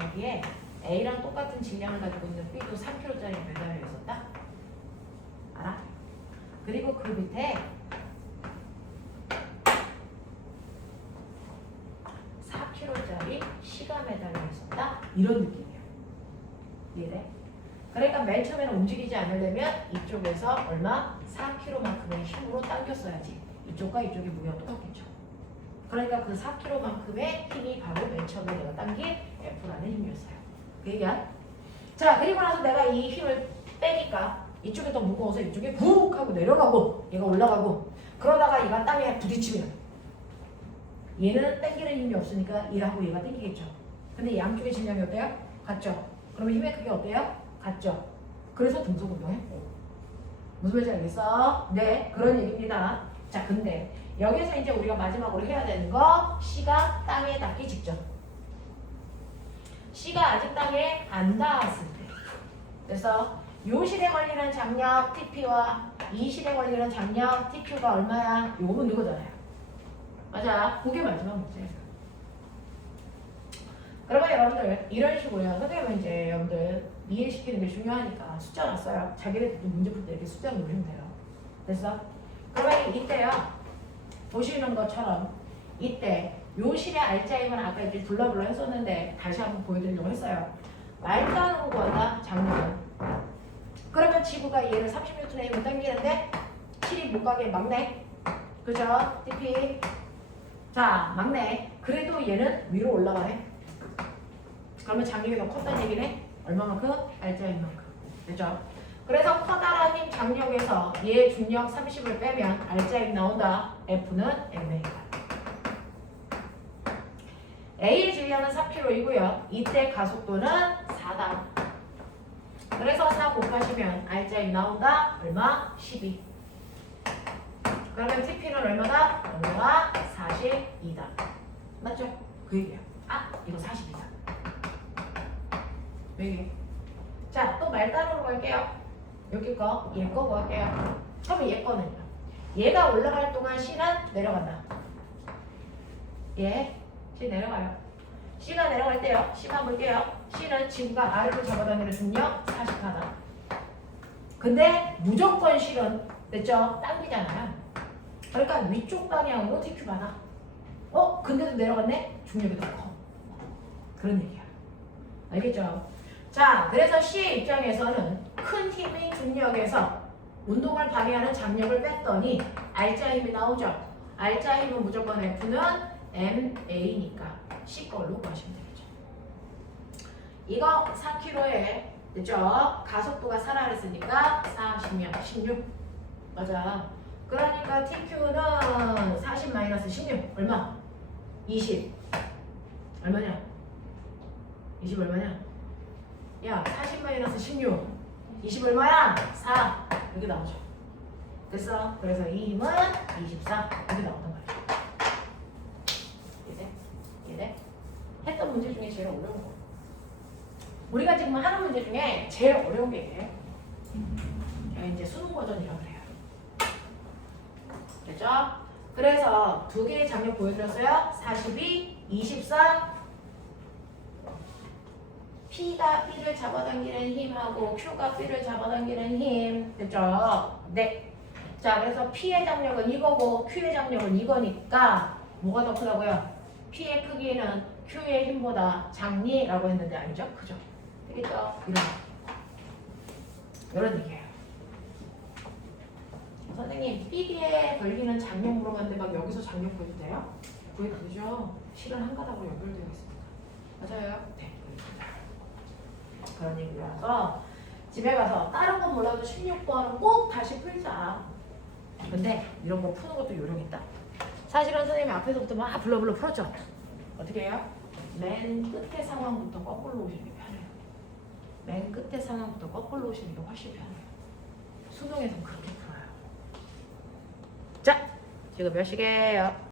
여기에 A랑 똑같은 질량을 가지고 있는 B도 3kg짜리 매달려 있었다. 알아? 그리고 그 밑에 4kg짜리 C가 매달려 있었다. 이런 느낌이야. 이해돼? 그러니까 맨 처음에는 움직이지 않으려면 이쪽에서 얼마? 4kg만큼의 힘으로 당겼어야지. 이쪽과 이쪽의 무게가 똑같겠죠. 그러니까 그 4kg만큼의 힘이 바로 맨 처음에 내가 당긴 F라는 힘이었어요. 그 얘기야? 자, 그리고 나서 내가 이 힘을 빼니까 이쪽이 더 무거워서 이쪽에 훅 하고 내려가고 얘가 올라가고 그러다가 얘가 땅에 부딪히면 얘는 당기는 힘이 없으니까 얘하고 얘가 당기겠죠. 근데 양쪽의 질량이 어때요? 같죠? 그러면 힘의 크기 어때요? 같죠? 그래서 등속 운동했고. 무슨 말인지 알겠어? 네, 그런 얘기입니다. 자, 근데 여기서 이제 우리가 마지막으로 해야 되는 거 C가 땅에 닿기 직전. C가 아직 땅에 안 닿았을 때. 그래서 요 실에 걸리는 장력 TP와 이 실에 걸리는 장력 TQ가 얼마야? 요거 묻는 거잖아요. 맞아. 그게 마지막 문제예요. 그러면 여러분들 이런 식으로요. 선생님은 이제 여러분들 이해시키는 게 중요하니까 숫자 놨어요. 자기네들도 문제 풀 때 이렇게 숫자를 누르면 돼요. 됐어? 그러면 이때요. 보시는 것처럼 이때 요 실의 알짜임은 아까 이제 블러블러 했었는데 다시 한번 보여드리려고 했어요. 말단으로 구한다. 장력은. 그러면 지구가 얘를 30N의 힘을 당기는데 실이 못 가게 막네. 그죠? TP. 자, 막네. 그래도 얘는 위로 올라가네. 그러면 장력이 더 컸다는 얘기네. 얼마만큼? 알짜임만큼. 그죠? 그래서 커다란 힘 장력에서 얘 중력 30을 빼면 알짜임 나온다. F는 mA가. A의 질량은 4kg이고요. 이때 가속도는 4다. 그래서 4 곱하시면 알짜임 나온다. 얼마? 12. 그러면 TP는 얼마다? 온도가 42다. 맞죠? 그 얘기야. 아, 이거 42다. 왜? 자, 또 말단으로 갈게요. 여기 거, 얘 거 구할게요. 그러면 얘 거는요. 얘가 올라갈 동안 C는 내려간다. 얘, C 내려가요. C가 내려갈 때요. C만 볼게요. C는 지구가 아래로 잡아당기는 중력 40하다. 근데 무조건 실은 됐죠? 당기잖아요. 그러니까 위쪽 방향으로 TQ 받아. 근데도 내려갔네? 중력이 더 커. 그런 얘기야. 알겠죠? 자, 그래서 C의 입장에서는 큰 힘의 중력에서 운동을 방해하는 장력을 뺐더니 알짜 힘이 나오죠. 알짜 힘은 무조건 F는 MA니까 C 걸로 구하시면 되겠죠. 이거 4kg에 그죠? 가속도가 4라 그랬으니까 4, 10면 16. 맞아. 그러니까 TQ는 40 - 16 얼마? 20. 얼마냐? 20 얼마냐? 야, 40 - 16. 20 얼마야? 4. 여기 나오죠. 됐어? 그래서 이 힘은 24. 여기 나온단 말이야. 이제? 이제? 했던 문제 중에 제일 어려운 거. 우리가 지금 하는 문제 중에 제일 어려운 게 이제 수능 버전이라고 그래요. 됐죠? 그래서 두 개의 장력 보여드렸어요. 42, 24. P가 B를 잡아당기는 힘하고 Q가 B를 잡아당기는 힘. 됐죠? 네. 자, 그래서 P의 장력은 이거고 Q의 장력은 이거니까 뭐가 더 크다고요? P의 크기는 Q의 힘보다 작니라고 했는데 아니죠? 그죠? 되겠죠? 이런 얘기예요. 선생님, B에 걸리는 장력 물어봤는데 막 여기서 장력 보여도 돼요? 보여도 되죠? 실은 한 가닥으로 연결되어 있습니다. 맞아요? 네. 그런 얘기라서 집에 가서 다른 건 몰라도 16번은 꼭 다시 풀자. 근데 이런 거 푸는 것도 요령 있다. 사실은 선생님이 앞에서부터 막 불러불러 풀었죠. 어떻게 해요? 맨 끝에 상황부터 거꾸로 오시는 게 편해요. 맨 끝에 상황부터 거꾸로 오시는 게 훨씬 편해요. 수능에선 그렇게 풀어요. 자, 지금 몇 시게요?